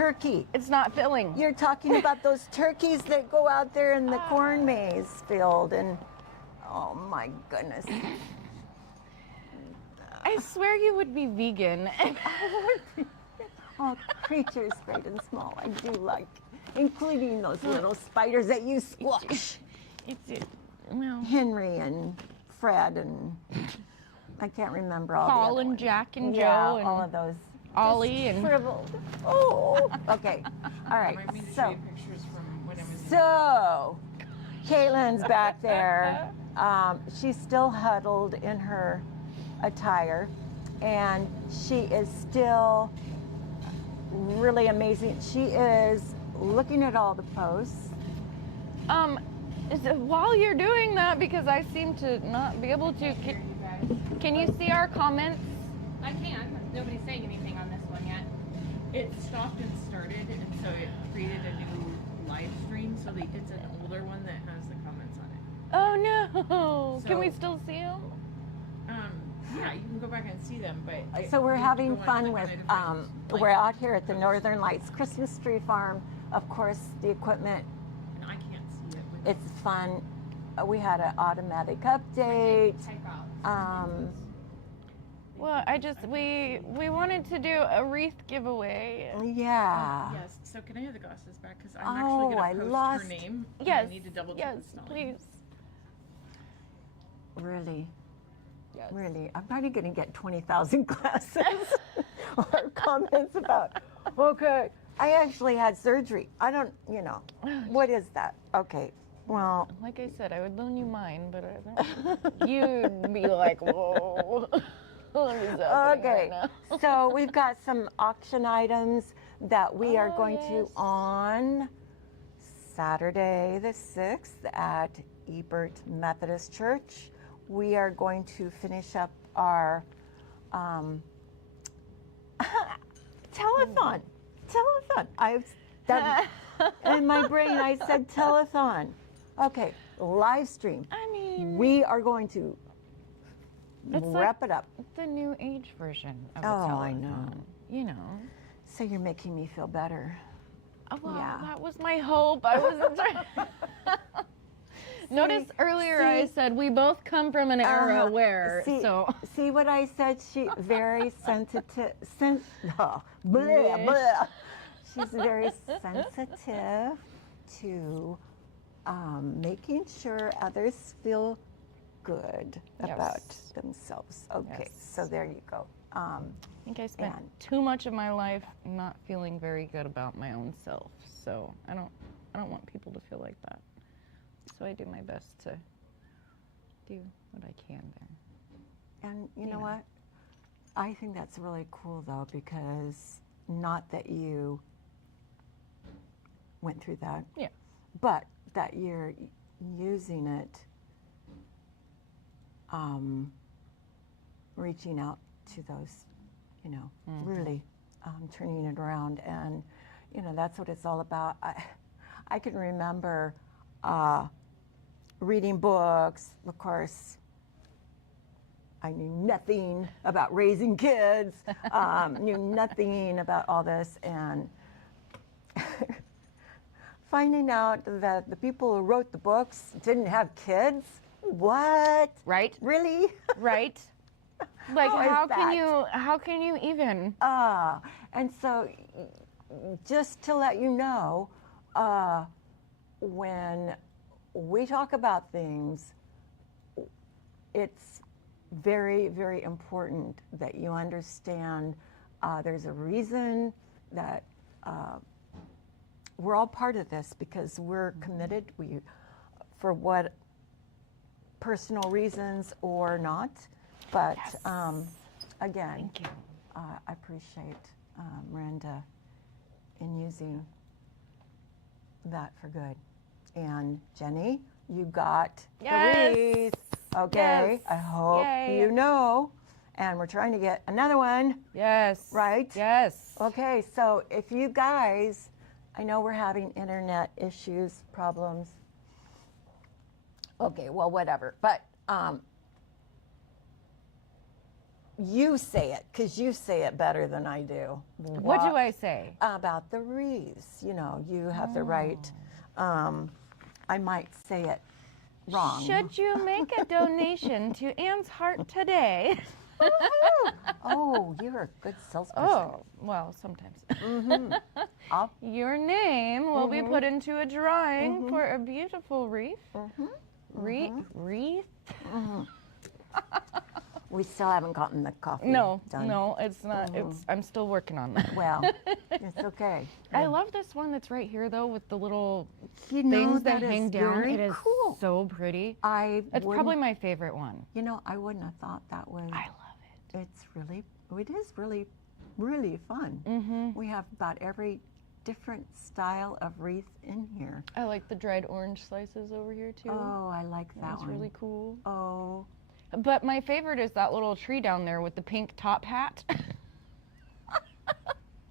turkey. It's not filling. You're talking about those turkeys that go out there in the corn maze field, and oh my goodness. I swear you would be vegan. All creatures great and small I do like, including those little spiders that you squash. Well, Henry and Fred and I can't remember all Paul the other and ones. Jack and Joe Yeah, and all of those. Ollie and shriveled. Oh, okay. All right. Remind me to show So, you pictures from when I was so Caitlin's back there. She's still huddled in her attire, and she is still really amazing. She is looking at all the posts. while you're doing that, because I seem to not be able to, can you see our comments? I can. Nobody's saying anything on this one yet. It stopped and started, and so it created a new live stream. So it's an older one that has the comments on it. Oh no! So, Can we still see them? Yeah, you can go back and see them, but So we're you having go on fun to with, kind of different, we're out here at the Northern Lights Christmas Tree Farm. Of course, the equipment, and I can't see it. With it's fun. We had an automatic update. type out. Well, we wanted to do a wreath giveaway. Yeah. Yes. So can I have the glasses back? Because I'm actually Oh, I going to post lost- her name. and Yes. I need to double check Yes, the spelling. please. Really? Yes. Really? I'm probably going to get 20,000 glasses or comments about, okay, I actually had surgery. I don't, what is that? Okay, well. Like I said, I would loan you mine, but you'd be like, whoa. What is happening Okay, right now? so we've got some auction items that we are going yes. to on Saturday the 6th at Ebert Methodist Church. We are going to finish up our telethon. Telethon. I've done in my brain. I said telethon. Okay, live stream. I mean, We are going to It's wrap it up. the new age version of a Oh, I telethon, know. You know. So you're making me feel better. Oh, well, Yeah. that was my hope. I wasn't trying. Notice earlier I said we both come from an era where, See what I said? She very sensitive. Blah, blah. She's very sensitive to making sure others feel good about themselves. Okay, so there you go. I think I spent too much of my life not feeling very good about my own self. So I don't want people to feel like that. So I do my best to do what I can there. And you know what? I think that's really cool though, because not that you went through that, but that you're using it, reaching out to those, really turning it around. And, that's what it's all about. I can remember reading books. Of course, I knew nothing about raising kids, knew nothing about all this, and finding out that the people who wrote the books didn't have kids. What? Right. Really? Right. Like How can you even? And so just to let you know, when we talk about things, it's very, very important that you understand there's a reason that we're all part of this, because we're committed, for what personal reasons or not. But again, Thank you. I appreciate Miranda in using that for good. And Jenny, you got the wreath. Okay, Yes. I hope Yay. you know. And we're trying to get another one. Yes. Right? Yes. Okay, so if you guys, I know we're having internet issues, problems. Okay, well, whatever. But you say it, because you say it better than I do. What do I say? About the wreaths. You know, you have the right. I might say it wrong. Should you make a donation to Anne's Heart today? Oh, you're a good salesperson. Oh, well, sometimes. Your name will be put into a drawing for a beautiful wreath. Wreath? We still haven't gotten the coffee No, done. no, it's not. I'm still working on that. Well, it's okay. I love this one that's right here, though, with the little You know, things that is hang down. very It is cool. so pretty. It's probably my favorite one. You know, I wouldn't have thought that was. I love it. It is really, really fun. We have about every different style of wreath in here. I like the dried orange slices over here, too. Oh, I like that That's one. really cool. Oh. But my favorite is that little tree down there with the pink top hat.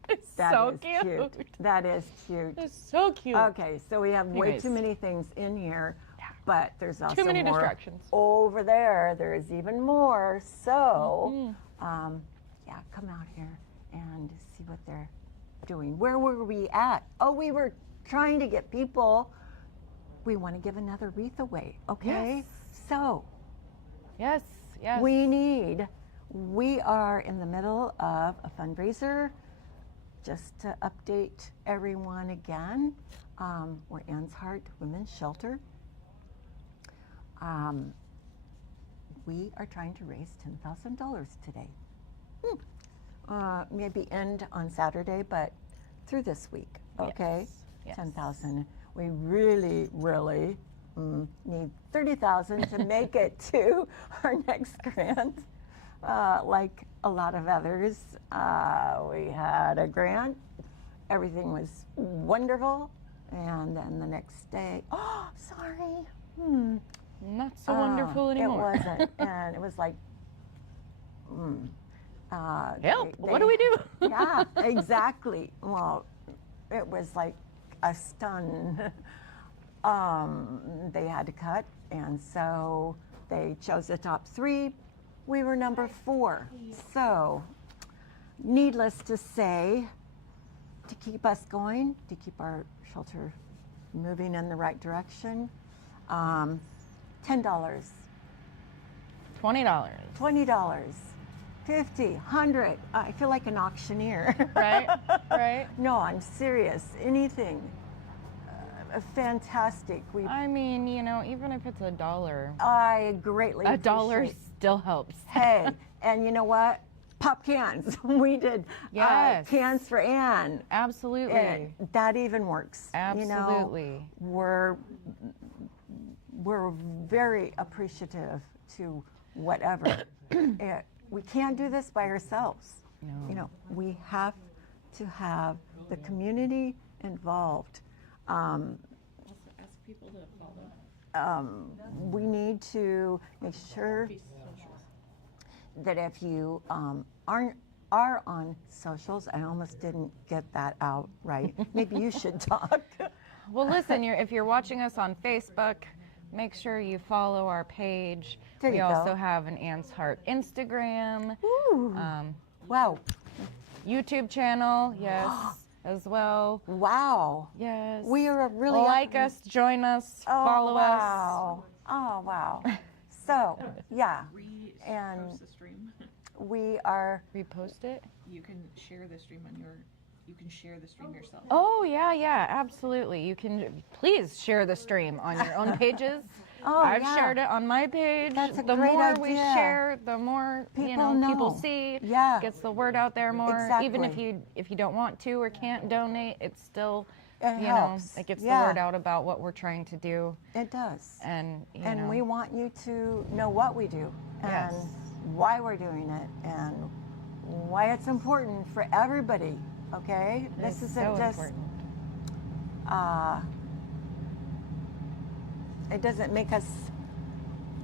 It's That so is cute. That is cute. It's so cute. Okay, so we have way Anyways. too many things in here, but there's also Too many more distractions. over there. There's even more. So, yeah, come out here and see what they're doing. Where were we at? Oh, we were trying to get people. We want to give another wreath away. Okay, so Yes, yes. we are in the middle of a fundraiser. Just to update everyone again, we're Anne's Heart Women's Shelter. We are trying to raise $10,000 today. Maybe end on Saturday, but through this week, okay? Yes. 10,000. We really, really need 30,000 to make it to our next grant. Like a lot of others, we had a grant. Everything was wonderful, and then the next day, oh, sorry. Not so wonderful anymore. It wasn't, and it was like, Help! What do we do? Yeah, exactly. Well, it was like a stun. They had to cut, and so they chose the top 3. We were number 4. So, needless to say, to keep us going, to keep our shelter moving in the right direction, $10, $20. $20, $50, $100. I feel like an auctioneer. Right, right. No, I'm serious. Anything. Fantastic. I mean, you know, even if it's $1, I greatly $1 appreciate. still helps. Hey, and you know what? Pop cans. We did Yes. cans for Anne. Absolutely. And that even works. Absolutely. You know, we're very appreciative to whatever. We can't do this by ourselves. No. You know, we have to have the community involved. Ask people to follow. We need to make sure Socials. that if you are on socials, I almost didn't get that out right. Maybe you should talk. Well, listen, if you're watching us on Facebook, make sure you follow our page. There we you also go. have an Anne's Heart Instagram, Ooh. Wow. YouTube channel, yes, as well. Wow. Yes. We are really like us, join us, follow us. wow. Oh, wow. So, yeah, And- Repost the stream. we are, Repost it. You can share the stream on your. You can share the stream yourself. Oh, yeah, absolutely. You can please share the stream on your own pages. Oh, I've yeah. shared it on my page. That's a the great more we idea. share, the more People people know. see. Yeah. Gets the word out there more. Even Exactly. if you don't want to or can't donate, it's still It you helps. know, it gets Yeah. the word out about what we're trying to do. it does. And you And know, we want you to know what we do and Yes. why we're doing it and why it's important for everybody, okay? it's This so isn't just, important. it doesn't make us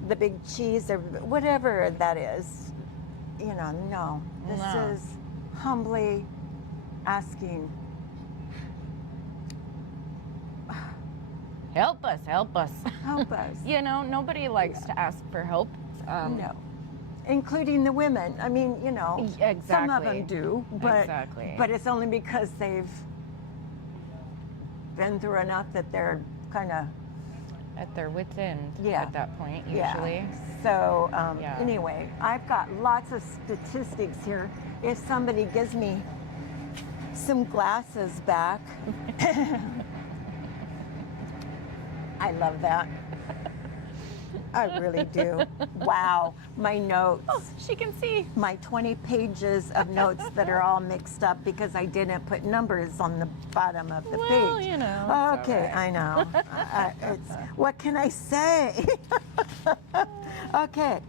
the big cheese or whatever that is. You know, no. This No. is humbly asking, Help us. help us. You know, nobody likes to ask for help. No. including the women. I mean, you know, some of them Exactly. do, but Exactly. but it's only because they've been through enough that they're kind of At their wits' end Yeah. at that point, yeah. usually. So Yeah. anyway, I've got lots of statistics here. If somebody gives me some glasses back, I love that. I really do. Wow, my notes. Oh, she can see. My 20 pages of notes that are all mixed up because I didn't put numbers on the bottom of the Well, page. you know, it's Okay, all right. I know. What can I say? Okay,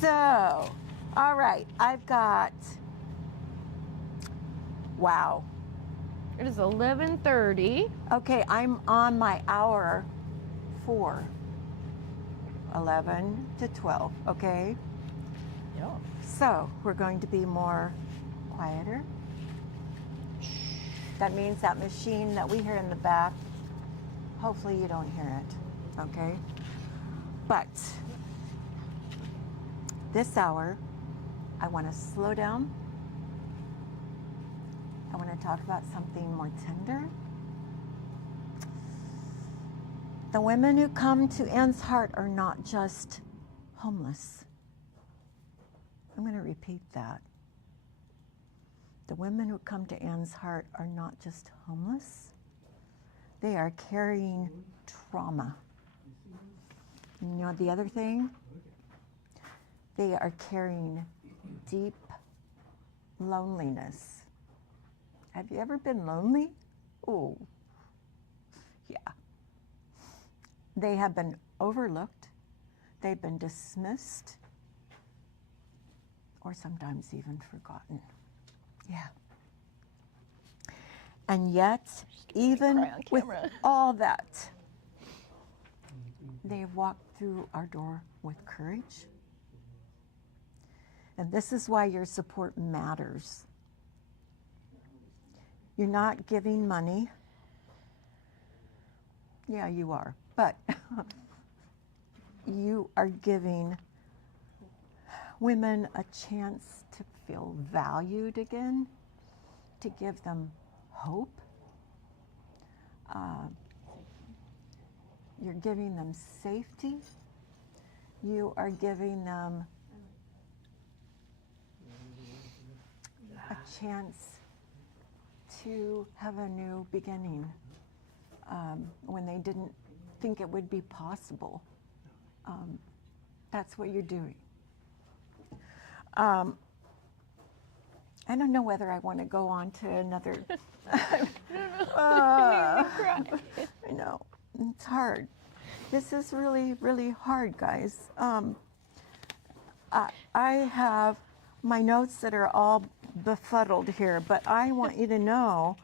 so, all right, I've got, wow. It is 11:30. Okay, I'm on my hour 4, 11 to 12, okay? Yeah. So we're going to be more quieter. That means that machine that we hear in the back, hopefully you don't hear it, okay? But this hour, I want to slow down. I want to talk about something more tender. The women who come to Anne's Heart are not just homeless. I'm going to repeat that. The women who come to Anne's Heart are not just homeless. They are carrying trauma. You know the other thing? They are carrying deep loneliness. Have you ever been lonely? Oh, yeah. They have been overlooked. They've been dismissed, or sometimes even forgotten. Yeah. And yet, even cry on with camera. all that, they have walked through our door with courage. And this is why your support matters. You're not giving money. Yeah, you are. But you are giving women a chance to feel valued again, to give them hope. You're giving them safety. You are giving them a chance to have a new beginning when they didn't think it would be possible. That's what you're doing. I don't know whether I want to go on to another. I know, it's hard. This is really, really hard, guys. I have my notes that are all befuddled here, but I want you to know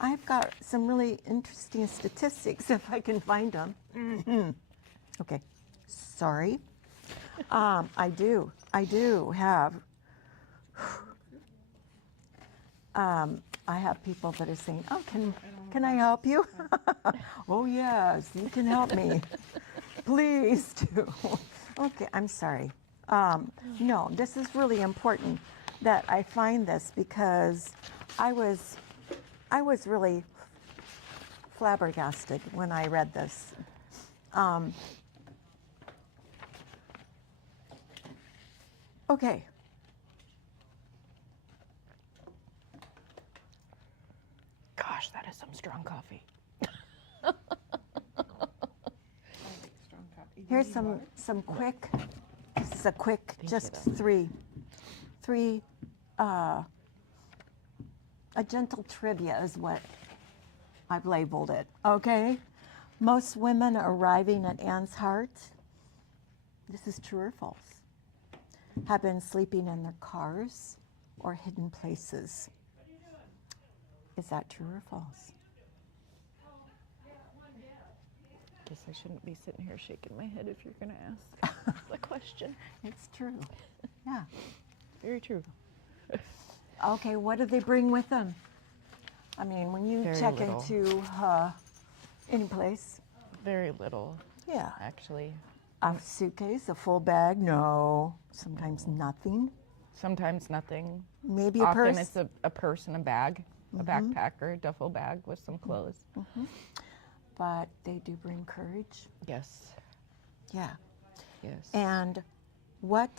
I've got some really interesting statistics if I can find them. Okay, sorry. I do have. I have people that are saying, "Oh, can I help you?" Oh yes, you can help me. Please do. Okay, I'm sorry. No, this is really important that I find this because I was really flabbergasted when I read this. Okay. Gosh, that is some strong coffee. Here's some quick. This is a quick, just three. A gentle trivia is what I've labeled it. Okay. Most women arriving at Anne's Heart, this is true or false, have been sleeping in their cars or hidden places. Is that true or false? Guess I shouldn't be sitting here shaking my head if you're going to ask the question. It's true. Yeah. Very true. Okay, what do they bring with them? I mean, when you Very check little. into any place. Very little, Yeah. actually. A suitcase, a full bag, no. Sometimes nothing. Sometimes nothing. Maybe a Often purse. it's a purse and a bag, a backpack or a duffel bag with some clothes. But they do bring courage. Yes. Yeah. Yes. And what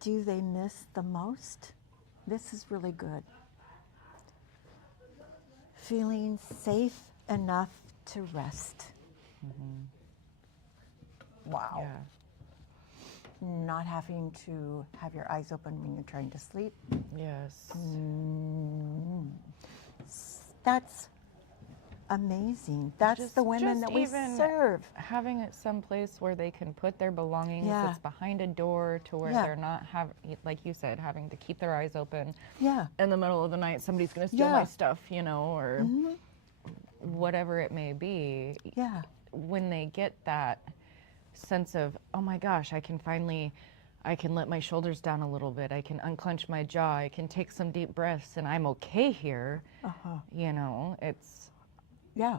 do they miss the most? This is really good. Feeling safe enough to rest. Wow. Yeah. Not having to have your eyes open when you're trying to sleep. Yes. That's amazing. That's the women that we even serve. Having it someplace where they can put their belongings. Yeah. It's behind a door to where Yeah. they're not like you said, having to keep their eyes open. Yeah. In the middle of the night, somebody's gonna steal Yeah. my stuff, or whatever it may be. Yeah. When they get that sense of, oh my gosh, I can let my shoulders down a little bit. I can unclench my jaw. I can take some deep breaths, and I'm okay here. Yeah.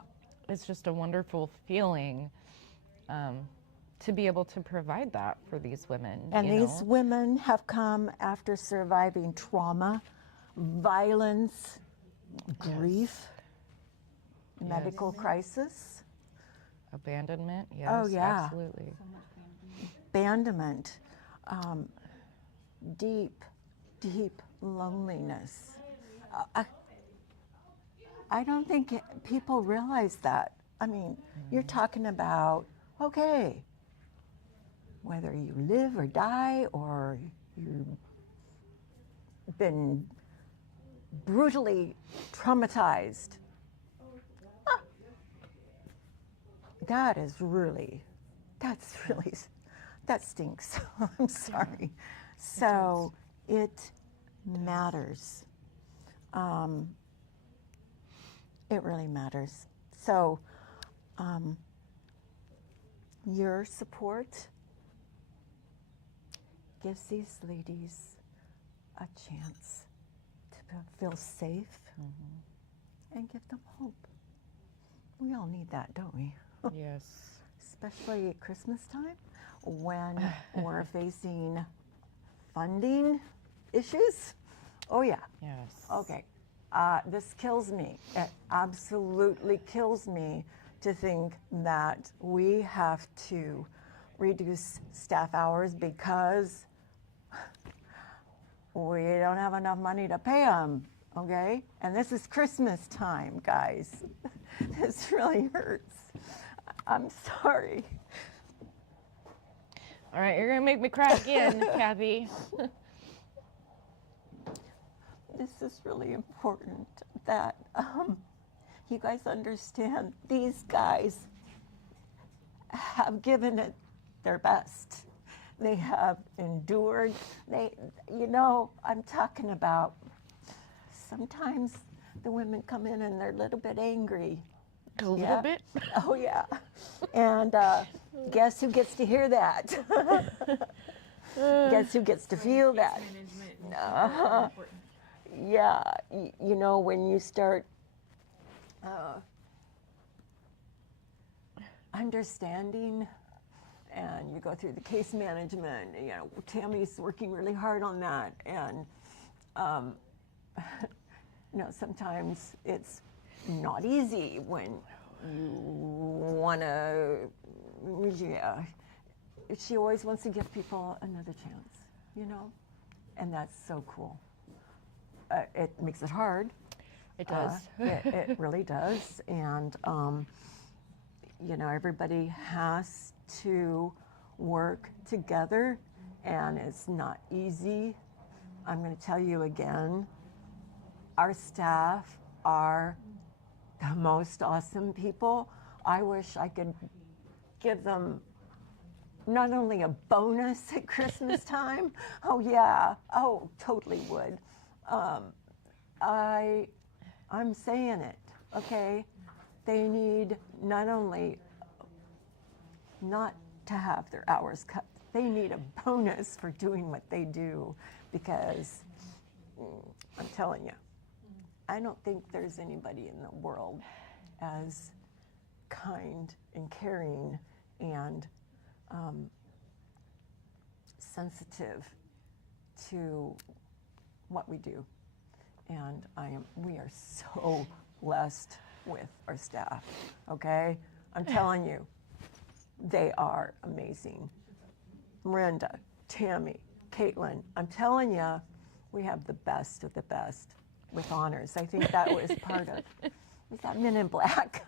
It's just a wonderful feeling to be able to provide that for these women. And these women have come after surviving trauma, violence, grief, medical crisis, abandonment. Yes, Oh, yeah. absolutely. abandonment, deep, deep loneliness. I don't think people realize that. I mean, you're talking about, okay, whether you live or die or you've been brutally traumatized. That stinks. I'm sorry. So it matters. It really matters. So your support gives these ladies a chance to feel safe and give them hope. We all need that, don't we? Yes. Especially at Christmas time when we're facing funding issues. Oh yeah. Yes. Okay. This kills me. It absolutely kills me to think that we have to reduce staff hours because we don't have enough money to pay them, okay? And this is Christmas time, guys. This really hurts. I'm sorry. All right, you're gonna make me cry again, Kathy. This is really important that you guys understand these guys have given it their best. They have endured. I'm talking about sometimes the women come in and they're a little bit angry. A little bit? Oh, yeah. And guess who gets to hear that? Guess who gets to feel that? Management. Yeah, when you start understanding and you go through the case management, Tammy's working really hard on that. And, sometimes it's not easy when you want to, she always wants to give people another chance, and that's so cool. It makes it hard. It does. It really does. And, everybody has to work together, and it's not easy. I'm going to tell you again, our staff are the most awesome people. I wish I could give them not only a bonus at Christmas time. Oh, yeah. Oh, totally would. I'm saying it, okay? They need not only not to have their hours cut, they need a bonus for doing what they do, because I'm telling you, I don't think there's anybody in the world as kind and caring and sensitive to what we do. And we are so blessed with our staff, okay? I'm telling you, they are amazing. Miranda, Tammy, Caitlin, I'm telling you, we have the best of the best with honors. I think that was part of, was that Men in Black?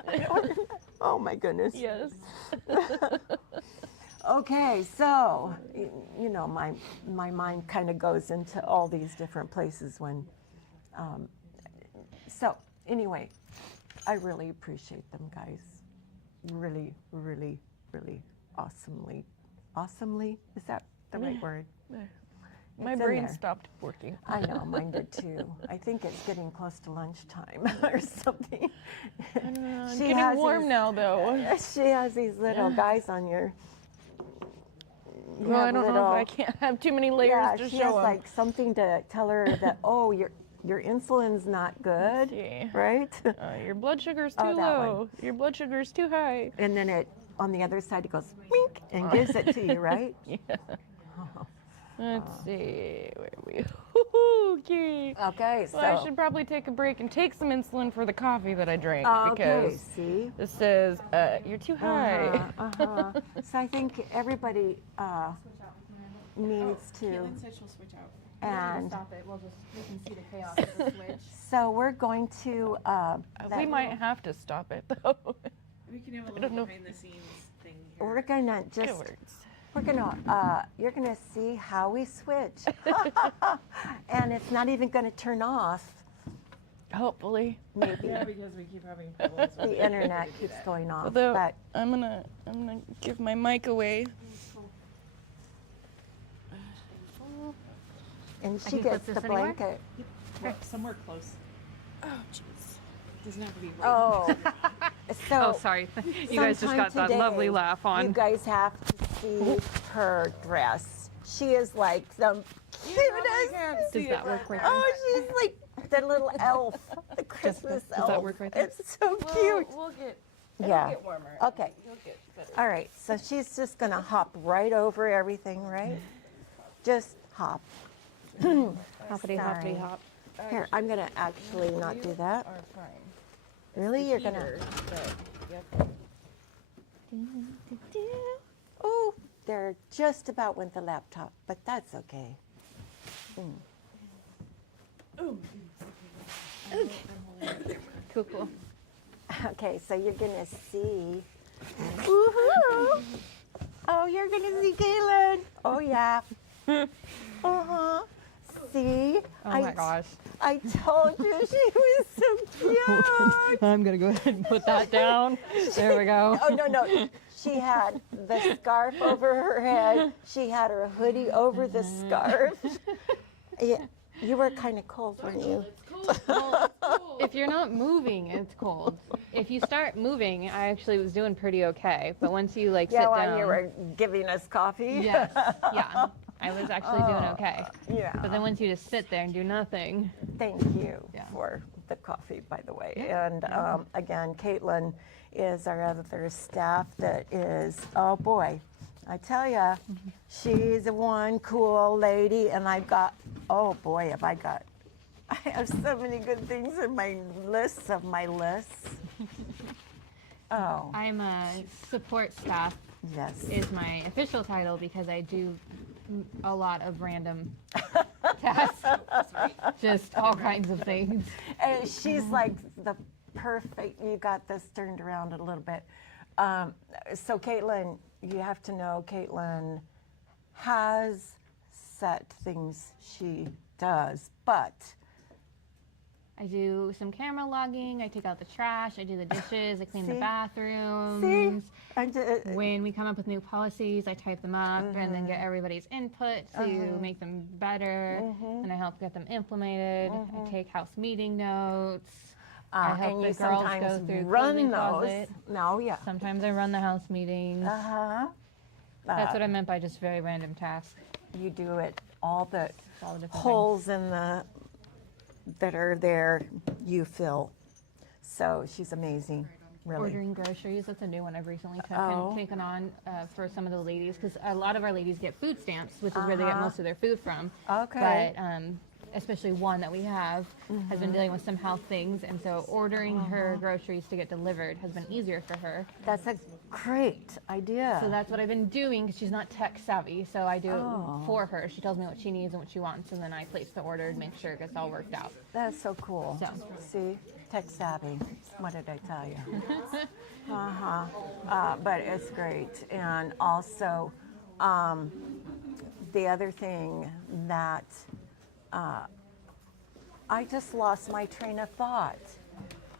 Oh my goodness. Yes. Okay, so, you know, my mind kind of goes into all these different places when, so anyway, I really appreciate them, guys. Really, really, really awesomely, is that the right word? My It's in brain there. stopped working. I know, mine did too. I think it's getting close to lunchtime or something. I don't know. It's She getting has warm these- now, though. She has these little guys on your. you Well, I have don't know little- if I can't have too many layers yeah, to she show has 'em. like something to tell her that your insulin's not good, See. right? Your blood sugar's Oh, too that one. low. Your blood sugar's too high. And then it on the other side it goes wink and gives it to you, right? Yeah. Let's see. Where are we? Okay. Okay, so. Well, I should probably take a break and take some insulin for the coffee that I drank Okay, because see. this says you're too high. So I think everybody needs to. Caitlin said she'll switch out. And Stop it. We can see the chaos of the switch. so we're going to. We might have to stop it though. We can have a don't little know. behind the scenes thing here. We're gonna just. It works. We're gonna. You're gonna see how we switch, and it's not even gonna turn off. Hopefully. Maybe Yeah, because we keep having problems with the internet keeps going off, Although but I'm gonna give my mic away. and I she can gets put the this anywhere? blanket. somewhere close. Oh, jeez. Doesn't have to be right. Oh, so Oh, sorry. You guys just got sometime that lovely today, laugh You on. guys have to see her dress. She is like the cutest. Does that work right there? Oh, she's like the little elf, the Christmas elf. does that work right there? It's so cute. We'll get Yeah. get warmer. Okay. You'll get better. All right. So she's just gonna hop right over everything, right? Just hop. Hoppity hoppity hop. Here, I'm gonna actually not do that. Are fine. Really, you're gonna. Heater, but, yep. Oh, they're just about went the laptop, but that's okay. Cool, cool. Okay, so you're gonna see. Woohoo! Oh, you're gonna see Galen. Oh yeah. Uh-huh. See? Oh my gosh. I told you she was so cute. I'm gonna go ahead and put that down. There we go. Oh no. She had the scarf over her head. She had her hoodie over the scarf. Yeah, you were kind of cold, weren't you? If you're not moving, it's cold. If you start moving, I actually was doing pretty okay. But once you like Yeah, sit while down, you were giving us coffee. yes, yeah, I was actually doing okay. Yeah. But then once you just sit there and do nothing, Thank you Yeah. for the coffee, by the way. And again, Caitlin is our other staff that is, oh boy, I tell ya, she's one cool lady, and I've got, oh boy, I have so many good things in my lists of my lists. Oh, I'm a support staff yes. is my official title because I do a lot of random tasks, just all kinds of things. And she's like the perfect, you got this turned around a little bit. So Caitlin, you have to know Caitlin has set things she does, but I do some camera logging, I take out the trash, I do the dishes, I clean the See? bathrooms. and, When we come up with new policies, I type them up and then get everybody's input to make them better, and I help get them implemented. I take house meeting notes. I help and the you girls sometimes go through run clothing those. closet. No, yeah. Sometimes I run the house meetings. That's what I meant by just very random tasks. You do it, all the All the different holes in the that are there, you fill. So she's amazing. really. Ordering groceries, that's a new one I've recently Oh. taken on for some of the ladies, because a lot of our ladies get food stamps, which is where they get most of their food from. Okay. But especially one that we have has been dealing with some health things, and so ordering her groceries to get delivered has been easier for her. That's a great idea. So that's what I've been doing, because she's not tech savvy, so I do Oh. it for her. She tells me what she needs and what she wants, and then I place the order and make sure it gets all worked out. That's so cool. So. See, tech savvy. What did I tell you? But it's great. And also, the other thing that I just lost my train of thought.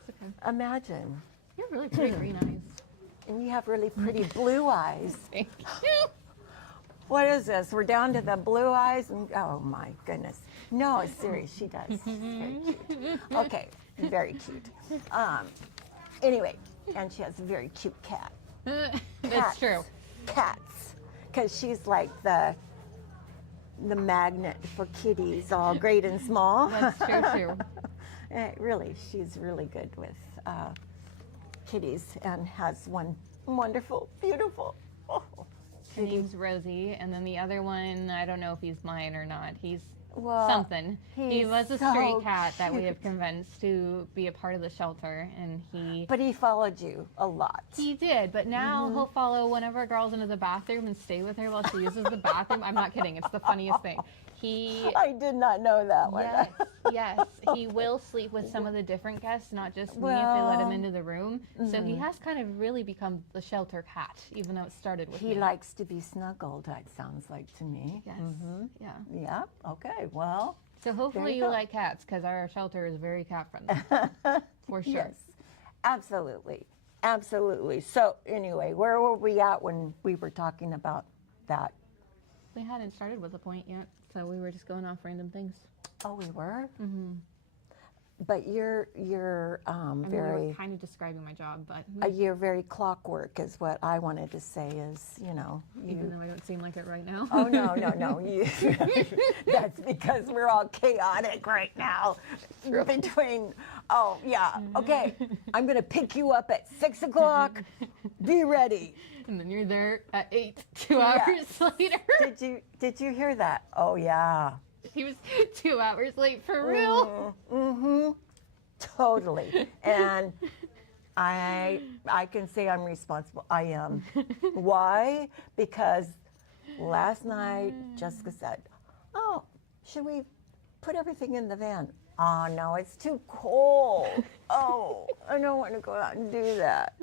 Okay. Imagine, You have really pretty green eyes. and you have really pretty blue eyes. Thank you. What is this? We're down to the blue eyes, and oh my goodness. No, it's serious. She does. It's very cute. Okay, very cute. Anyway, and she has a very cute cat. That's true. Cats, because she's like the magnet for kitties, all great and small. That's true. Really, she's really good with kitties, and has one wonderful, beautiful. Oh, Her name's Rosie, and then the other one, I don't know if he's mine or not. He's well, something. He he's was a so stray cat that we cute. have convinced to be a part of the shelter, and But he followed you a lot. he did. But now he'll follow one of our girls into the bathroom and stay with her while she uses the bathroom. I'm not kidding. It's the funniest thing. He I did not know that one. yes, he will sleep with some of the different guests, not just me if they let him into the room. So he has kind of really become the shelter cat, even though it started with He me. likes to be snuggled, that sounds like to me. Yes. Yeah. Yeah, okay, well, So hopefully you you go. like cats, because our shelter is very cat friendly. For sure. yes, absolutely, absolutely. So anyway, where were we at when we were talking about that? We hadn't started with a point yet, so we were just going off random things. Oh, we were? Mm-hmm. But you're And we very... were kind of describing my job, but You're very clockwork is what I wanted to say is, even though I don't seem like it right now. Oh, no. That's because we're all chaotic right now. Between, okay, I'm going to pick you up at 6 o'clock. Be ready. And then you're there at 8, 2 hours later. Did you hear that? Oh, yeah. He was 2 hours late for real. Mm-hmm. Totally. And I can say I'm responsible. I am. Why? Because last night Jessica said, "Oh, should we put everything in the van?" "Oh, no, it's too cold. Oh, I don't want to go out and do that."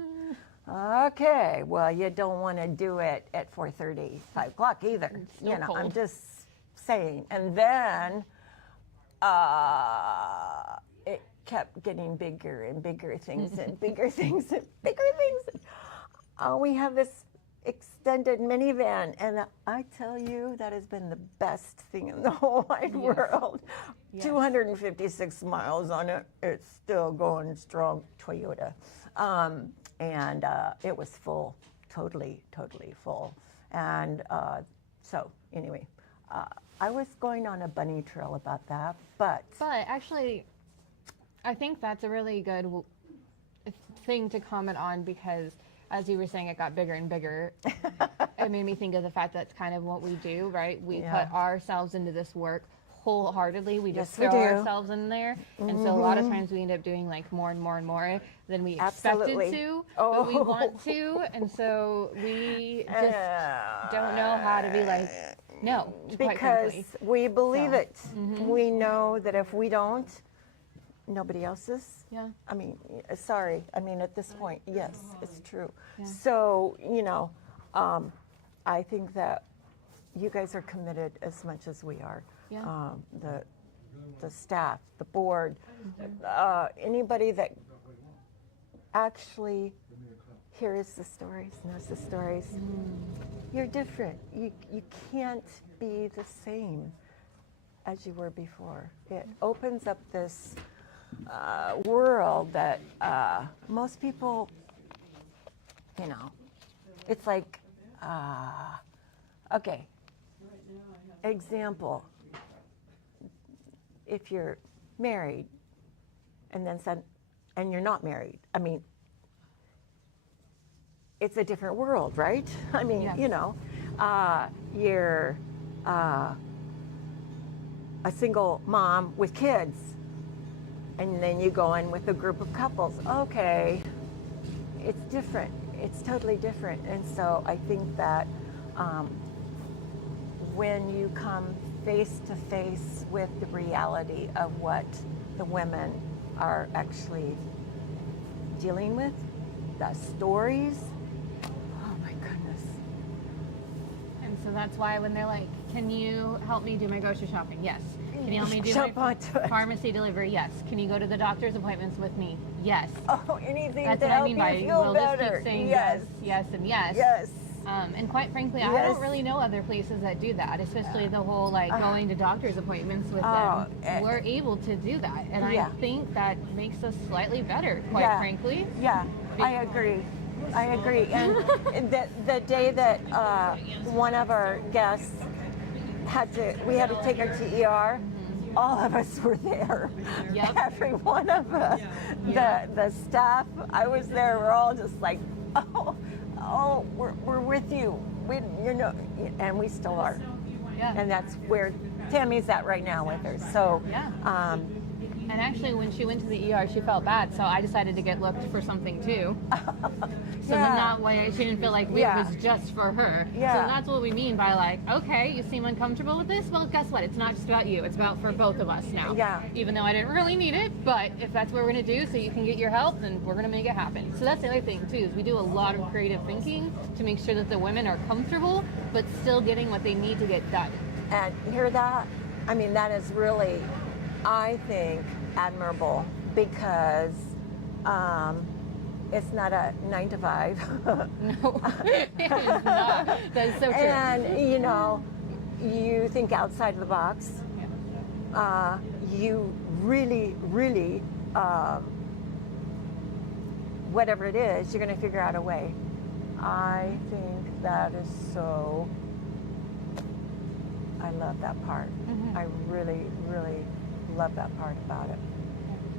Okay, well, you don't want to do it at 4:30, 5 o'clock either. still I'm cold. just saying. And then it kept getting bigger and bigger things and bigger things and bigger things. We have this extended minivan, and I tell you, that has been the best thing in the whole wide world. Yes. 256 miles on it. It's still going strong, Toyota. And it was full, totally full. And so anyway, I was going on a bunny trail about that, but Actually, I think that's a really good thing to comment on, because as you were saying, it got bigger and bigger. It made me think of the fact that's kind of what we do, right? We put ourselves into this work wholeheartedly. We just Yes, we throw do. ourselves in there. And so a lot of times we end up doing like more and more and more than we Absolutely. expected to, but we want to. And so we just don't know how to be like, no, quite because frankly. we believe So, it. We know that if we don't, nobody else is. Yeah. I mean, sorry. I mean, at this point, yes, it's true. Yeah. So, I think that you guys are committed as much as we are. Yeah. The staff, the board, anybody that actually hears the stories, knows the stories. You're different. You can't be the same as you were before. It opens up this world that most people, it's like, okay, example, if you're married and then and you're not married, I mean, it's a different world, right? I mean, Yes. you know, you're a single mom with kids, and then you go in with a group of couples. Okay, it's different. It's totally different. And so I think that when you come face to face with the reality of what the women are actually dealing with, the stories, oh my goodness. And so that's why when they're like, can you help me do my grocery shopping? Yes. Can you help me do Jump my onto it. pharmacy delivery? Yes. Can you go to the doctor's appointments with me? Yes. Oh, anything That's to what I help mean you by feel we'll better. just keep saying Yes. yes, and yes. Yes. And quite frankly, I Yes. don't really know other places that do that, especially the whole like going to doctor's appointments with Oh, them. We're able to do that, and yeah. I think that makes us slightly better, quite Yeah. frankly. Yeah, I agree. I agree. And the day that one of our guests we had to take her to ER, all of us were there. Yep. Every one of us. The staff, I was there, we're all just like, oh, we're with you. You know, and we still are. Yeah. And that's where Tammy's at right now with her. So, Yeah. And actually, when she went to the ER, she felt bad, so I decided to get looked for something too. So then that way she didn't feel like it was just for her. Yeah. So that's what we mean by like, okay, you seem uncomfortable with this? Well, guess what? It's not just about you. It's about for both of us now. Yeah. Even though I didn't really need it, but if that's what we're going to do so you can get your help, then we're going to make it happen. So that's the other thing too, is we do a lot of creative thinking to make sure that the women are comfortable, but still getting what they need to get done. And you hear that? I mean, that is really, I think, admirable, because it's not a 9 to 5. No, it is not. That is so true. And, you know, you think outside of the box. You really, really, whatever it is, you're going to figure out a way. I think that is so, I love that part. Mm-hmm. I really, really love that part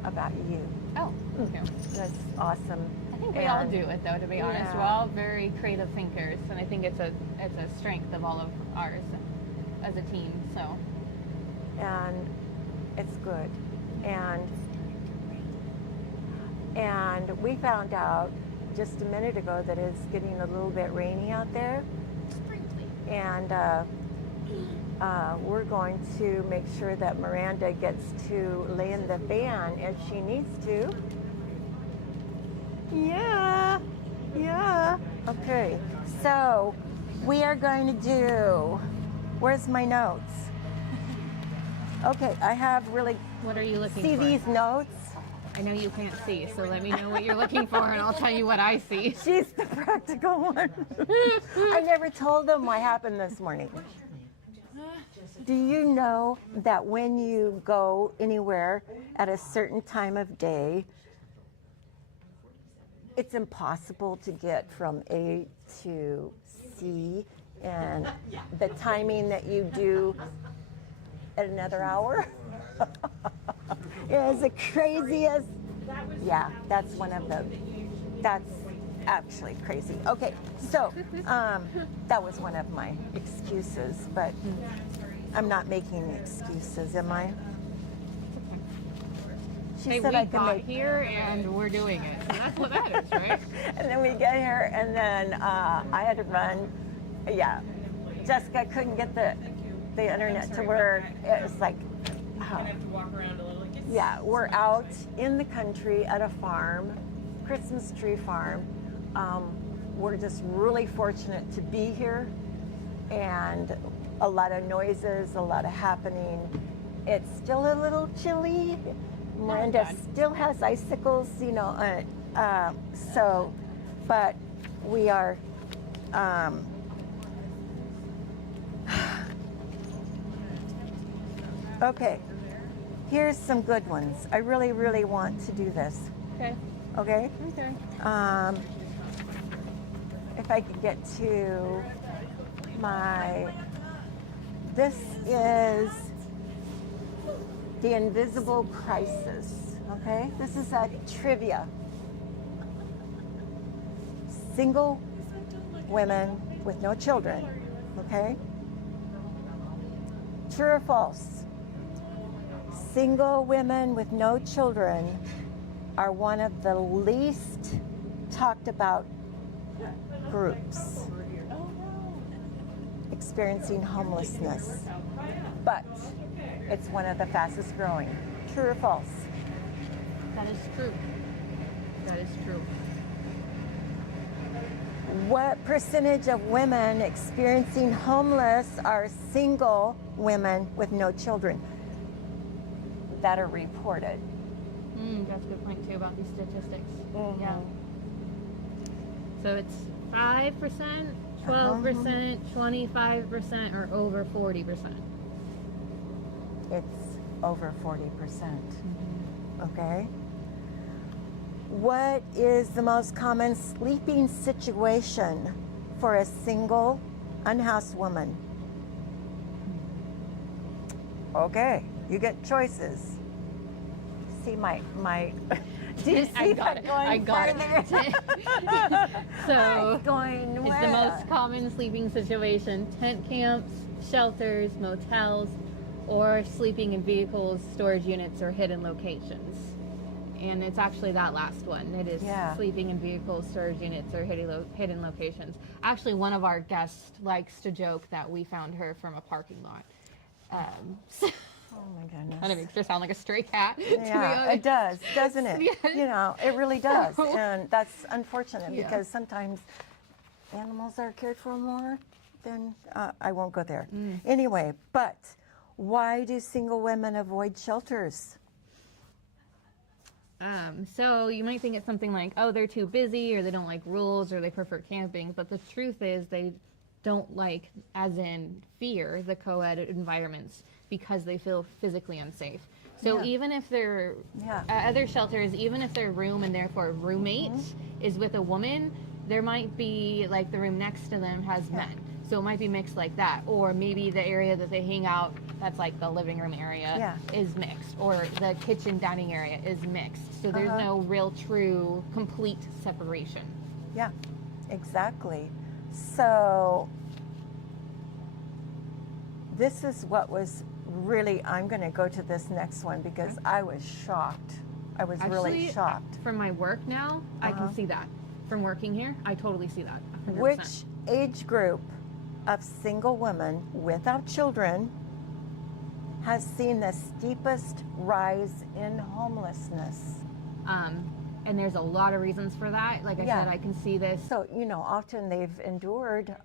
about you. Oh, thank you. That's awesome. I think we all do it though, to be honest. Yeah. We're all very creative thinkers, and I think it's a strength of all of ours as a team. So And it's good. And we found out just a minute ago that it's getting a little bit rainy out there. And we're going to make sure that Miranda gets to lay in the van if she needs to. Yeah. Okay, so we are going to do, where's my notes? Okay, I have really, what are you looking see for? these notes? I know you can't see, so let me know what you're looking for, and I'll tell you what I see. She's the practical one. I never told them what happened this morning. Do you know that when you go anywhere at a certain time of day, it's impossible to get from A to C, and the timing that you do at another hour is the craziest. Yeah, that's one of the, that's actually crazy. Okay, so that was one of my excuses, but I'm not making excuses, am I? She Hey, said we I could got make. here and we're doing it, so that's what matters, right? And then we get here, and then I had to run. Yeah, Jessica couldn't get the internet to work. It was like, Have to walk around a little. yeah, we're out in the country at a farm, Christmas tree farm. We're just really fortunate to be here, and a lot of noises, a lot of happening. It's still a little chilly. Miranda still has icicles, you know, so, but we are, okay, here's some good ones. I really, really want to do this, Okay. okay? Okay. If I could get to this is the invisible crisis, okay? This is a trivia. Single women with no children, okay? True or false? Single women with no children are one of the least talked about groups experiencing homelessness, but it's one of the fastest growing. True or false? That is true. That is true. What percentage of women experiencing homeless are single women with no children that are reported? That's a good point too about these statistics. Mhm. Yeah. So it's 5%, 12%, 25%, or over 40%. It's over 40%. Okay. What is the most common sleeping situation for a single unhoused woman? Okay, you get choices. See my do you see I got that it. going I got further? So It's going it's where? the most common sleeping situation: tent camps, shelters, motels, or sleeping in vehicles, storage units, or hidden locations. And it's actually that last one. It is sleeping in vehicles, storage units, or hidden locations. Actually, one of our guests likes to joke that we found her from a parking lot. Oh my goodness. And it makes her sound like a stray cat. Yeah, it does, doesn't it? Yes. You know, it really does. So- And that's unfortunate Yeah. because sometimes animals are cared for more than, I won't go there. Anyway, but why do single women avoid shelters? So you might think it's something like, oh, they're too busy, or they don't like rules, or they prefer camping. But the truth is they don't like, as in fear, the co-ed environments because they feel physically unsafe. So Yeah. even if they're Yeah. other shelters, even if their room and therefore roommate is with a woman, there might be like the room next to them has men. So it might be mixed like that. Or maybe the area that they hang out, that's like the living room area, is mixed. Or the kitchen dining area is mixed. So there's no real true complete separation. Yeah, exactly. So this is what was really, I'm going to go to this next one because I was shocked. I was really Actually, shocked. From my work now, I can see that. From working here, I totally see that. 100%. Which age group of single women without children has seen the steepest rise in homelessness? And there's a lot of reasons for that. Like I said, I can see this. So, you know, often they've endured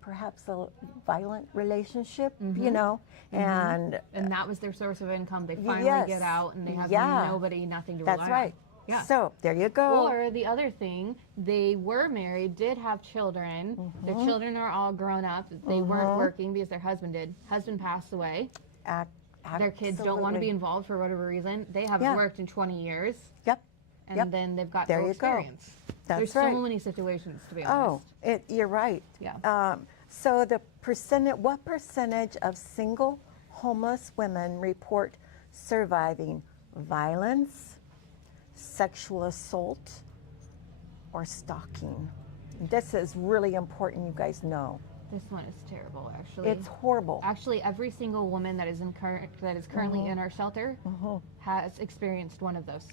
perhaps a violent relationship, you know, and that was their source of income. They finally yes. get out and they have nobody, nothing to That's rely right. on. Yeah. So there you go. Or the other thing, they were married, did have children. Their children are all grown up. They weren't working because their husband did. Husband passed away. Their kids don't want to be involved for whatever reason. They haven't worked in 20 years. Yep. And then they've got There no you go. experience. That's There's right. so many situations, to be honest. You're right. Yeah. So what percentage of single homeless women report surviving violence, sexual assault, or stalking? This is really important, you guys know. This one is terrible, actually. It's horrible. Actually, every single woman that is currently in our shelter has experienced one of those.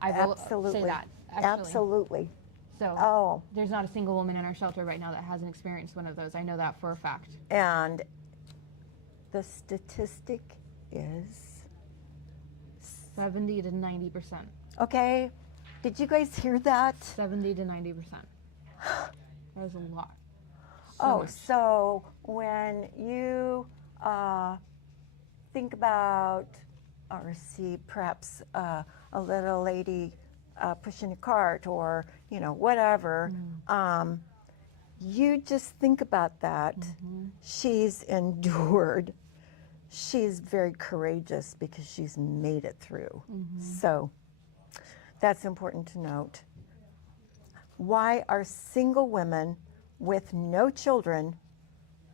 I will Absolutely. say that. Actually. Absolutely. So there's not a single woman in our shelter right now that hasn't experienced one of those. I know that for a fact. And the statistic is 70 to 90%. okay. Did you guys hear that? 70 to 90%. That is a lot. So when you think about or see perhaps a little lady pushing a cart or, you know, whatever, you just think about that. She's endured. She's very courageous because she's made it through. So that's important to note. Why are single women with no children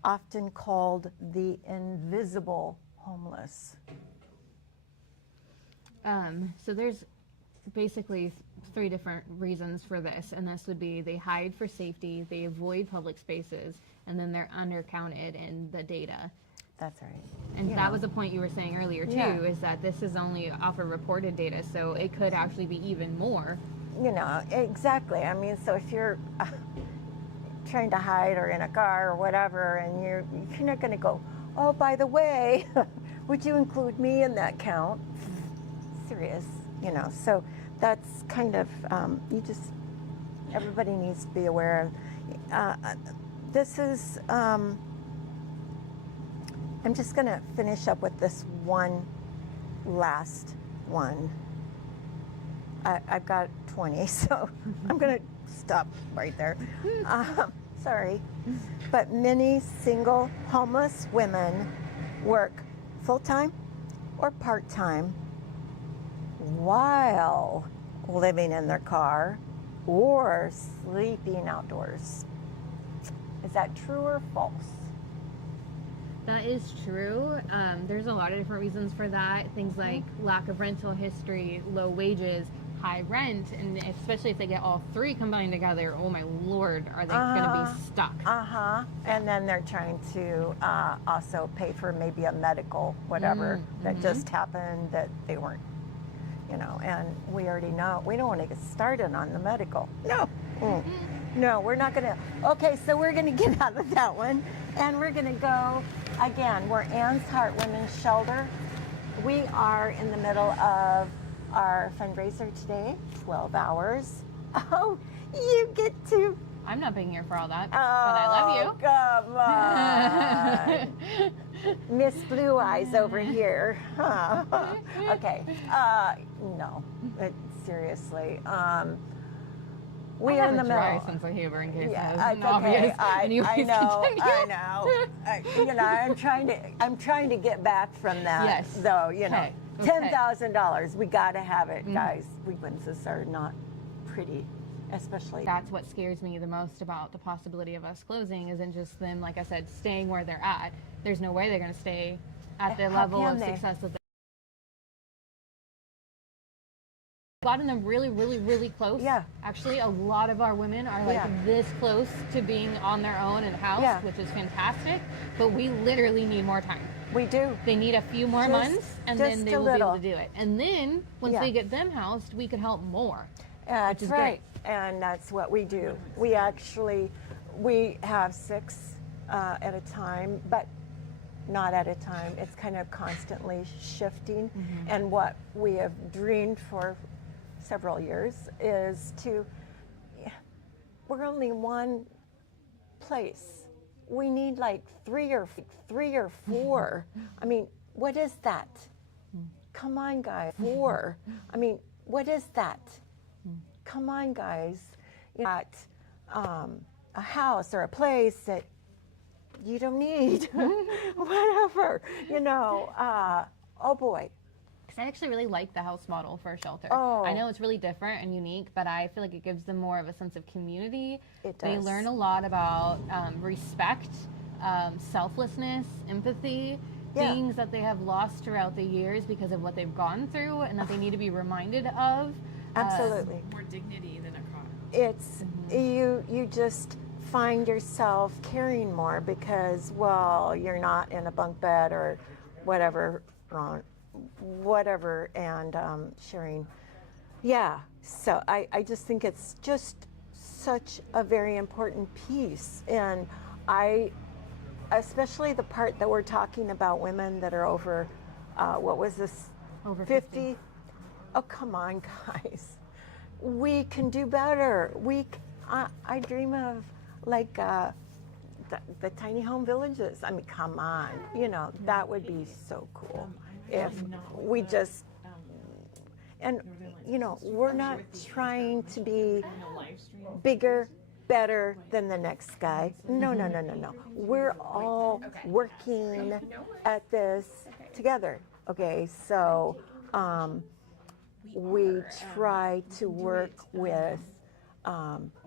often called the invisible homeless? So there's basically 3 different reasons for this, and this would be they hide for safety, they avoid public spaces, and then they're undercounted in the data. That's right. And You that know. was a point you were saying earlier too, Yeah. is that this is only off of reported data, so it could actually be even more. You know, exactly. I mean, so if you're trying to hide or in a car or whatever, and you're not going to go, oh, by the way, would you include me in that count? Serious, you know. So that's kind of, everybody needs to be aware of. This is, I'm just going to finish up with this one last one. I've got 20, so I'm going to stop right there. Sorry. But many single homeless women work full-time or part-time while living in their car or sleeping outdoors. Is that true or false? That is true. There's a lot of different reasons for that. Things like lack of rental history, low wages, high rent, and especially if they get all 3 combined together, oh my Lord, are they going to be stuck? And then they're trying to also pay for maybe a medical whatever that just happened that they weren't, you know, and we already know, we don't want to get started on the medical. No. No, we're not going to. Okay, so we're going to get out of that one, and we're going to go, again, we're Ann's Heart Women's Shelter. We are in the middle of our fundraiser today, 12 hours. Oh, you get to. I'm not being here for all that, but I love you. Come on. Miss Blue Eyes over here. Okay, no, seriously. We are in the middle. I have a dry sense of humor in case that Yeah, isn't obvious. I know. continue. I'm trying to get back from that. Yes. Though, you know, Okay. $10,000. We got to have it, guys. Weaknesses are not pretty, especially. That's what scares me the most about the possibility of us closing, isn't just them, like I said, staying where they're at. There's no way they're going to stay at the How level can of they? success that gotten them really, really, really close. Yeah. Actually, a lot of our women are like this close to being on their own in a house, Yeah. which is fantastic. But we literally need more time. We do. They need a few more Just- months, and just then they a will be able little. to do it. And then once Yeah. they get them housed, we can help more. That's is right. And that's what we do. We have 6 at a time, but not at a time. It's kind of constantly shifting. And what we have dreamed for several years is we're only one place. We need like 3 or 4. I mean, what is that? Come on, guys. 4. I mean, what is that? Come on, guys. You got a house or a place that you don't need. Whatever. You know, oh boy. I actually really like the house model for a shelter. Oh. I know it's really different and unique, but I feel like it gives them more of a sense of community. It They does. learn a lot about respect, selflessness, empathy, Yeah. things that they have lost throughout the years because of what they've gone through and that they need to be reminded of. Absolutely. More dignity than a cot. It's you just find yourself caring more because, well, you're not in a bunk bed or whatever, and sharing. Yeah, so I just think it's just such a very important piece, and especially the part that we're talking about women that are over, what was this? Over 50? Oh, come on, guys. We can do better. I dream of like the tiny home villages. I mean, come on. You know, that would be so cool if we just, and you know, we're not trying to be bigger, better than the next guy. No. We're all working at this together. Okay, so we try to work with,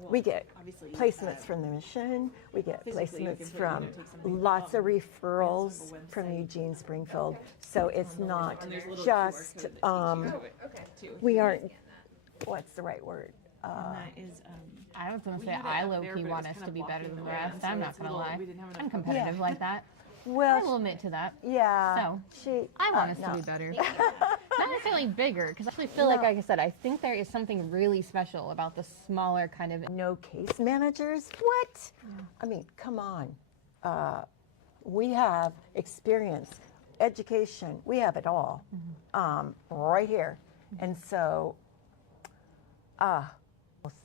we get placements from the mission, we get placements from lots of referrals from Eugene Springfield. So it's not just, we aren't what's the right word? And that is, I was gonna we say had it I up low there, key but want it's us kind to of be better blocking than the the way, rest. so I'm not it's gonna little- lie. we didn't have enough I'm competitive like that. I Well, will admit to that. yeah. So, she. I want us no. to be better. Not necessarily bigger, because I actually feel like I said, I think there is something really special about the smaller kind of. No case managers? What? I mean, come on. We have experience, education, we have it all right here. And so,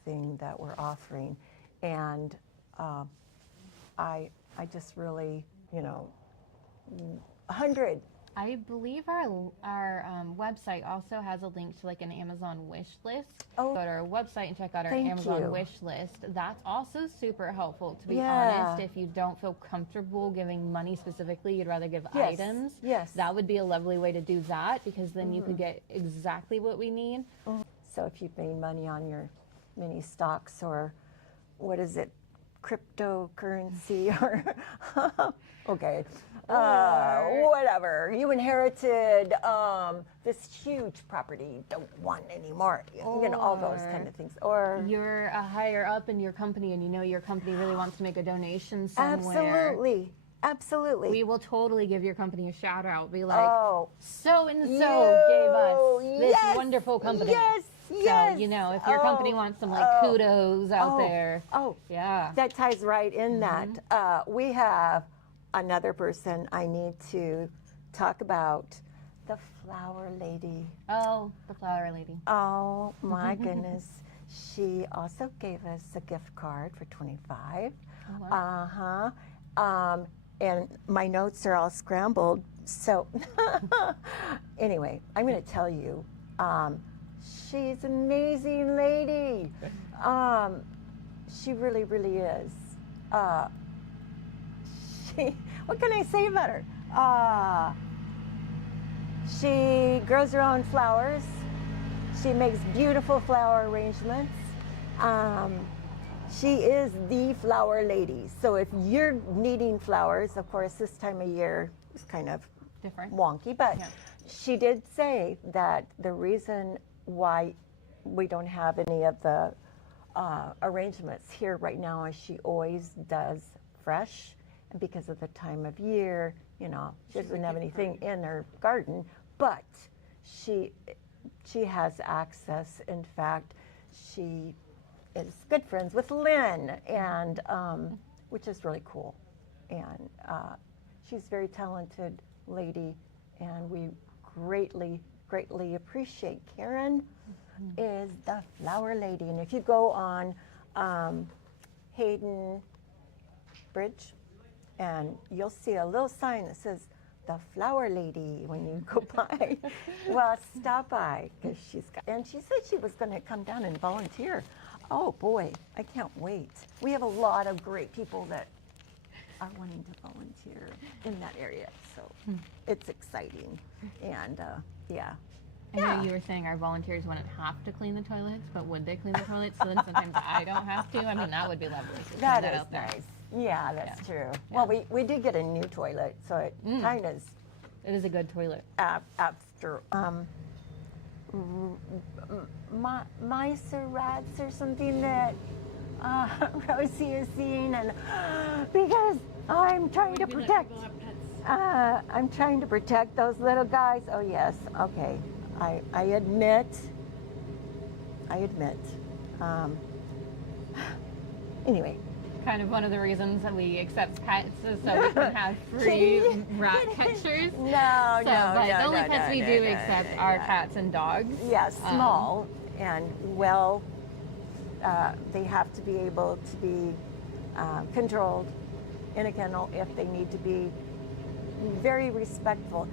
thing that we're offering. And I just really, 100. I believe our website also has a link to like an Amazon wish list. Oh, go to our website and check out our thank Amazon you. wish list. That's also super helpful, to be Yeah. honest. If you don't feel comfortable giving money specifically, you'd rather give Yes, items. yes. That would be a lovely way to do that, because then you could get exactly what we need. So if you've made money on your mini stocks or what is it, cryptocurrency or okay, whatever. You inherited this huge property you don't want anymore. All those kind of things. Or You're a higher up in your company and you know your company really wants to make a donation somewhere. Absolutely. We will totally give your company a shout out. Be like, Oh, so and so gave us this yes, wonderful company. yes, yes. So, if your company wants some kudos out there. Oh, Yeah. that ties right in that. We have another person I need to talk about, the flower lady. Oh, the flower lady. Oh my goodness. She also gave us a gift card for $25. Oh, wow. And my notes are all scrambled. So anyway, I'm going to tell you, she's an amazing lady. She really, really is. What can I say about her? She grows her own flowers. She makes beautiful flower arrangements. She is the flower lady. So if you're needing flowers, of course, this time of year is kind of Different. wonky, but she did say that the reason why we don't have any of the arrangements here right now is she always does fresh, and because of the time of year, she doesn't have anything in her garden, but she has access. In fact, she is good friends with Lynn, and which is really cool. And she's a very talented lady, and we greatly appreciate. Karen is the flower lady, and if you go on Hayden Bridge, and you'll see a little sign that says the flower lady when you go by. Well, stop by, because and she said she was going to come down and volunteer. Oh boy, I can't wait. We have a lot of great people that are wanting to volunteer in that area, so it's exciting. And I know you were saying our volunteers wouldn't have to clean the toilets, but would they clean the toilets? So then sometimes I don't have to. I mean, that would be lovely. So that that is out there. nice. Yeah, that's true. Yeah. Well, we did get a new toilet, so it kind of It is a good toilet. after mice or rats or something that Rosie is seeing, and because I'm trying to protect. I'm trying to protect those little guys. Oh yes, okay. I admit. Anyway. Kind of one of the reasons that we accept pets is so we can have free rat catchers. But the only pets we do accept are cats and dogs. Yes, small and they have to be able to be controlled in a kennel if they need to be. Very respectful.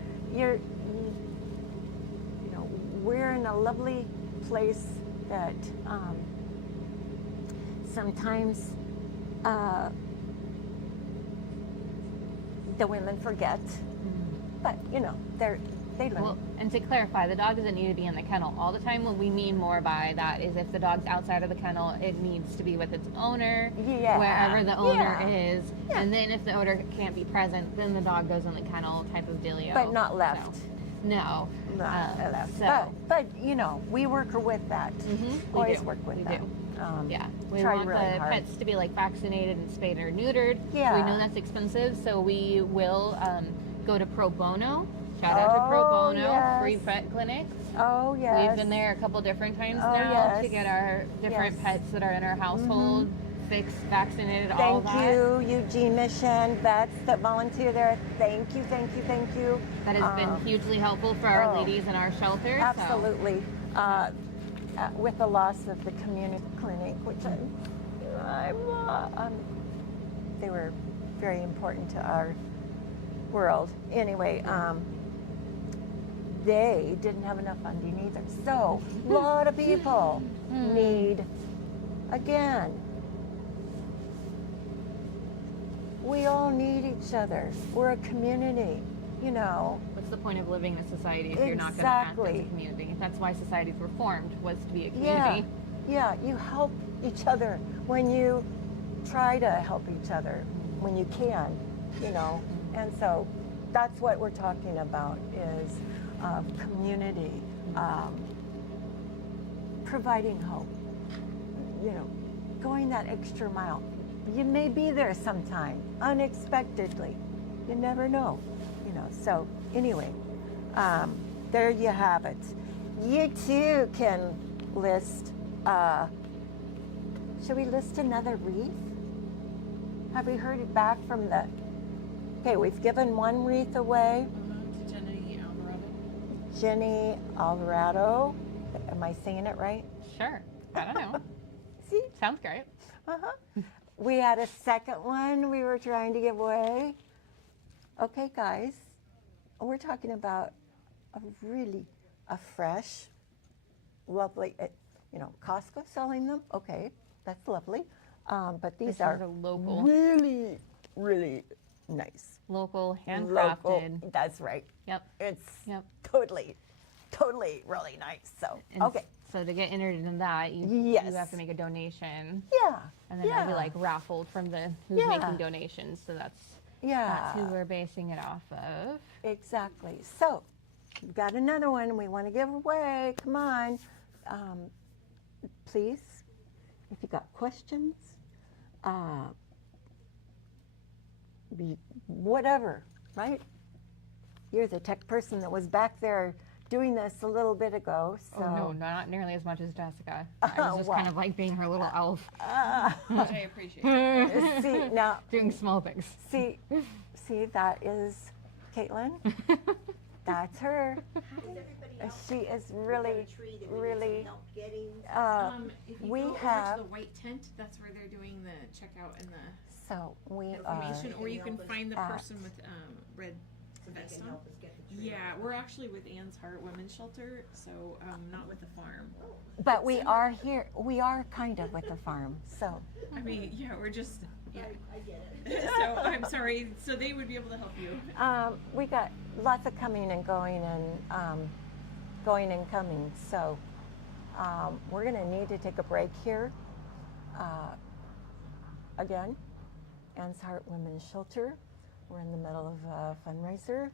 We're in a lovely place that sometimes the women forget, but they learn. Well, and to clarify, the dog doesn't need to be in the kennel all the time. What we mean more by that is if the dog's outside of the kennel, it needs to be with its owner, wherever the owner is. And then if the owner can't be present, then the dog goes in the kennel type of dealio. But not left. No. So but you know, we work with that. we Always do. work with We that. do. Um, Yeah, we try want really the hard. pets to be like vaccinated and spayed or neutered. Yeah. We know that's expensive, so we will go to pro bono. Shout out to pro Oh, bono, free yes. pet clinics. Oh yes. We've been there a couple different times Oh, now to yes. get our different Yes. pets that are in our household fixed, vaccinated, all Thank that. you, Eugene Mission vets that volunteer there. Thank you, thank you, thank you. That has been hugely helpful for our oh, ladies in our shelter. Absolutely. With the loss of the community clinic, which they were very important to our world. Anyway, they didn't have enough funding either. So a lot of people need, again, we all need each other. We're a community, you know. What's the point of living in a society if you're not going to act as a community? That's why societies were formed, was to be a community. Yeah, you help each other when you try to help each other, when you can, you know. And so that's what we're talking about is community, providing hope, you know, going that extra mile. You may be there sometime, unexpectedly. You never know, you know. So anyway, there you have it. You too can list, should we list another wreath? Have we heard it back from the, okay, we've given one wreath away. To Jenny Alvarado. Jenny Alvarado. Am I saying it right? Sure. I don't know. See? Sounds great. We had a second one we were trying to give away. Okay, guys, we're talking about a fresh, lovely, you know, Costco selling them. Okay, that's lovely. But these This are is a local. really, really nice. Local, handcrafted. Local, that's right. Yep. It's Yep. totally really nice. So, And okay. So to get entered in that, you Yes. have to make a donation. Yeah. And then it'll be like raffled from the who's Yeah. making donations. So that's Yeah. who we're basing it off of. Exactly. So, we've got another one we want to give away. Come on. Please, if you got questions, whatever, right? You're the tech person that was back there doing this a little bit ago. So. Oh no, not nearly as much as Jessica. I was just Well. kind of like being her little elf, Which I appreciate. See, now, doing small things. see, that is Caitlin. That's her. She is really. If you We go over have. to the white tent, that's where they're doing the checkout and the So we are. information, or you can find the at- person with red vest on. Yeah, we're actually with Anne's Heart Women's Shelter, so not with the farm. But we are here. We are kind of with the farm. So. I mean, yeah, we're just. Yeah. I get it. So I'm sorry. So they would be able to help you. We got lots of coming and going and coming. So we're going to need to take a break here. Again, Anne's Heart Women's Shelter. We're in the middle of a fundraiser.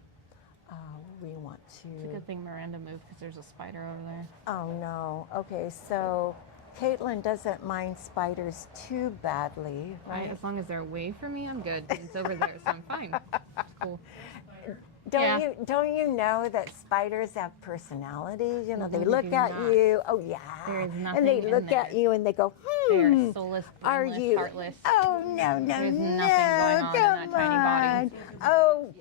We want to. It's a good thing Miranda moved because there's a spider over there. Oh no. Okay, so Caitlin doesn't mind spiders too badly, right? As long as they're away from me, I'm good. It's over there, so I'm fine. It's cool. Don't you know that spiders have personalities? You know, they They look do at not. you. Oh yeah. There is and they nothing in look at there. you and they go, They are soulless, are brainless, you? heartless. Oh no, There's no, nothing going on in that come tiny body. on. Oh,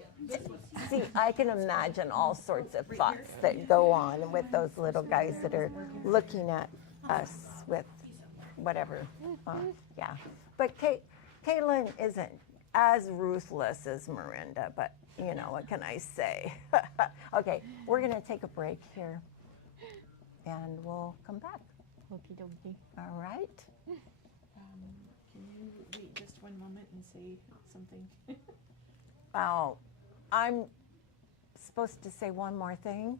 see, I can imagine all sorts of thoughts that go on with those little guys that are looking at us with whatever. Yeah, but Caitlin isn't as ruthless as Miranda, but you know, what can I say? Okay, we're gonna take a break here and we'll come back. Okie dokie. All right? Can you wait just one moment and say something? Oh, I'm supposed to say one more thing?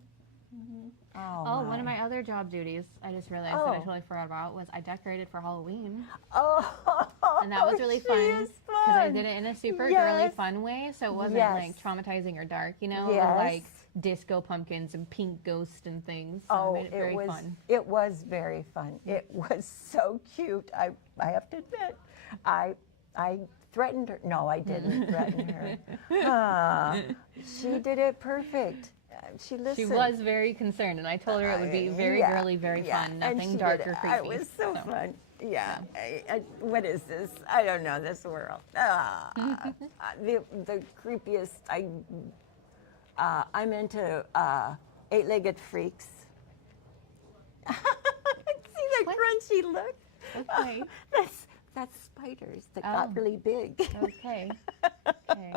Oh, one of my other job duties, I just realized that I totally forgot about, was I decorated for Halloween. Oh, And that was really fun she is because I fun. did it in a super Yes. girly, fun way, so it wasn't Yes. like traumatizing or dark, you know? Yes. Like disco pumpkins and pink ghosts and things. So I Oh, made it very fun. It was very fun. It was so cute. I have to admit, I threatened her. No, I didn't threaten her. She did it perfect. She listened. She was very concerned, and I told her it would be very Yeah, girly, very yeah, fun, and nothing she dark did or it. creepy. It was so fun. Yeah. What is this? I don't know this world. The creepiest. I'm into eight-legged freaks. See the What? crunchy look? Okay. That's spiders that got really big. Okay. Okay.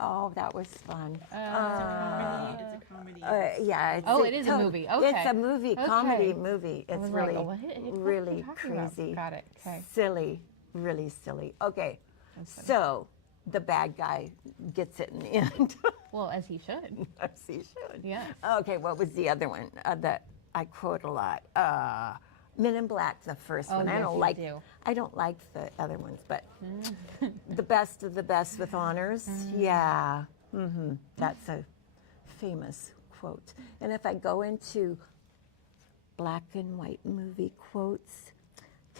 Oh, that was fun. It's a comedy. Yeah. It is a movie. Okay. It's a movie, comedy Okay. movie. I It's was really, like, what are you really talking about? crazy. Got it. Okay. Silly, really silly. Okay, so the bad guy gets it in the end. Well, as he should. As he should. Yeah. Okay, what was the other one that I quote a lot? Men in Black, the first one. yes, you do. I don't like the other ones, but the best of the best with honors. Yeah. That's a famous quote. And if I go into black and white movie quotes,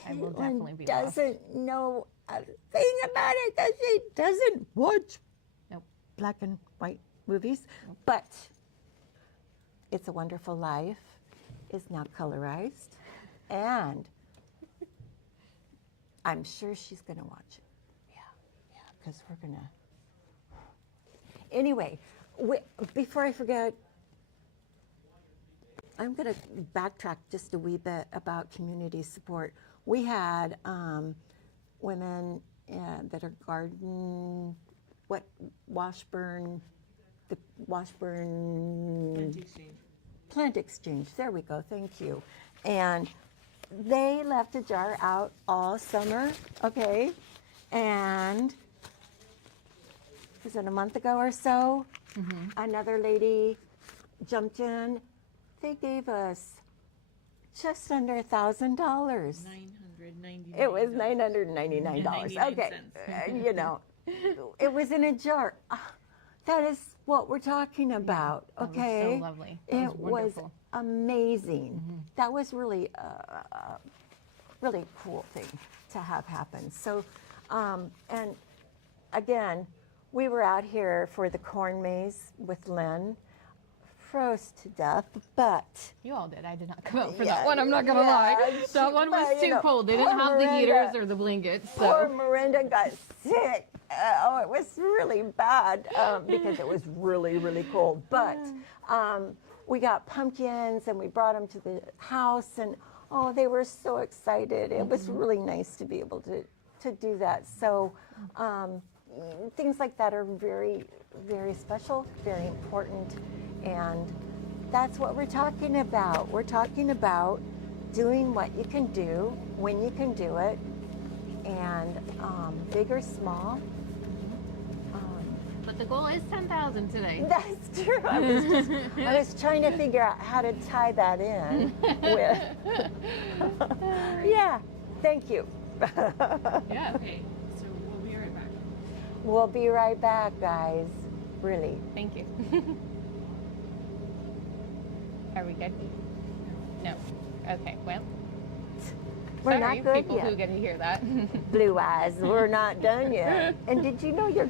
I will Caitlin definitely be lost. doesn't know a thing about it because she doesn't watch Nope. black and white movies. But It's a Wonderful Life is now colorized, and I'm sure she's going to watch it. Yeah, because we're going to. Anyway, before I forget, I'm going to backtrack just a wee bit about community support. We had women that are garden, Washburn, Plant Exchange. There we go. Thank you. And they left a jar out all summer. Okay, and was it a month ago or so? Another lady jumped in. They gave us just under $1,000. $999. It was $999. 99 Okay, cents. you know, it was in a jar. That is what we're talking about. That was Okay, so lovely. That it was was wonderful. amazing. That was really a really cool thing to have happen. So, and again, we were out here for the corn maze with Lynn. Froze to death, but You all did. I did not come out for Yeah, that one. I'm not gonna lie. That one was but, you too know, cold. They poor didn't have the Miranda. heaters or the blankets. poor So Miranda got sick. It was really bad because it was really, really cold. But we got pumpkins and we brought them to the house, and they were so excited. It was really nice to be able to do that. So things like that are very, very special, very important, and that's what we're talking about. We're talking about doing what you can do when you can do it, and big or small. but the goal is 10,000 today. That's true. I was trying to figure out how to tie that in with. Yeah, thank you. Yeah. Okay, so we'll be right back. We'll be right back, guys. Really. Thank you. Are we good? No. Okay. Well. We're sorry, not good people yet. who get to hear that. Blue eyes, we're not done yet. And did you know your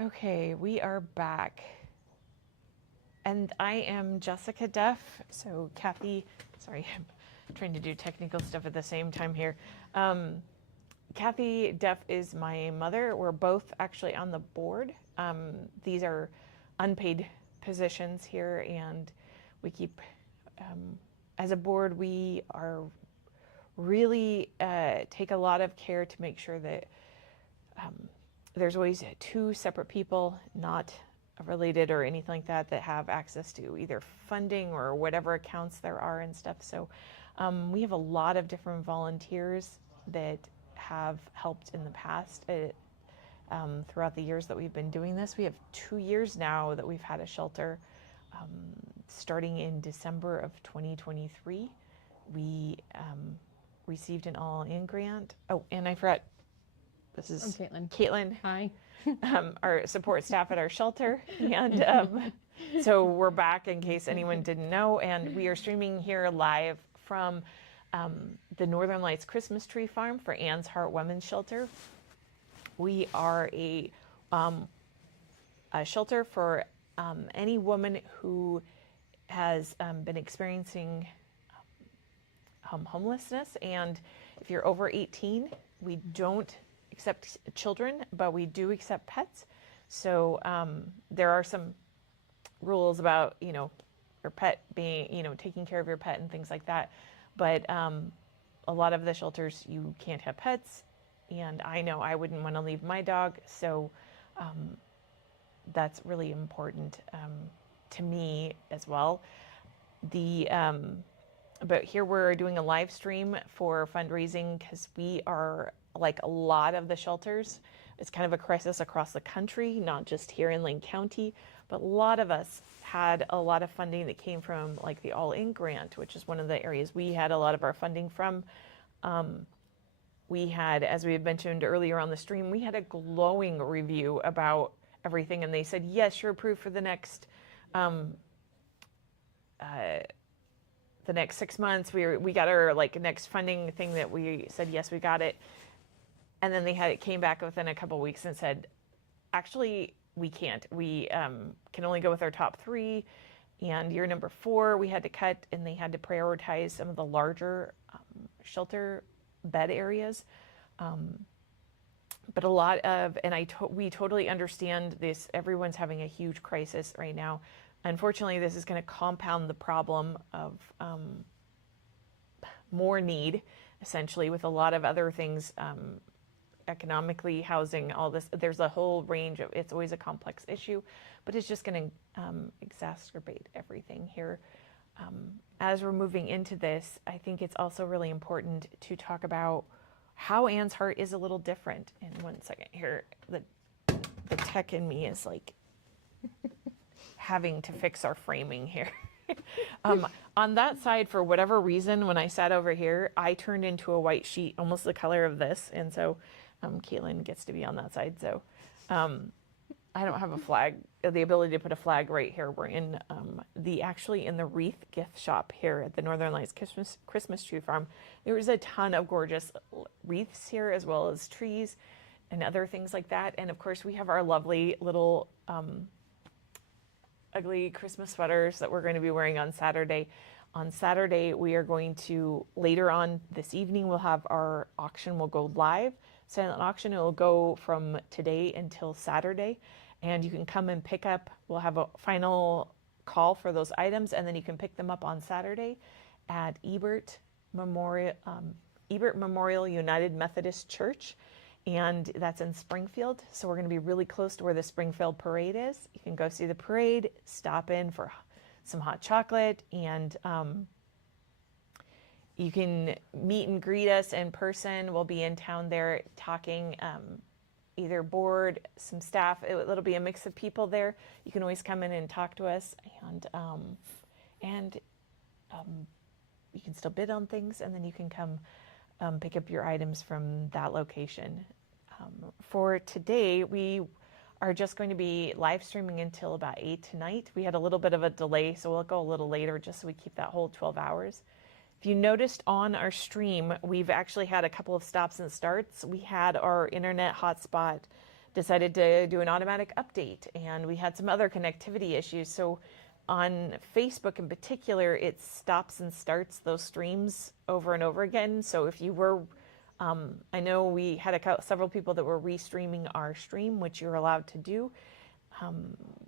Okay, we are back. And I am Jessica Duff. So Kathy, sorry, I'm trying to do technical stuff at the same time here. Kathy Duff is my mother. We're both actually on the board. These are unpaid positions here, and we keep, as a board, we are really take a lot of care to make sure that there's always two separate people, not related or anything like that, that have access to either funding or whatever accounts there are and stuff. So we have a lot of different volunteers that have helped in the past throughout the years that we've been doing this. We have 2 years now that we've had a shelter. Starting in December of 2023, we received an all-in grant. Oh, and I forgot, this is Caitlin. Hi. Our support staff at our shelter. And so we're back in case anyone didn't know. And we are streaming here live from the Northern Lights Christmas Tree Farm for Anne's Heart Women's Shelter. We are a shelter for any woman who has been experiencing homelessness. And if you're over 18, we don't accept children, but we do accept pets. So there are some rules about, your pet being, taking care of your pet and things like that. But a lot of the shelters, you can't have pets. And I know I wouldn't want to leave my dog. So that's really important to me as well. But here we're doing a live stream for fundraising because we are, like a lot of the shelters, it's kind of a crisis across the country, not just here in Lane County, but a lot of us had a lot of funding that came from like the All-In grant, which is one of the areas we had a lot of our funding from. We had, as we had mentioned earlier on the stream, we had a glowing review about everything, and they said, yes, you're approved for the next 6 months. We got our next funding thing that we said, yes, we got it. And then it came back within a couple of weeks and said, actually, we can't. We can only go with our top 3. And year number 4, we had to cut, and they had to prioritize some of the larger shelter bed areas. But a lot of, and we totally understand this, everyone's having a huge crisis right now. Unfortunately, this is going to compound the problem of more need, essentially, with a lot of other things, economically, housing, all this. There's a whole range of, it's always a complex issue, but it's just going to exacerbate everything here. As we're moving into this, I think it's also really important to talk about how Anne's Heart is a little different. And 1 second here, the tech in me is like having to fix our framing here. On that side, for whatever reason, when I sat over here, I turned into a white sheet, almost the color of this. And so Caitlin gets to be on that side. So I don't have a flag, the ability to put a flag right here. We're in actually in the wreath gift shop here at the Northern Lights Christmas Tree Farm. There was a ton of gorgeous wreaths here, as well as trees and other things like that. And of course, we have our lovely little ugly Christmas sweaters that we're going to be wearing on Saturday. On Saturday, we are going to, later on this evening, we'll have our auction will go live. Silent auction, it will go from today until Saturday. And you can come and pick up, we'll have a final call for those items, and then you can pick them up on Saturday at Ebert Memorial United Methodist Church. And that's in Springfield. So we're going to be really close to where the Springfield Parade is. You can go see the parade, stop in for some hot chocolate, and you can meet and greet us in person. We'll be in town there talking, either board, some staff. It'll be a mix of people there. You can always come in and talk to us, and you can still bid on things, and then you can come pick up your items from that location. For today, we are just going to be live streaming until about 8 tonight. We had a little bit of a delay, so we'll go a little later just so we keep that whole 12 hours. If you noticed on our stream, we've actually had a couple of stops and starts. We had our internet hotspot decided to do an automatic update, and we had some other connectivity issues. So on Facebook in particular, it stops and starts those streams over and over again. So if you were, I know we had several people that were restreaming our stream, which you're allowed to do.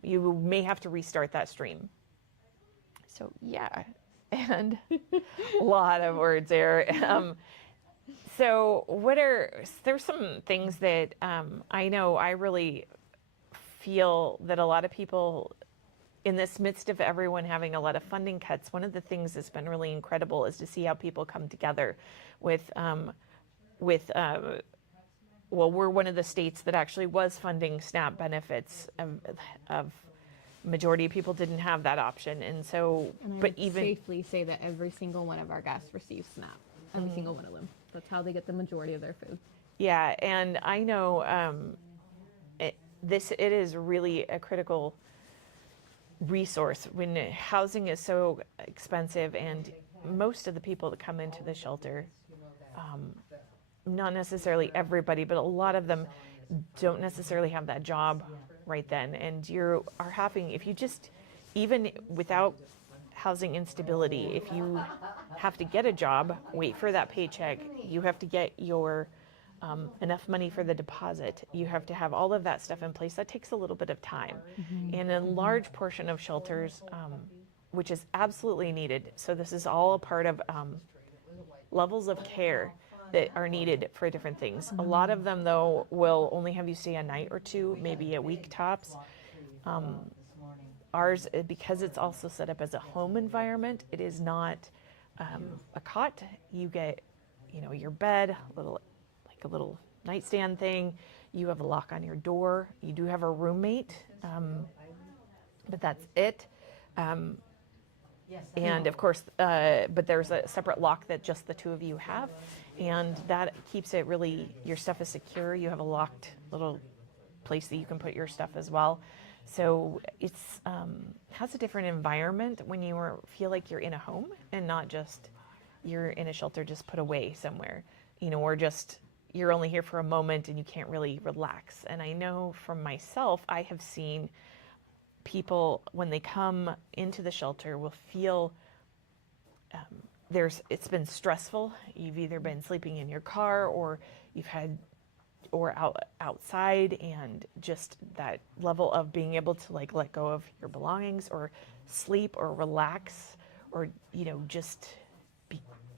You may have to restart that stream. So yeah, and a lot of words there. So there's some things that I know I really feel that a lot of people, in this midst of everyone having a lot of funding cuts, one of the things that's been really incredible is to see how people come together with well, we're one of the states that actually was funding SNAP benefits. Of majority of people didn't have that option, and so, And I but would even safely say that every single one of our guests receives SNAP. Every single one of them. That's how they get the majority of their food. yeah, and I know it is really a critical resource when housing is so expensive, and most of the people that come into the shelter, not necessarily everybody, but a lot of them don't necessarily have that job right then, and you are having, if you just, even without housing instability, if you have to get a job, wait for that paycheck, you have to get your enough money for the deposit, you have to have all of that stuff in place. That takes a little bit of time. And a large portion of shelters, which is absolutely needed, so this is all a part of levels of care that are needed for different things. A lot of them, though, will only have you stay a night or two, maybe a week tops. Ours, because it's also set up as a home environment, it is not a cot. You get, your bed, a little nightstand thing. You have a lock on your door. You do have a roommate, but that's it. And of course, but there's a separate lock that just the two of you have, and that keeps it really, your stuff is secure. You have a locked little place that you can put your stuff as well. So it's has a different environment when you feel like you're in a home and not just you're in a shelter just put away somewhere, or just you're only here for a moment and you can't really relax. And I know from myself, I have seen people when they come into the shelter will feel it's been stressful. You've either been sleeping in your car or you've had outside, and just that level of being able to let go of your belongings or sleep or relax, or just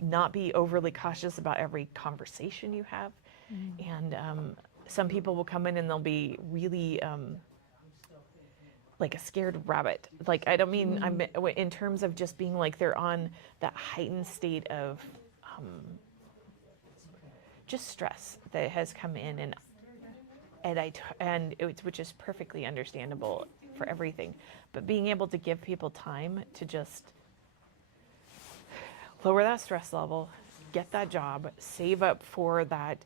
not be overly cautious about every conversation you have. And some people will come in and they'll be really like a scared rabbit. I don't mean I'm in terms of just being like they're on that heightened state of just stress that has come in, which is perfectly understandable for everything. But being able to give people time to just lower that stress level, get that job, save up for that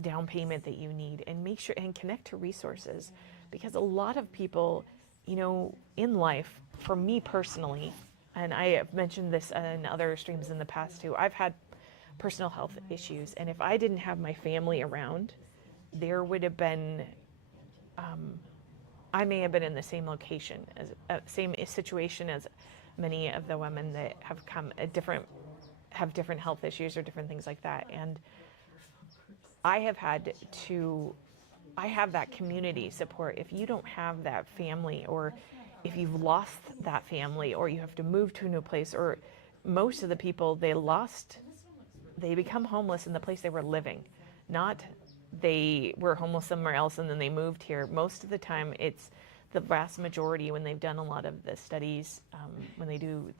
down payment that you need, and make sure and connect to resources. Because a lot of people, in life, for me personally, and I have mentioned this in other streams in the past too, I've had personal health issues, and if I didn't have my family around, there would have been, I may have been in the same location, same situation as many of the women that have come have different health issues or different things like that. And I have that community support. If you don't have that family, or if you've lost that family, or you have to move to a new place, or most of the people they become homeless in the place they were living, not they were homeless somewhere else and then they moved here. Most of the time, it's the vast majority, when they've done a lot of the studies, when they do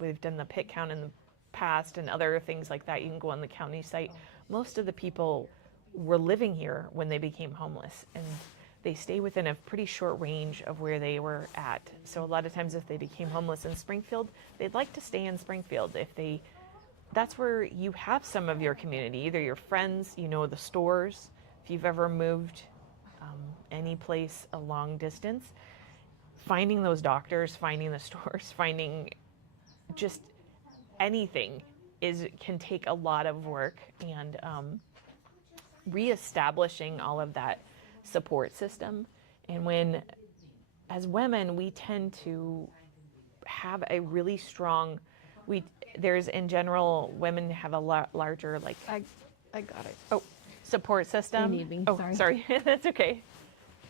we've done the pit count in the past and other things like that, you can go on the county site. Most of the people were living here when they became homeless, and they stay within a pretty short range of where they were at. So a lot of times if they became homeless in Springfield, they'd like to stay in Springfield. That's where you have some of your community, either your friends, the stores. If you've ever moved any place a long distance, finding those doctors, finding the stores, finding just anything can take a lot of work, and reestablishing all of that support system. And when, as women, we tend to have a really strong, there's in general, women have a larger, like, I got it. Oh, support system. need me, Oh, sorry. sorry. That's okay.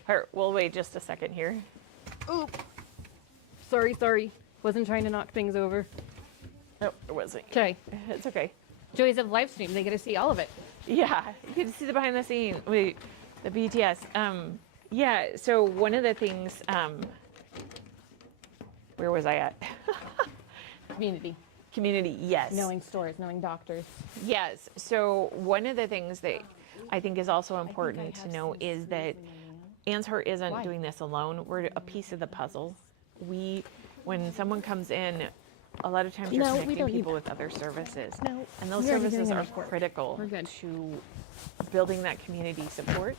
All right, we'll wait just a second here. Oop. Sorry. Wasn't trying to knock things over. Oh, it wasn't. Okay. It's okay. Joys of Livestream. They get to see all of it. Yeah, you get to see the behind the scenes. Wait, the BTS. Yeah, so one of the things, where was I at? Community, yes. Knowing stores, knowing doctors. Yes, so one of the things that I think is also important to know is that Anne's Heart isn't doing this alone. We're a piece of the puzzle. When someone comes in, a lot of times you're connecting people with other services. No, and those we already services doing are enough work. critical We're good. to building that community support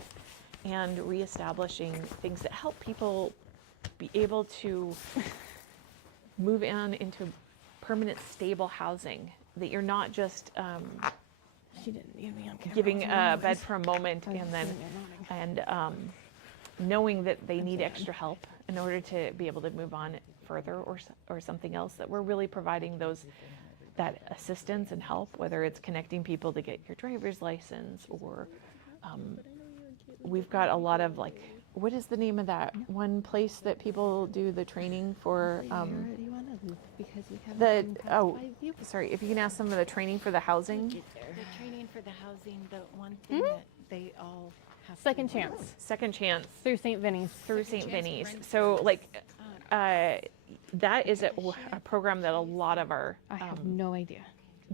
and reestablishing things that help people be able to move into permanent, stable housing, that you're not just She didn't need me on camera. giving a bed for a moment and knowing that they need extra help in order to be able to move on further or something else, that we're really providing that assistance and help, whether it's connecting people to get your driver's license or we've got a lot of, like, what is the name of that one place that people do the training for? Sorry, if you can ask some of the training for the housing. The training for the housing, the one thing that they all have. Second chance. Second chance Through St. Vinny's. through St. Vinny's. So, like, that is a program that a lot of our I have no idea.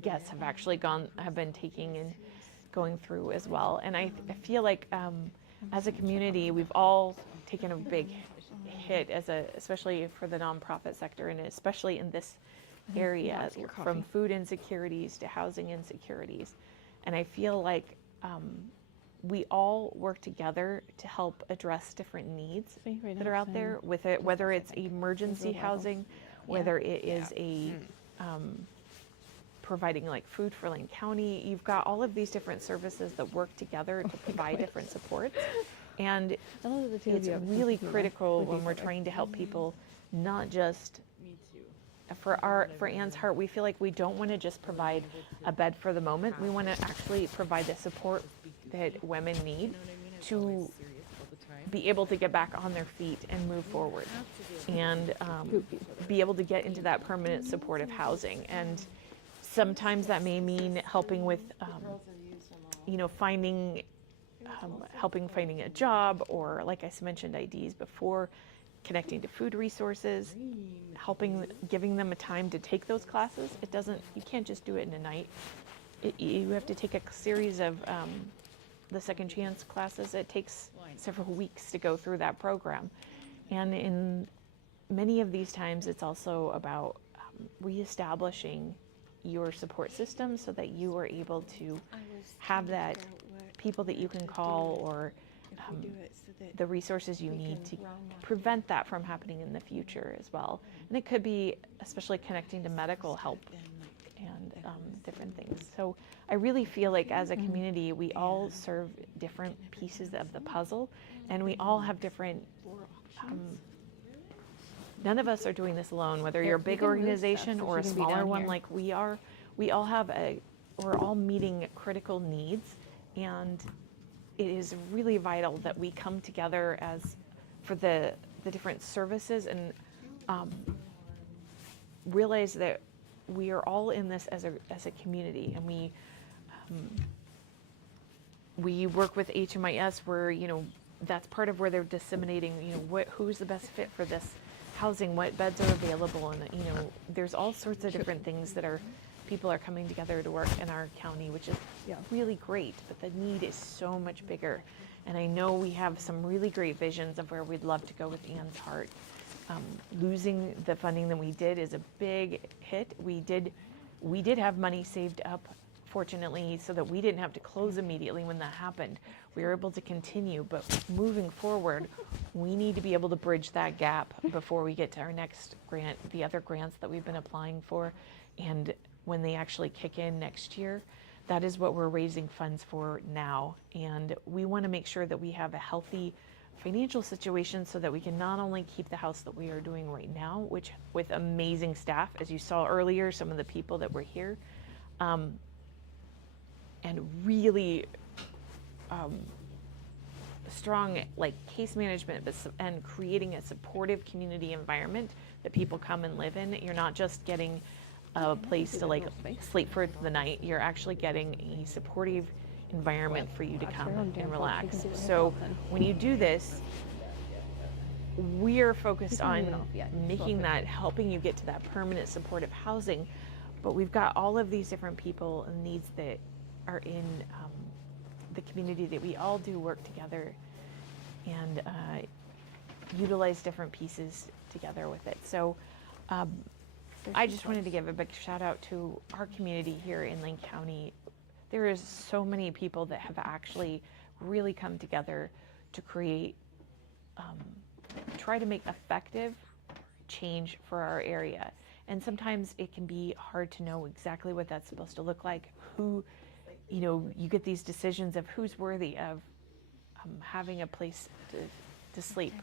guests have actually have been taking and going through as well. And I feel like as a community, we've all taken a big hit especially for the nonprofit sector, and especially in this area, from food insecurities to housing insecurities. And I feel like we all work together to help address different needs that are out there with it, whether it's emergency housing, whether it is providing like food for Lane County. You've got all of these different services that work together to provide different supports. And it's really critical when we're trying to help people, not just for Anne's Heart, we feel like we don't want to just provide a bed for the moment. We want to actually provide the support that women need to be able to get back on their feet and move forward and be able to get into that permanent supportive housing. And sometimes that may mean helping with, finding a job, or like I mentioned, IDs before, connecting to food resources, giving them a time to take those classes. You can't just do it in a night. You have to take a series of the second chance classes. It takes several weeks to go through that program. And in many of these times, it's also about reestablishing your support system so that you are able to have that people that you can call, or the resources you need to prevent that from happening in the future as well. And it could be especially connecting to medical help and different things. So I really feel like as a community, we all serve different pieces of the puzzle, and we all have different, none of us are doing this alone, whether you're a big organization or a smaller one like we are. We're all meeting critical needs, and it is really vital that we come together for the different services and realize that we are all in this as a community, and we work with HMIS where that's part of where they're disseminating who's the best fit for this housing, what beds are available, and there's all sorts of different things that people are coming together to work in our county, which is really great, but the need is so much bigger. And I know we have some really great visions of where we'd love to go with Anne's Heart. Losing the funding that we did is a big hit. We did have money saved up, fortunately, so that we didn't have to close immediately when that happened. We were able to continue, but moving forward, we need to be able to bridge that gap before we get to our next grant, the other grants that we've been applying for. And when they actually kick in next year, that is what we're raising funds for now. And we want to make sure that we have a healthy financial situation so that we can not only keep the house that we are doing right now, which with amazing staff, as you saw earlier, some of the people that were here, and really strong like case management, and creating a supportive community environment that people come and live in. You're not just getting a place to like sleep for the night. You're actually getting a supportive environment for you to come and relax. So when you do this, we're focused on making that, helping you get to that permanent supportive housing. But we've got all of these different people and needs that are in the community that we all do work together and utilize different pieces together with it. So I just wanted to give a big shout out to our community here in Lane County. There is so many people that have actually really come together to create, try to make effective change for our area. And sometimes it can be hard to know exactly what that's supposed to look like. Who, you know, you get these decisions of who's worthy of having a place to sleep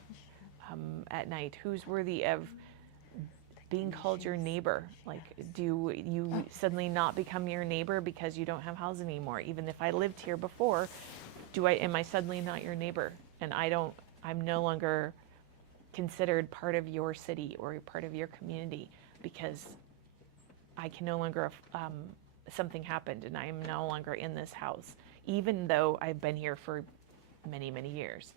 at night, who's worthy of being called your neighbor. Like, do you suddenly not become your neighbor because you don't have housing anymore? Even if I lived here before, am I suddenly not your neighbor? And I'm no longer considered part of your city or part of your community because I can no longer, something happened and I am no longer in this house, even though I've been here for many, many years.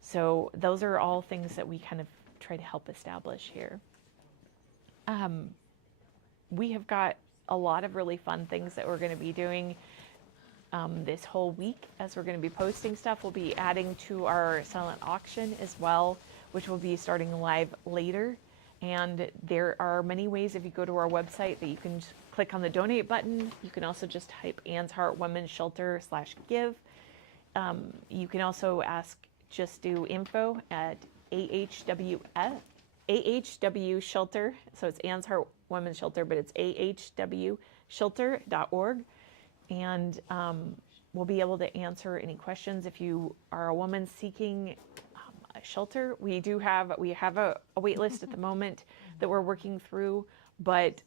So those are all things that we kind of try to help establish here. We have got a lot of really fun things that we're going to be doing this whole week. As we're going to be posting stuff, we'll be adding to our silent auction as well, which will be starting live later. And there are many ways, if you go to our website, that you can click on the donate button. You can also just type Anne's Heart Women's Shelter /give. You can also just do info at AHW Shelter. So it's Anne's Heart Women's Shelter, but it's ahwshelter.org. And we'll be able to answer any questions. If you are a woman seeking a shelter, we have a wait list at the moment that we're working through, but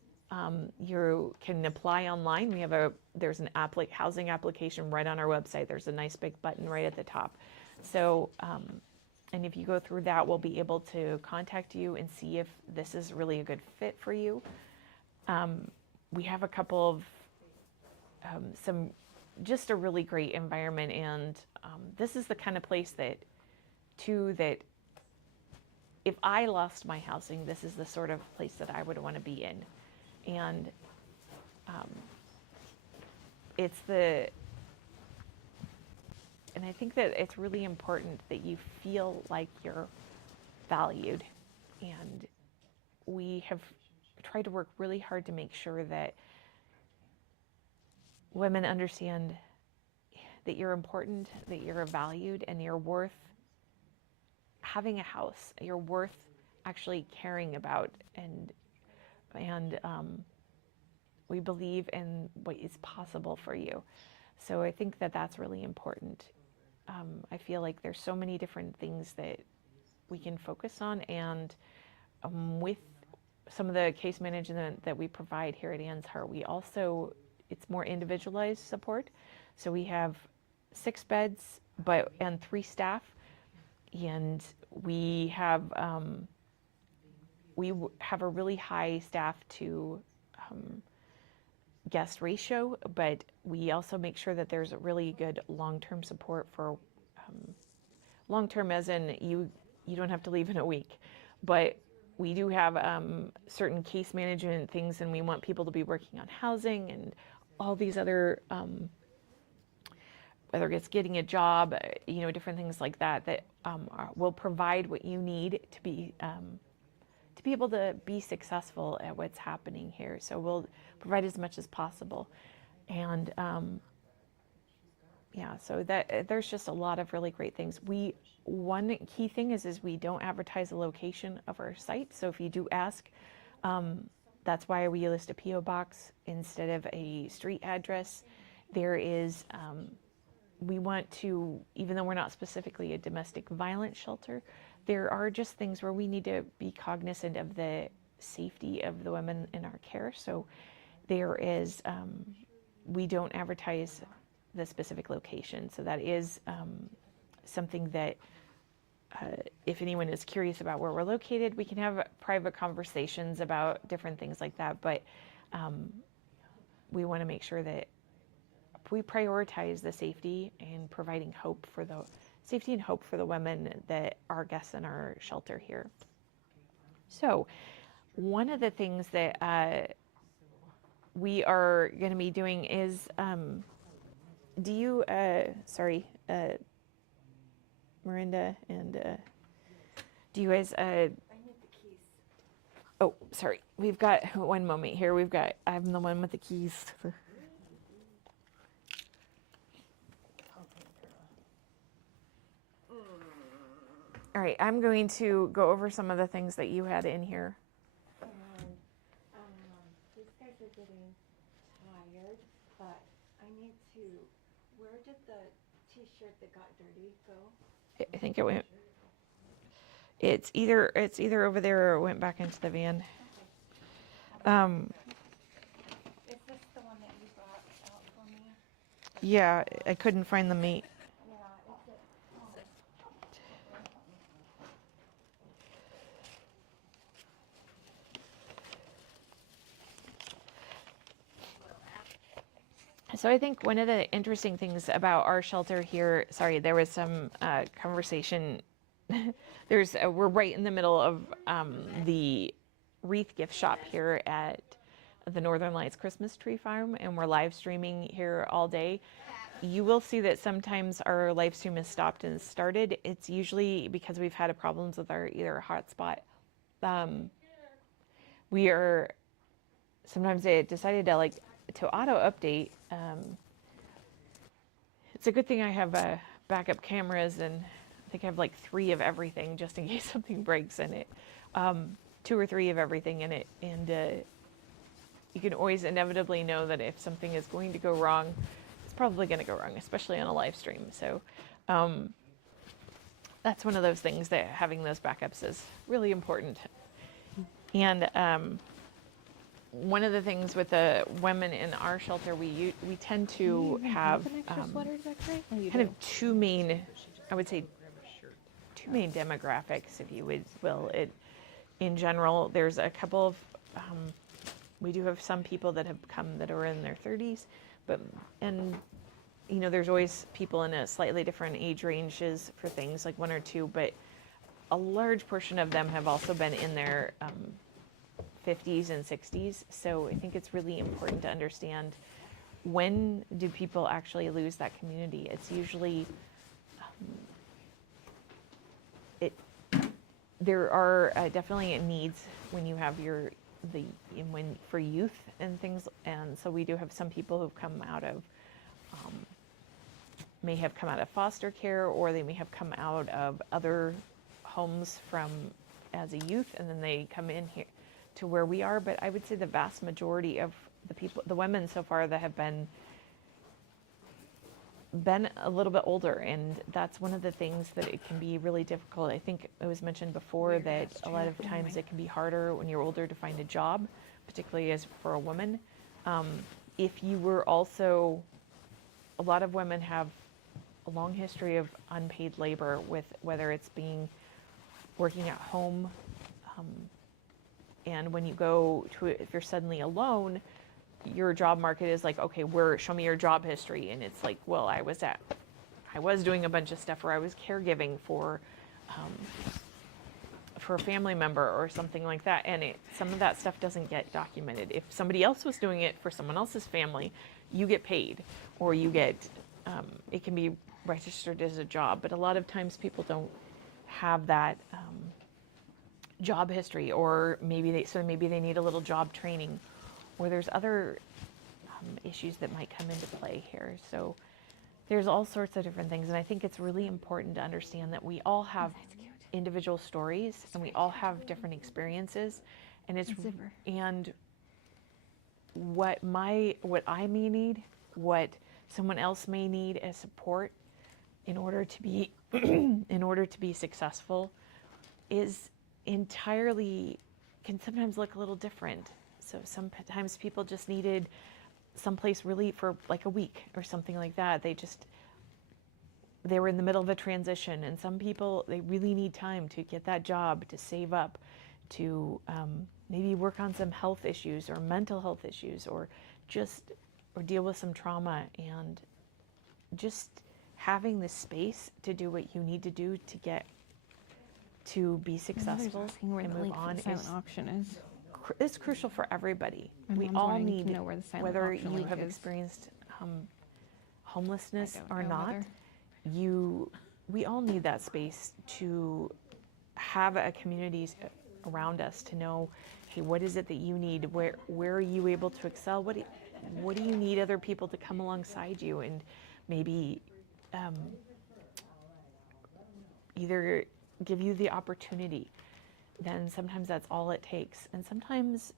you can apply online. There's an housing application right on our website. There's a nice big button right at the top. So, and if you go through that, we'll be able to contact you and see if this is really a good fit for you. We have a couple of just a really great environment, and this is the kind of place that if I lost my housing, this is the sort of place that I would want to be in. And and I think that it's really important that you feel like you're valued. And we have tried to work really hard to make sure that women understand that you're important, that you're valued, and you're worth having a house. You're worth actually caring about, and we believe in what is possible for you. So I think that that's really important. I feel like there's so many different things that we can focus on, and with some of the case management that we provide here at Anne's Heart, it's more individualized support. So we have 6 beds, and 3 staff, and we have a really high staff to guest ratio, but we also make sure that there's a really good long-term support for long-term, as in you don't have to leave in a week, but we do have certain case management things, and we want people to be working on housing and all these other whether it's getting a job, different things like that will provide what you need to be able to be successful at what's happening here. So we'll provide as much as possible. And so that there's just a lot of really great things. One key thing is we don't advertise the location of our site. So if you do ask, that's why we list a PO box instead of a street address. there is, we want to, even though we're not specifically a domestic violence shelter, there are just things where we need to be cognizant of the safety of the women in our care. So there is, we don't advertise the specific location. So that is something that if anyone is curious about where we're located, we can have private conversations about different things like that. But we want to make sure that we prioritize the safety and providing hope for the safety and hope for the women that are guests in our shelter here. So one of the things that we are going to be doing is, do you, sorry, Miranda and do you guys, oh, sorry, we've got one moment here. I'm the one with the keys. All right, I'm going to go over some of the things that you had in here. And these guys are getting tired, but I need to, where did the t-shirt that got dirty go? I think it went, it's either over there or it went back into the van. Is this the one that you brought out for me? Yeah, I couldn't find the meat. Yeah, it's it. So I think one of the interesting things about our shelter here, sorry, there was some conversation. We're right in the middle of the wreath gift shop here at the Northern Lights Christmas Tree Farm, and we're live streaming here all day. You will see that sometimes our live stream is stopped and started. It's usually because we've had problems with our either hotspot. Sometimes they decided to auto update. It's a good thing I have backup cameras, and I think I have like 3 of everything just in case something breaks in it. 2 or 3 of everything in it, and you can always inevitably know that if something is going to go wrong, it's probably going to go wrong, especially on a live stream. So that's one of those things that having those backups is really important. And one of the things with the women in our shelter, we tend to have kind of 2 main, I would say, 2 main demographics, if you will. In general, there's a couple of, we do have some people that have come that are in their 30s, and there's always people in a slightly different age ranges for things, like 1 or 2, but a large portion of them have also been in their 50s and 60s. So I think it's really important to understand, when do people actually lose that community? It's usually, there are definitely needs when you have for youth and things. And so we do have some people who've come out of, may have come out of foster care, or they may have come out of other homes as a youth, and then they come in here to where we are. But I would say the vast majority of the women so far that have been a little bit older, and that's one of the things that it can be really difficult. I think it was mentioned before that a lot of times it can be harder when you're older to find a job, particularly as for a woman. If you were also, a lot of women have a long history of unpaid labor, with whether it's working at home, and when you go to, if you're suddenly alone, your job market is like, okay, show me your job history. And it's like, well, I was doing a bunch of stuff where I was caregiving for a family member or something like that. And some of that stuff doesn't get documented. If somebody else was doing it for someone else's family, you get paid, or you get, it can be registered as a job. But a lot of times people don't have that job history, or maybe they need a little job training, or there's other issues that might come into play here. So there's all sorts of different things, and I think it's really important to understand that we all have individual stories, and we all have different experiences, and what I may need, what someone else may need a support in order to be in order to be successful is entirely, can sometimes look a little different. So sometimes people just needed someplace really for like a week or something like that. They were in the middle of a transition, and some people, they really need time to get that job, to save up, to maybe work on some health issues or mental health issues, or deal with some trauma, and just having the space to do what you need to do to be successful Where and the move link for on the silent auction is. is crucial for everybody. My We mom's all wanting to need, know where the silent whether auction you link have is. experienced homelessness I don't or know not, whether- we all need that space to have a community around us to know, hey, what is it that you need? Where are you able to excel? What do you need other people to come alongside you and maybe either give you the opportunity? Then sometimes that's all it takes. And sometimes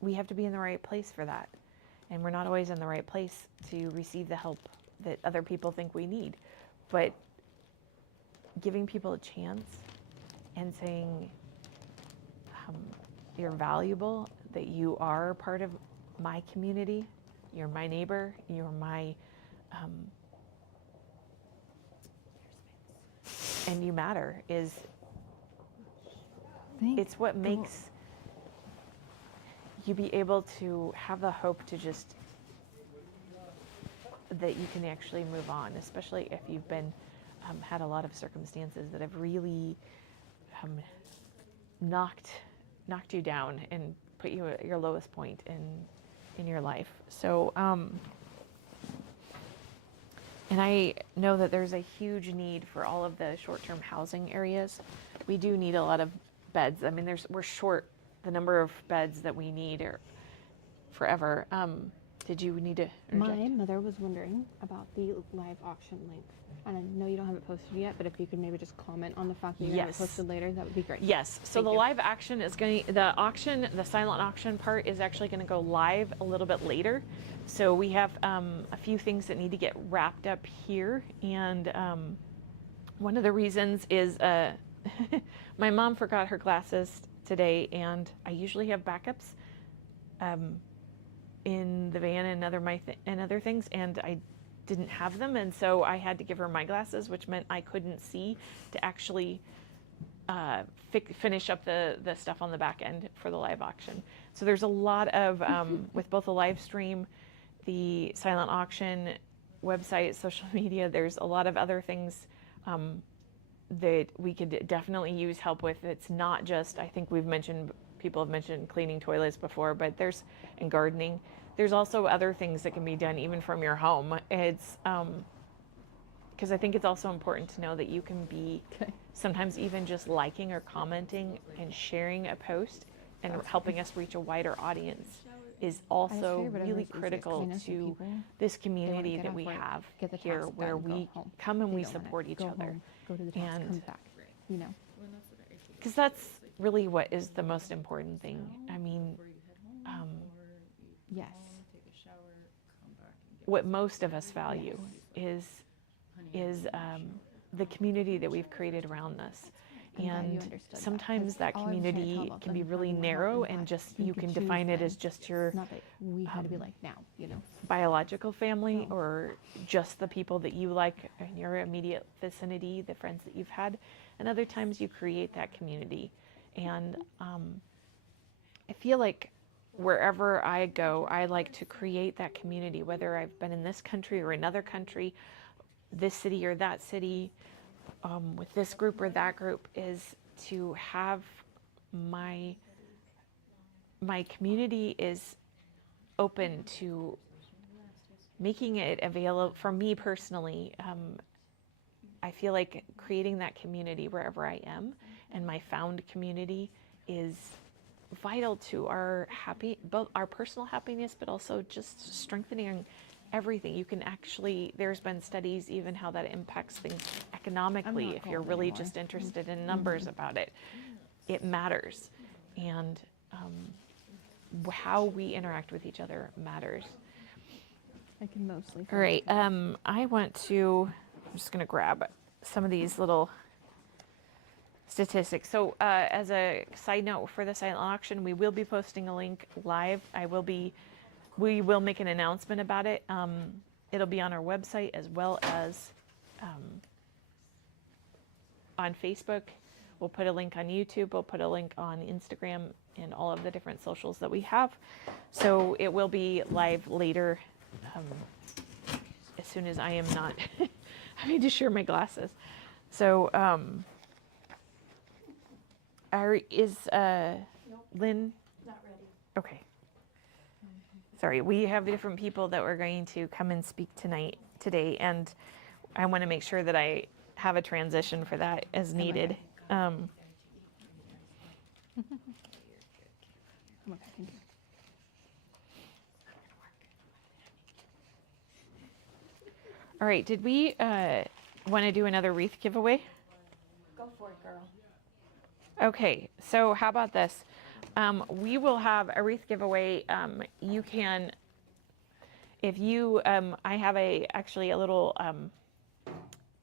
we have to be in the right place for that. And we're not always in the right place to receive the help that other people think we need. But giving people a chance and saying, you're valuable, that you are part of my community, you're my neighbor, you're my, and you matter, it's what makes you be able to have the hope to just, that you can actually move on, especially if you've been, had a lot of circumstances that have really knocked you down and put you at your lowest point in your life. So, and I know that there's a huge need for all of the short-term housing areas. We do need a lot of beds. I mean, we're short the number of beds that we need forever. Did you need to interject? My mother was wondering about the live auction link. And I know you don't have it posted yet, but if you could maybe just comment on the fact that you're going to have it posted later, that would be great. Yes. So the live action is the silent auction part is actually going to go live a little bit later. So we have a few things that need to get wrapped up here. And one of the reasons is my mom forgot her glasses today, and I usually have backups in the van and other things, and I didn't have them, and so I had to give her my glasses, which meant I couldn't see to actually finish up the stuff on the back end for the live auction. So there's a lot of with both the live stream, the silent auction website, social media, there's a lot of other things that we could definitely use help with. It's not just, I think people have mentioned cleaning toilets before, but and gardening. There's also other things that can be done even from your home. It's because I think it's also important to know that you can be sometimes even just liking or commenting and sharing a post and helping us reach a wider audience is also really critical to this community that we have here, where we come and we support each other. Go to the task, come back, you know. Because that's really what is the most important thing. I mean, yes. What most of us value is the community that we've created around us. And sometimes that community can be really narrow, and just you can define it as just your Not that we had to be like now, you know. biological family, or just the people that you like in your immediate vicinity, the friends that you've had. And other times you create that community. And I feel like wherever I go, I like to create that community, whether I've been in this country or another country, this city or that city, with this group or that group, is to have my community is open to making it available for me personally. I feel like creating that community wherever I am, and my found community, is vital to both our personal happiness, but also just strengthening everything. You can actually, there's been studies even how that impacts things economically. If you're really just interested in numbers about it, it matters. And how we interact with each other matters. I can mostly. All right, I want to, I'm just gonna grab some of these little statistics. So as a side note for the silent auction, we will be posting a link live. We will make an announcement about it. It'll be on our website as well as on Facebook. We'll put a link on YouTube. We'll put a link on Instagram and all of the different socials that we have. So it will be live later as soon as I am not having to share my glasses. So is Lynn? Not ready. Okay. Sorry, we have different people that were going to come and speak today, and I want to make sure that I have a transition for that as needed. Come on back in here. All right, did we want to do another wreath giveaway? Go for it, girl. Okay, so how about this? We will have a wreath giveaway. You can, if you, I have actually a little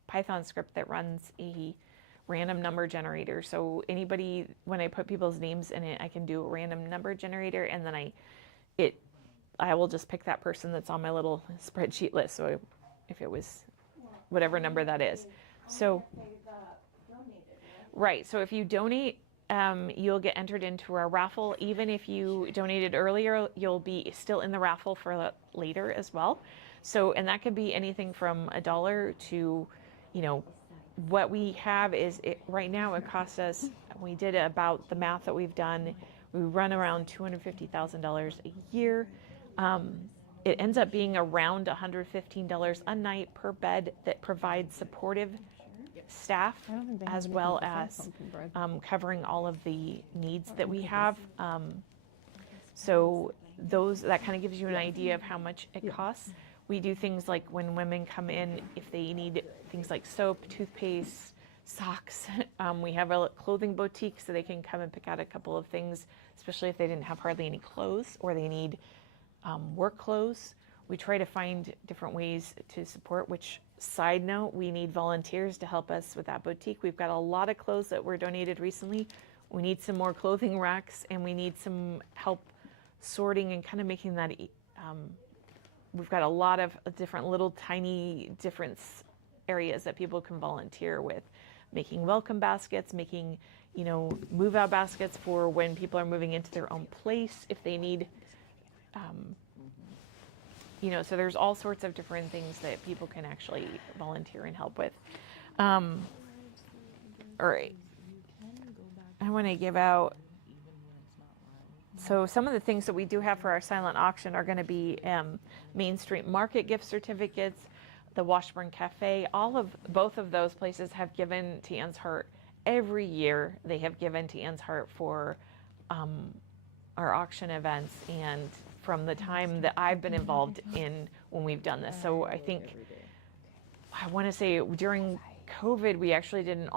Python script that runs a random number generator. So anybody, when I put people's names in it, I can do a random number generator, and then I will just pick that person that's on my little spreadsheet list. So if it was whatever number that is. So, right, so if you donate, you'll get entered into a raffle. Even if you donated earlier, you'll be still in the raffle for later as well. So, and that could be anything from $1 to, what we have is, right now it costs us, we did about the math that we've done, we run around $250,000 a year. It ends up being around $115 a night per bed that provides supportive staff, I don't think they have as anything well besides as pumpkin bread. covering all of the needs that we have. So that kind of gives you an idea of how much it costs. We do things like when women come in, if they need things like soap, toothpaste, socks. We have a clothing boutique, so they can come and pick out a couple of things, especially if they didn't have hardly any clothes or they need work clothes. We try to find different ways to support, which, side note, we need volunteers to help us with that boutique. We've got a lot of clothes that were donated recently. We need some more clothing racks, and we need some help sorting and kind of making that, we've got a lot of different little tiny different areas that people can volunteer with. Making welcome baskets, making, move out baskets for when people are moving into their own place, if they need, so there's all sorts of different things that people can actually volunteer and help with. All right. I want to give out, so some of the things that we do have for our silent auction are going to be Main Street Market gift certificates, the Washburn Cafe. Both of those places have given to Anne's Heart every year. They have given to Anne's Heart for our auction events, and from the time that I've been involved in when we've done this. So I think, I want to say during COVID, we actually did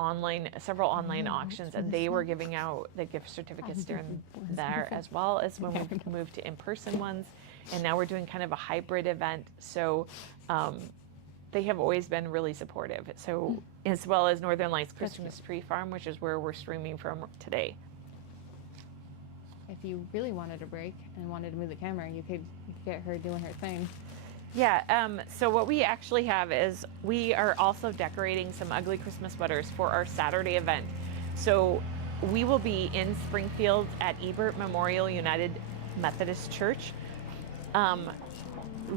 several online auctions, and they were giving out the gift certificates during there, as well as when we moved to in-person ones. And now we're doing kind of a hybrid event. So they have always been really supportive. So, as well as Northern Lights Christmas Tree Farm, which is where we're streaming from today. If you really wanted a break and wanted to move the camera, you could get her doing her thing. Yeah, so what we actually have is we are also decorating some ugly Christmas sweaters for our Saturday event. So we will be in Springfield at Ebert Memorial United Methodist Church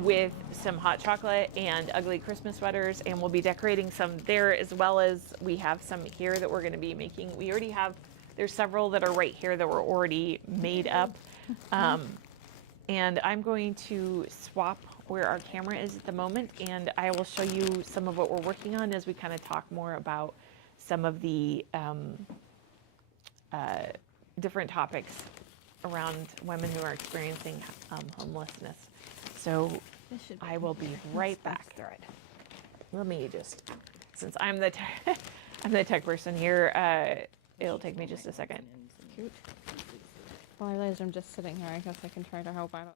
with some hot chocolate and ugly Christmas sweaters, and we'll be decorating some there, as well as we have some here that we're going to be making. We already have, there's several that are right here that were already made up. And I'm going to swap where our camera is at the moment, and I will show you some of what we're working on as we kind of talk more about some of the different topics around women who are experiencing homelessness. So I will be right back. Let me just, since I'm the I'm the tech person here, it'll take me just a second. Cute. While I realize I'm just sitting here, I guess I can try to help out.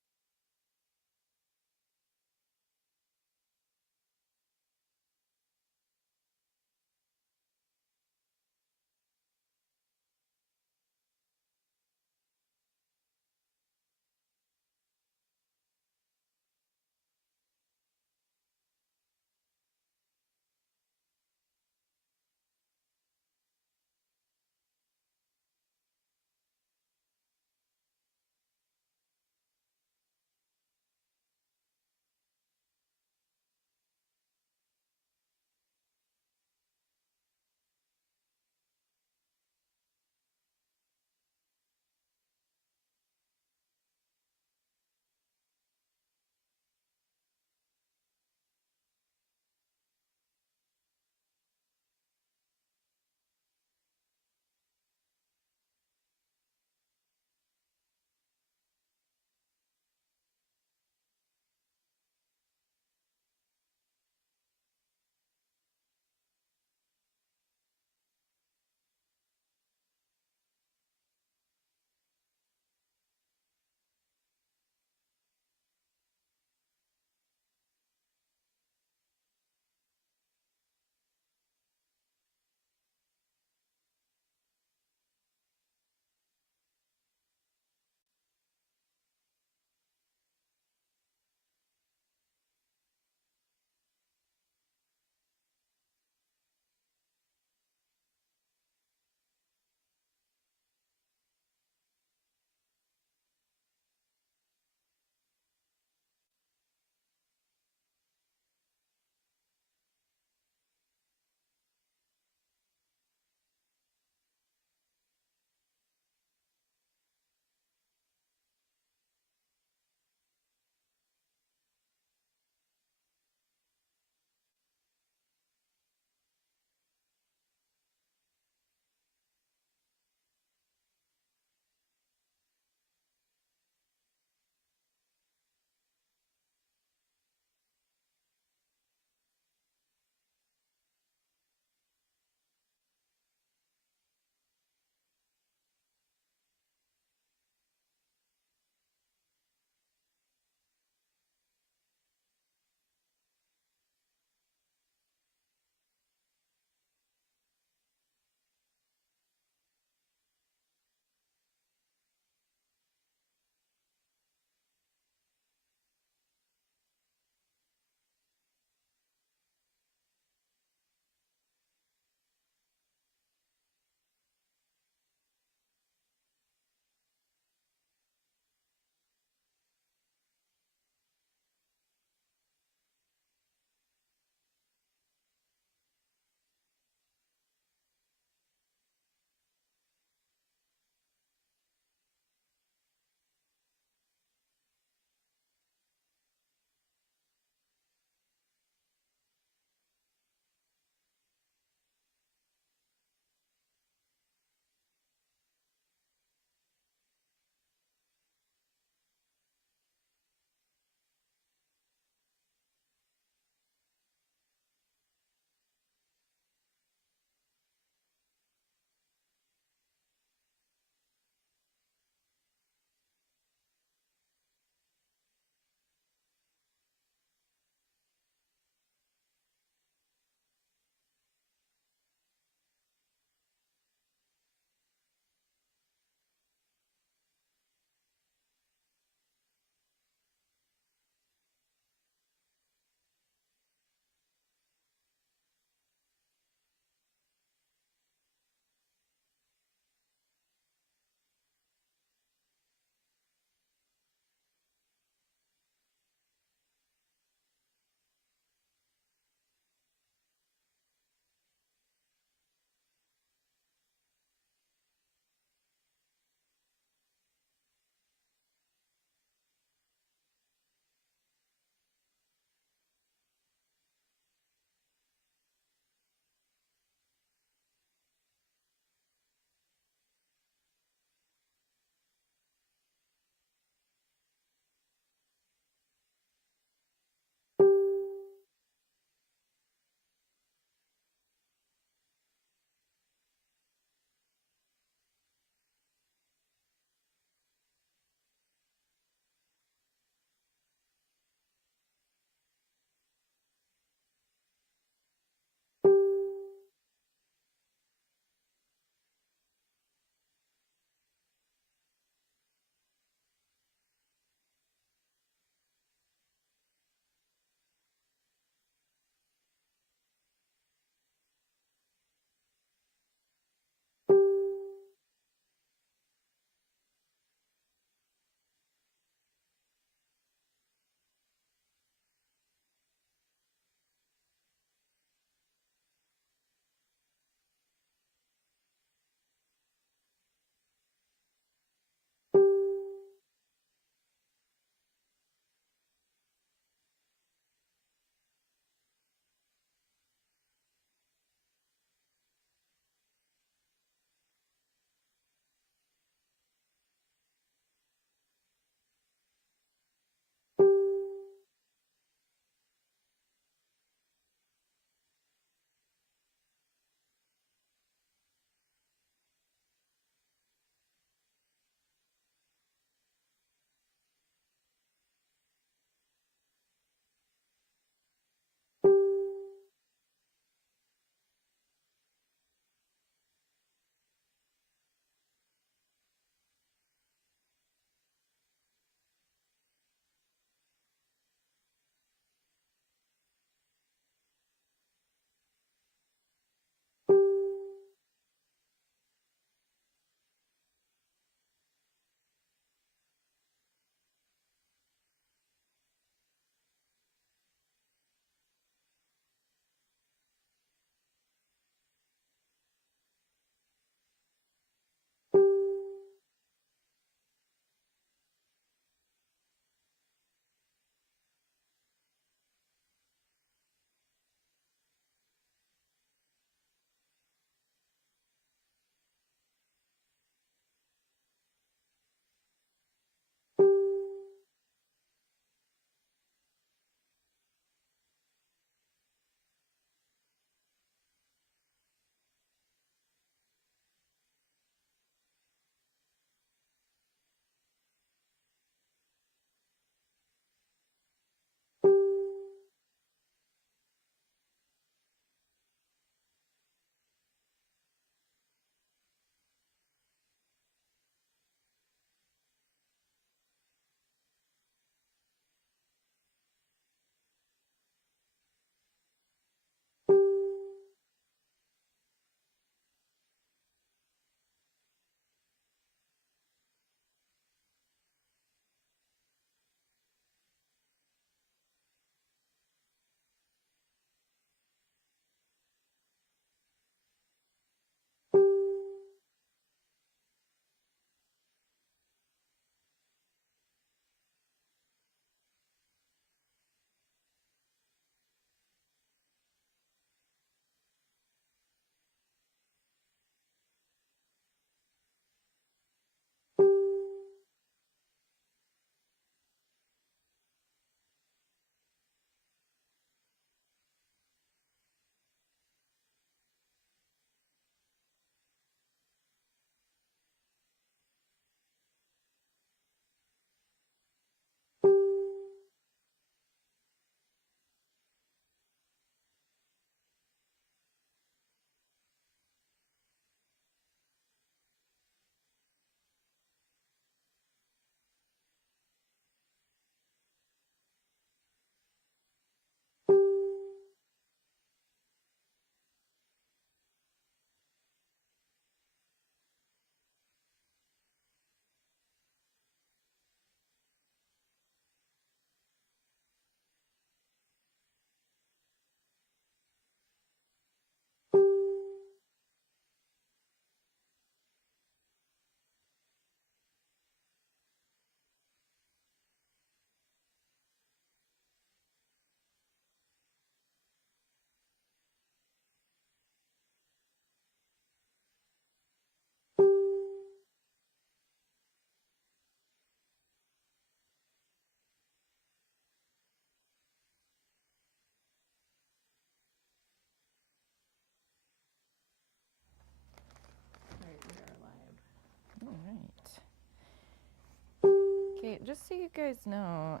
just so you guys know,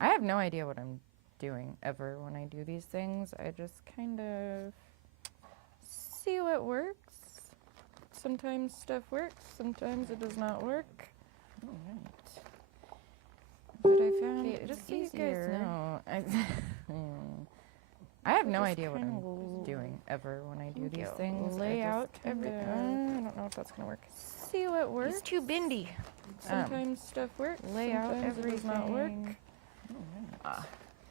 I have no idea what I'm doing ever when I do these things. I just kind of see what works. Sometimes stuff works, sometimes it does not work. All right. But I found it's just so you guys know, I have no idea what I'm doing ever when I do these things. Lay out every. I don't know if that's gonna work. See what works. It's too bendy. Sometimes stuff works. Lay out everything. It does not work.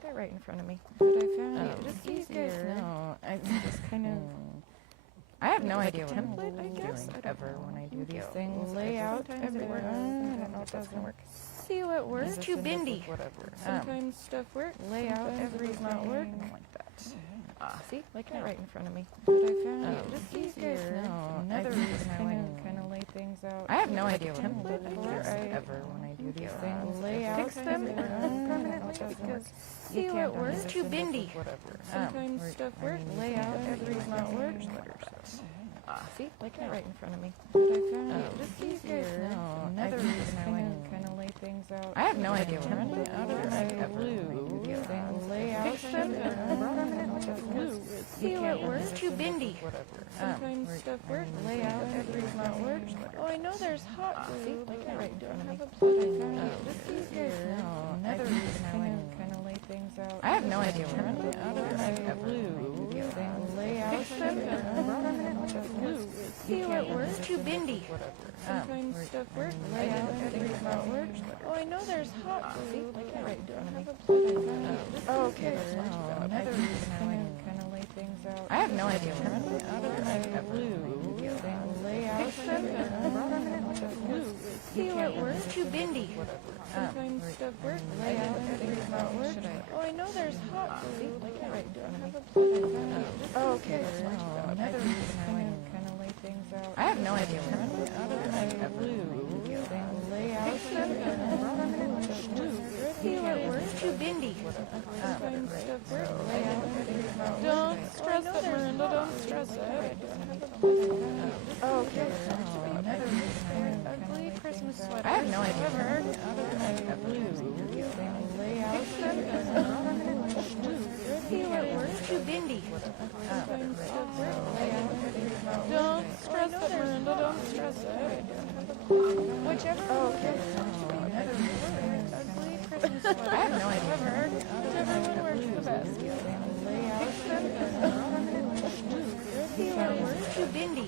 They're right in front of me. But I found just so you guys know, I just kind of. I have no idea what I'm doing ever when I do these things. Lay out everywhere. I don't know if that's gonna work. See what works. It's too bendy. Whatever. Sometimes stuff works. Lay out everything. Not work. Like that. See, like right in front of me. But I found just so you guys know, another reason I like kind of lay things out. I have no idea what I'm doing ever when I do these things. Lay out fix them permanently because see what works. It's too bendy. Whatever. Sometimes stuff works. Lay out everything. Not work. See, like right in front of me. But I found just so you guys know, another reason I like kind of lay things out. I have no idea what I'm doing out of glue things. Lay out Fix them glue. See what works. It's too bendy. Whatever. Sometimes stuff works. Lay out everything. Not work. Oh, I know there's hot glue. Like right in front of me. Just so you guys know, another reason I like kind of lay things out. I have no idea what I'm doing out of glue things. Lay out Fix them glue. See what works. It's too bendy. Whatever. Sometimes stuff works. Lay out everything. Not work. Oh, I know there's hot glue. Like right in front of me. Okay. Another reason I like kind of lay things out. I have no idea what I'm doing out of glue things. Lay out Fix them glue. See what works. It's too bendy. Sometimes stuff works. Lay out everything. Not work. Oh, I know there's hot glue. Like right in front of me. Okay. Another reason I like kind of lay things out. I have no idea what I'm doing out of glue things. Lay out Fix them glue. See what works. It's too bendy. Sometimes stuff works. Lay out everything. Don't stress it, Miranda. Don't stress it. Okay. Another reason I like Ugly Christmas sweater. I have no idea. Blue things. Lay out See what works. Too bendy. sometimes stuff works. Lay out everything. Don't stress it, Miranda. Don't stress it. Whichever. Okay. Ugly Christmas sweater. I have no idea. Whichever one works the best. Lay out See what works. Too bendy.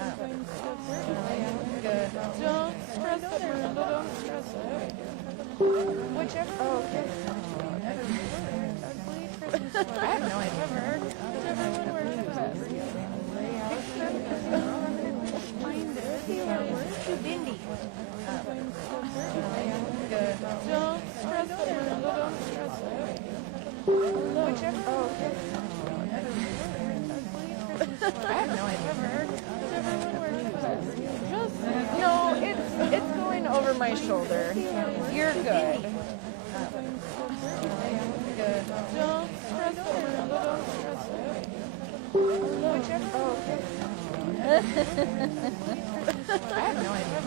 sometimes stuff works. Lay out good. Don't stress it, Miranda. Don't stress it. Whichever. Okay. Ugly Christmas sweater. I have no idea. Whichever one works the best. Lay out Find it. See what works. Too bendy. sometimes stuff works. Lay out good. Don't stress it, Miranda. Don't stress it. Whichever. Okay. I have no idea. Whichever one works the best. Just no, it's going over my shoulder. You're good. Good. Don't stress it, Miranda. Don't stress it. Whichever. Okay. I have no idea.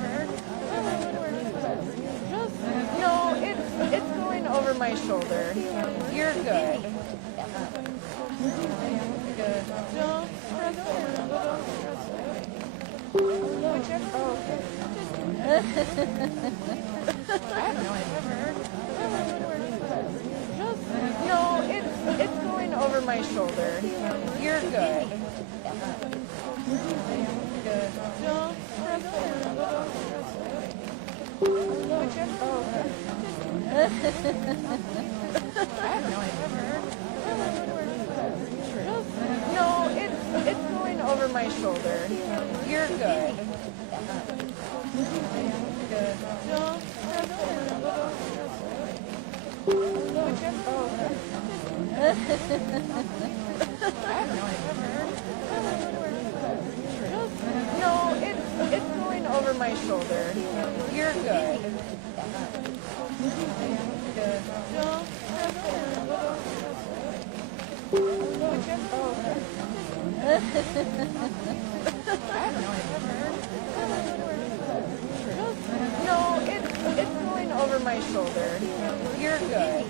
Just no, it's going over my shoulder. You're good. Good. Don't stress it, Miranda. Don't stress it. Whichever. I have no idea. Just no, it's going over my shoulder. You're good. Good. Don't stress it, Miranda. Don't stress it. Whichever. I have no idea. Just no, it's going over my shoulder. You're good. Good. Don't stress it, Miranda. Don't stress it. Whichever. I have no idea. Just no, it's going over my shoulder. You're good. Good. Don't stress it, Miranda. Don't stress it. Whichever. I have no idea. Just no, my shoulder. You're good.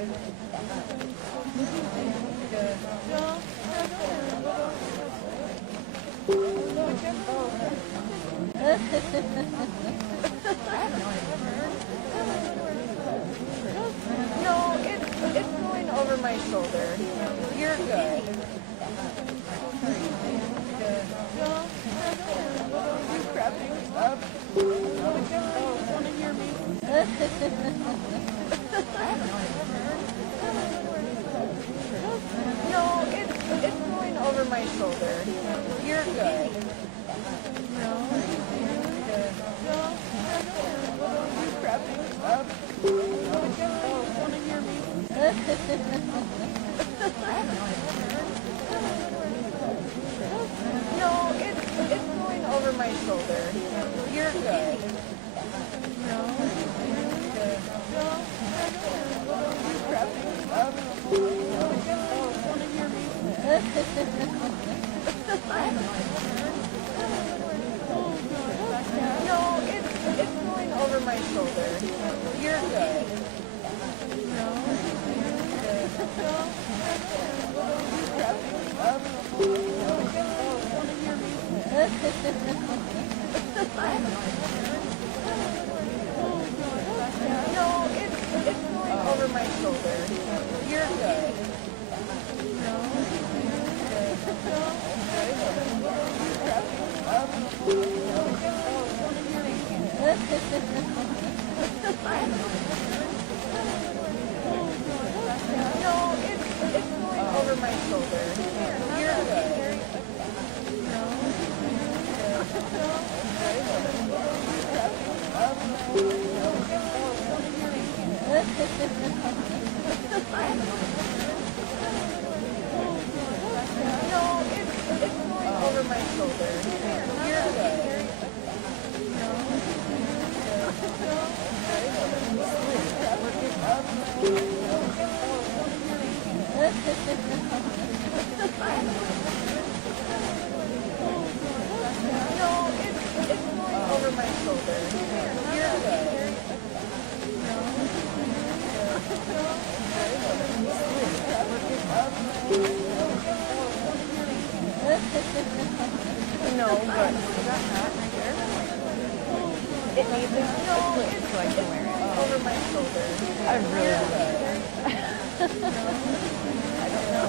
No, it's going over my shoulder. You're good. You crap things up. Want to hear me? No, it's going over my shoulder. You're good. You crap things up. Want to hear me? No, it's going over my shoulder. You're good. You crap things up. Want to hear me? No, it's going over my shoulder. You're good. You crap things up. Want to hear me? No, it's going over my shoulder. You're good. You crap things up. Want to hear me? No, it's going over my shoulder. You're good. No, it's going over my shoulder. You're good. No, it's going over my shoulder. You're good. No, but you got that right there. It needs to so I can wear it over my shoulder. I really good. I don't know.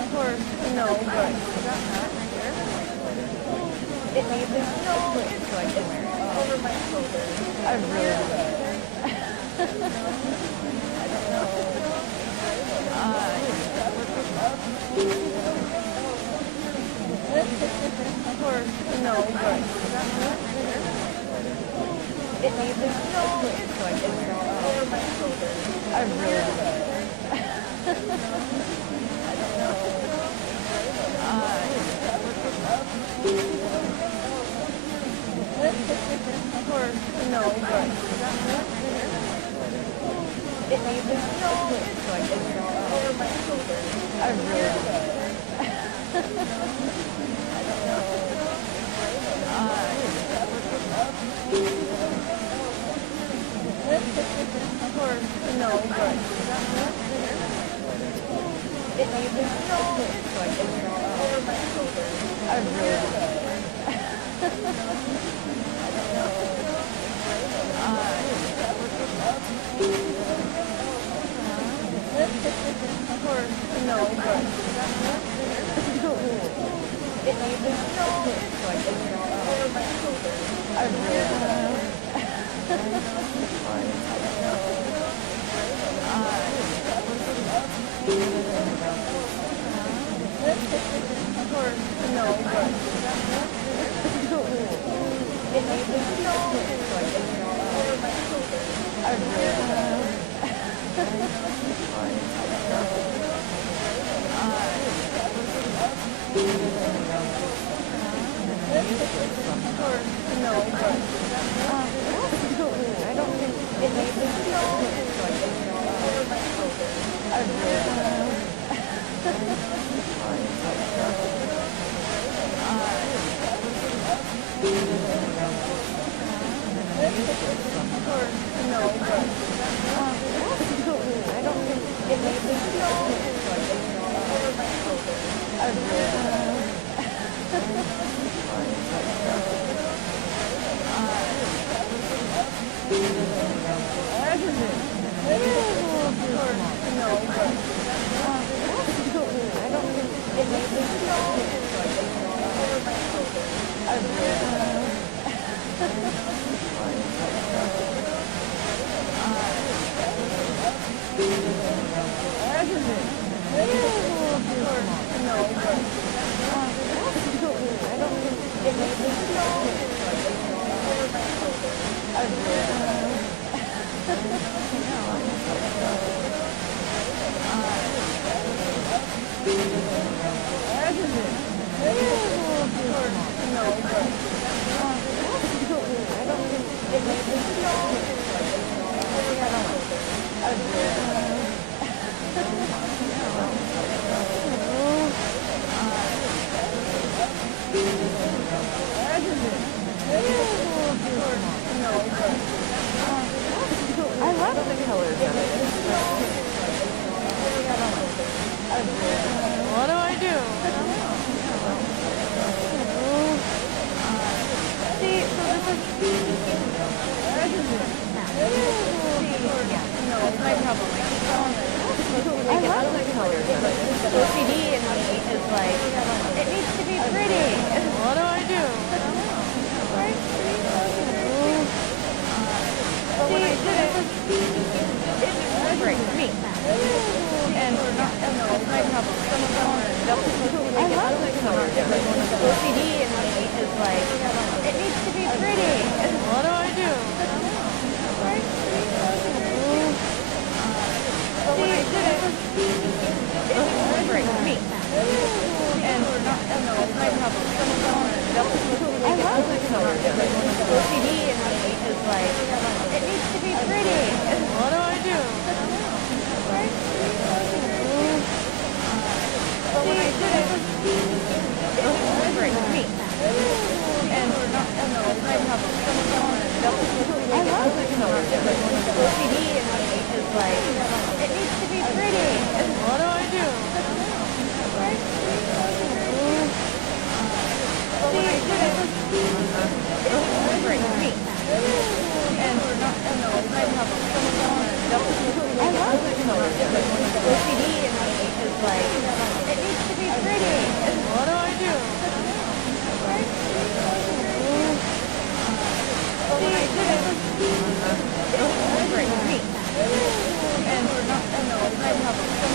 Of course, no, but you got that right there. It needs to so I can wear it over my shoulder. I really good. I don't know. Of course, no, but you got that right there. It needs to so I can wear it over my shoulder. I really good. I don't know. Of course, no, but you got that right there. It needs to so I can wear it over my shoulder. I really good. I don't know. Of course, no, but you got that right there. It needs to so I can wear it over my shoulder. I really good. I don't know. Of course, no, but you got that right there. It needs to so I can wear it over my shoulder. I really good. I don't know. Of course, no, but you got that right there. It needs to so I can wear it over my shoulder. I really good. I don't know. Of course, no, but I don't think it needs to so I can wear it over my shoulder. I really good. I don't know. I love the colors of it. What do I do? See, so this is. That's my problem. I love the colors of it. OCD in me is like, it needs to be pretty. What do I do? See, this is great for me. And that's my problem. I love the colors of it. OCD in me is like, it needs to be pretty. What do I do? See, this is great for me. And that's my problem. I love the colors of it. OCD in me is like, it needs to be pretty. What do I do? See, this is great for me. And that's my problem. I love the colors of it. OCD in me is like, it needs to be pretty. What do I do? See, this is great for me. And that's my problem. I love the colors of it. OCD in me is like, it needs to be pretty. What do I do? See, this is great for me. And that's my problem.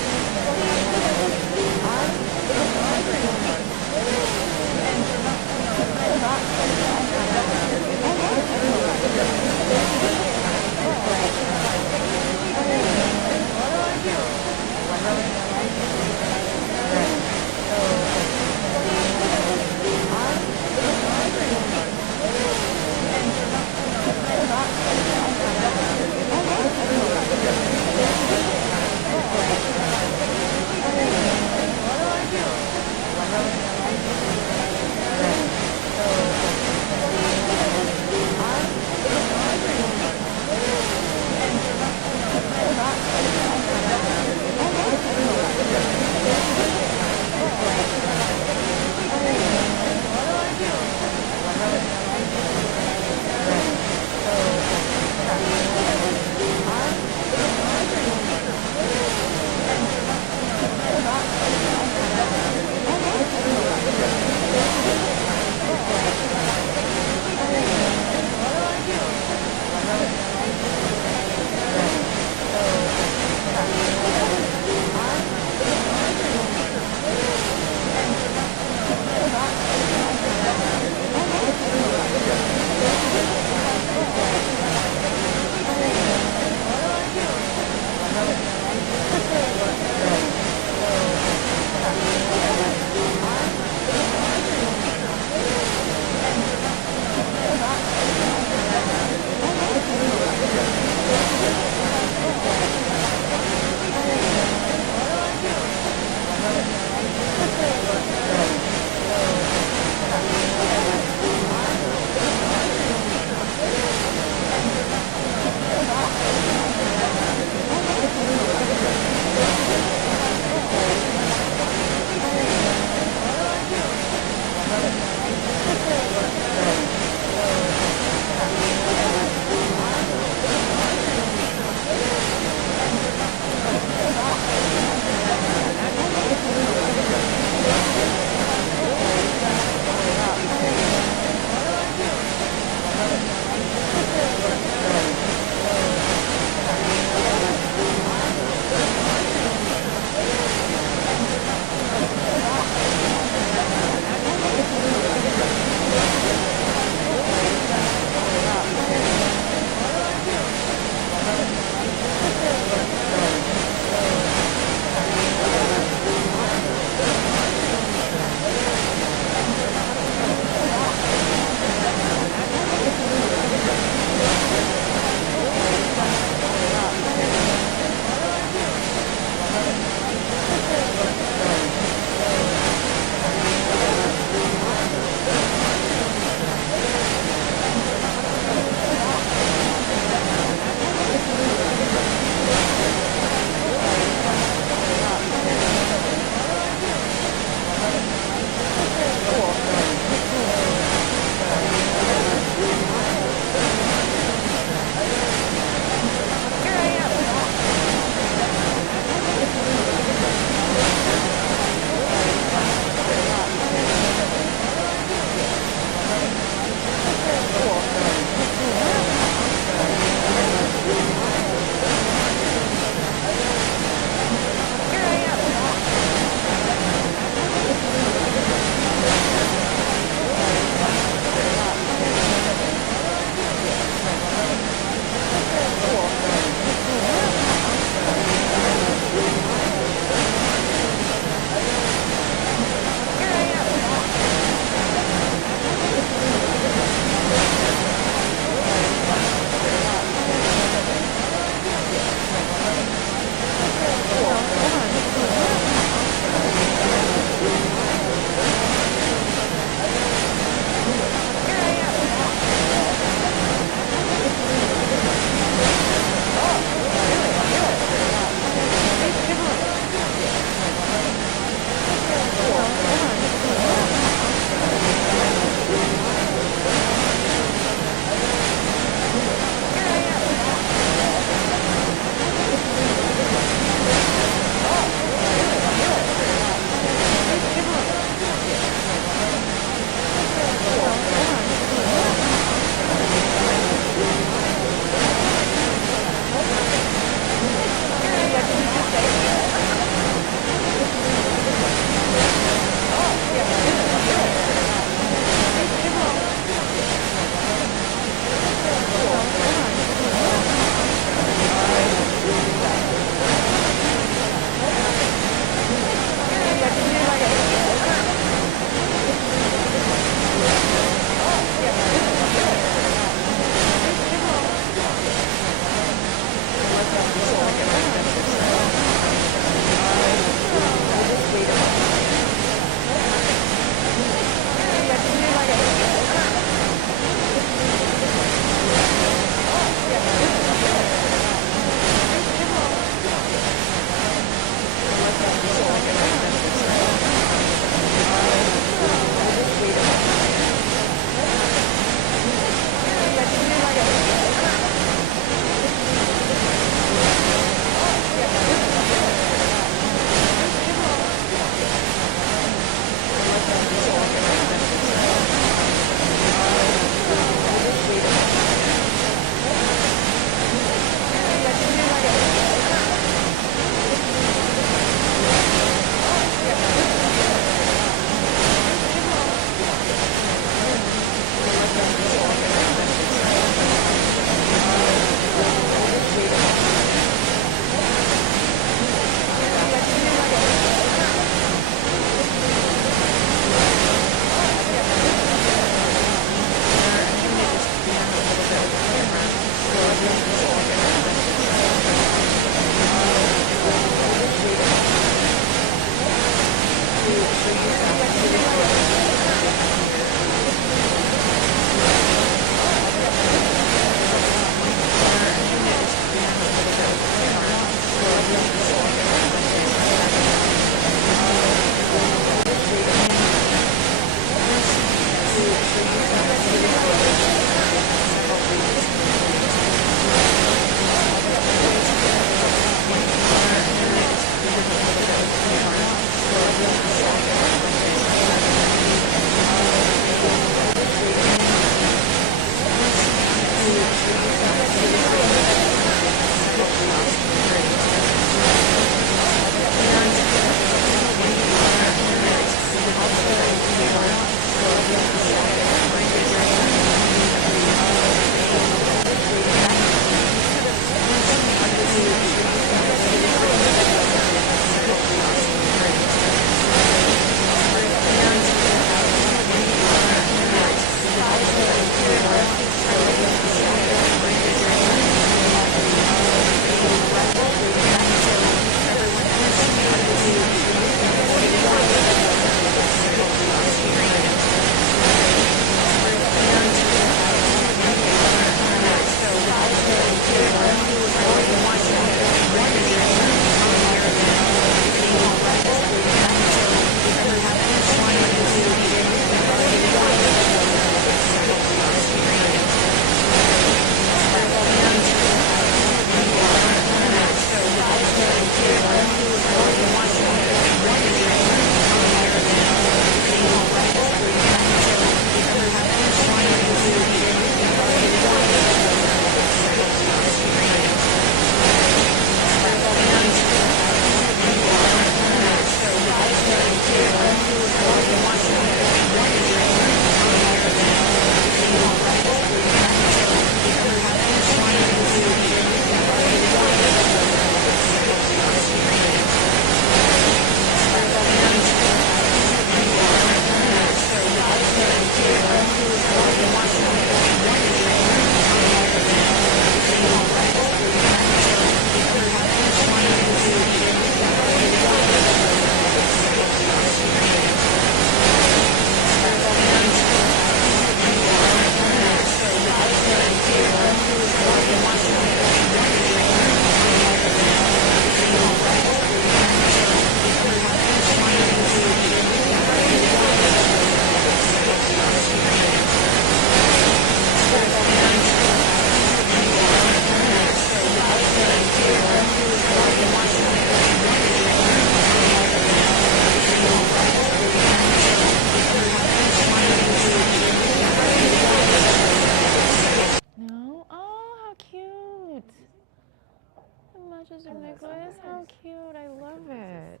Easter necklace. How cute. I love it.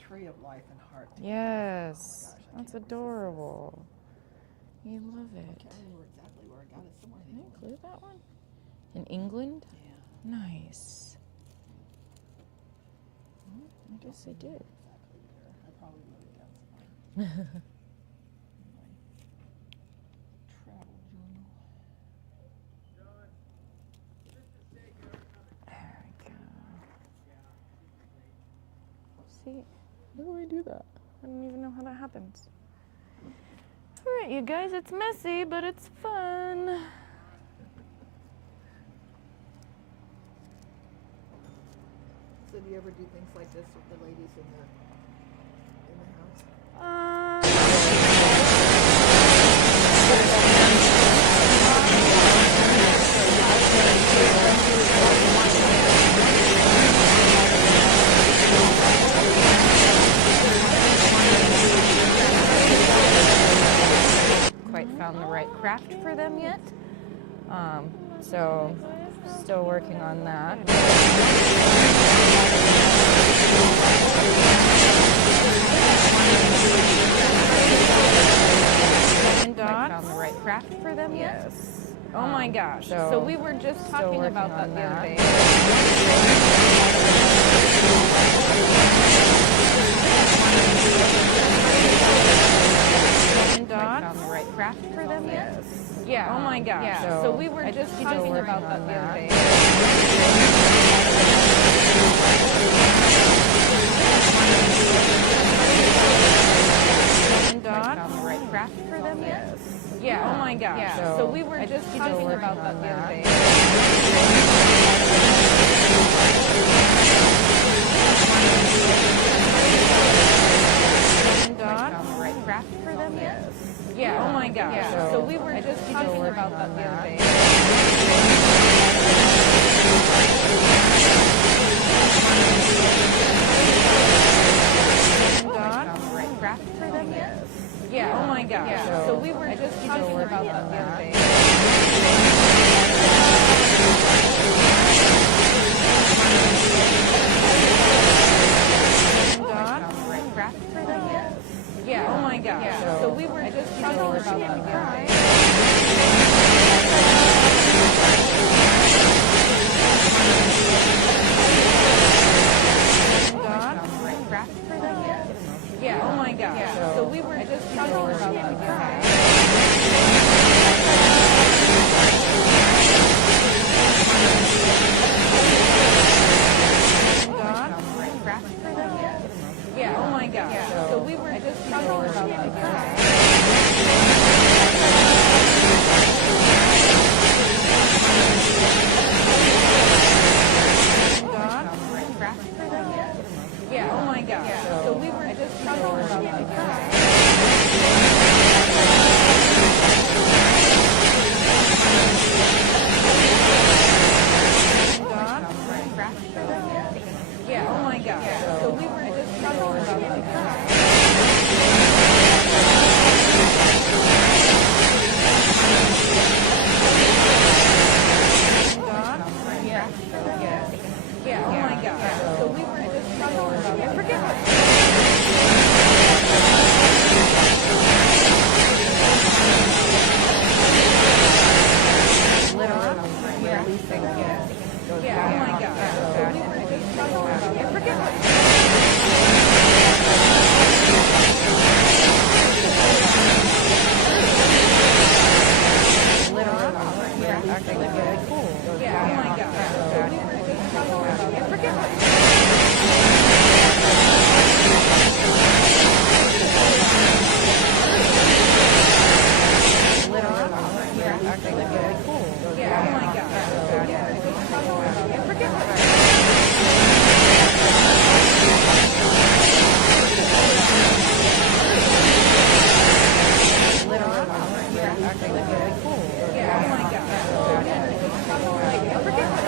Tree of life and heart. Yes. Oh my gosh, I That's can't resist adorable. You love this. I it. can't remember exactly where I got it. Somewhere Can in I England. include that one? In England? Yeah. Nice. Well, I guess I did. Exactly where. I probably wrote it down somewhere. Travel journal. There we go. See, how do I do that? I don't even know how that happens. All right, you guys, it's messy, but it's fun. So do you ever do things like this with the ladies in the Quite found the right craft for them yet. So still working on that. And Quite found the right craft for them yet. Yes. Oh my gosh. So we were just talking about that the other day. And found the right craft for them yet. Yes. Yeah. Oh my gosh. Yeah. So we were just talking about that the other day. And found the right craft for them yet. Yes. Yeah. Oh my gosh. Yeah. So we were just talking about that the other day. And found the right craft for them yet. Yes. Yeah. Oh my gosh. Yeah. So we were just talking about that the other day. And found the right craft for them yet. Yes. Yeah. Oh my gosh. Yeah. So we were just talking about that the other day. And found the right craft for them yet. Yes. Yeah. Oh my gosh. Yeah. So we were just talking about that the other day. And found the right craft for them yet. Yes. Yeah. Oh my gosh. Yeah. So we were just talking about that the other day. And found the right craft for them yet. Yes. Yeah. Oh my gosh. Yeah. So we were just talking about that the other day. And found the right craft for them yet. Yes. Yeah. Oh my gosh. Yeah. So we were just talking about that the other day. And found the right craft for them yet. Yes. Yeah. Oh my gosh. Yeah. So we were just talking about that the other day. And found the right craft for them yet. Yeah. Oh my gosh. Yeah. So we were just talking about that. I forget what. Literally releasing those yeah. Oh my gosh. So we were just talking about that. I forget what. Literally releasing really cool. Yeah. Oh my gosh. So we were just talking about that. I forget what. Literally releasing really cool. Yeah. Oh my gosh. So we were just talking about that. I forget what. Literally releasing really cool. Yeah. Oh my gosh. So we were just talking about that. I forget what.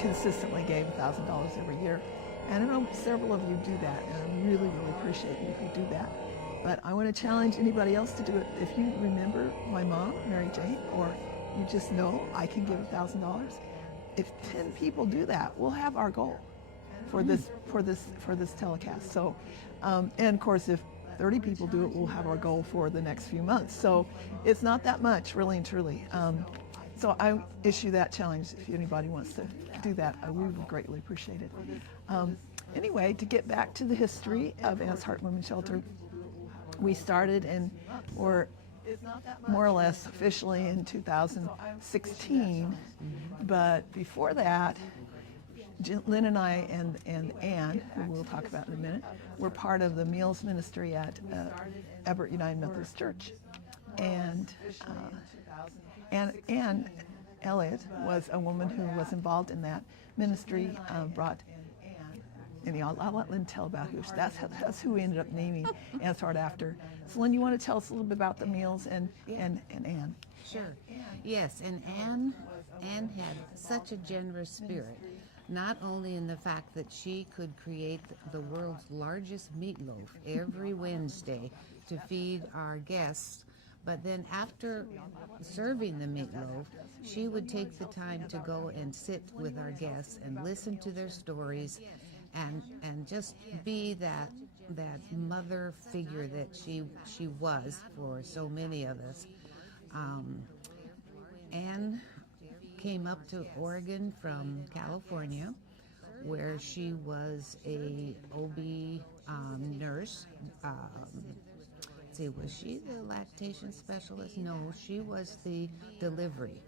consistently gave $1,000 every year. And I know several of you do that, and I really, really appreciate you who do that. But I want to challenge anybody else to do it. If you remember my mom, Mary Jane, or you just know I can give $1,000, if 10 people do that, we'll have our goal for this telecast. So, and of course, if 30 people do it, we'll have our goal for the next few months. So it's not that much, really and truly. So I issue that challenge. If anybody wants to do that, we would greatly appreciate it. Anyway, to get back to the history of Anne's Heart Women's Shelter, we started and were more or less officially in 2016, but before that, Lynn and I and Ann, who we'll talk about in a minute, were part of the meals ministry at Everett United Methodist Church. And Ann Elliott was a woman who was involved in that ministry, anyhow, I'll let Lynn tell about who. That's who we ended up naming Ann's Heart after. So Lynn, you want to tell us a little bit about the meals and Ann? Sure. Yes, and Ann had such a generous spirit, not only in the fact that she could create the world's largest meatloaf every Wednesday to feed our guests, but then after serving the meatloaf, she would take the time to go and sit with our guests and listen to their stories and just be that mother figure that she was for so many of us. Ann came up to Oregon from California, where she was a OB nurse. Was she the lactation specialist? No, she was the delivery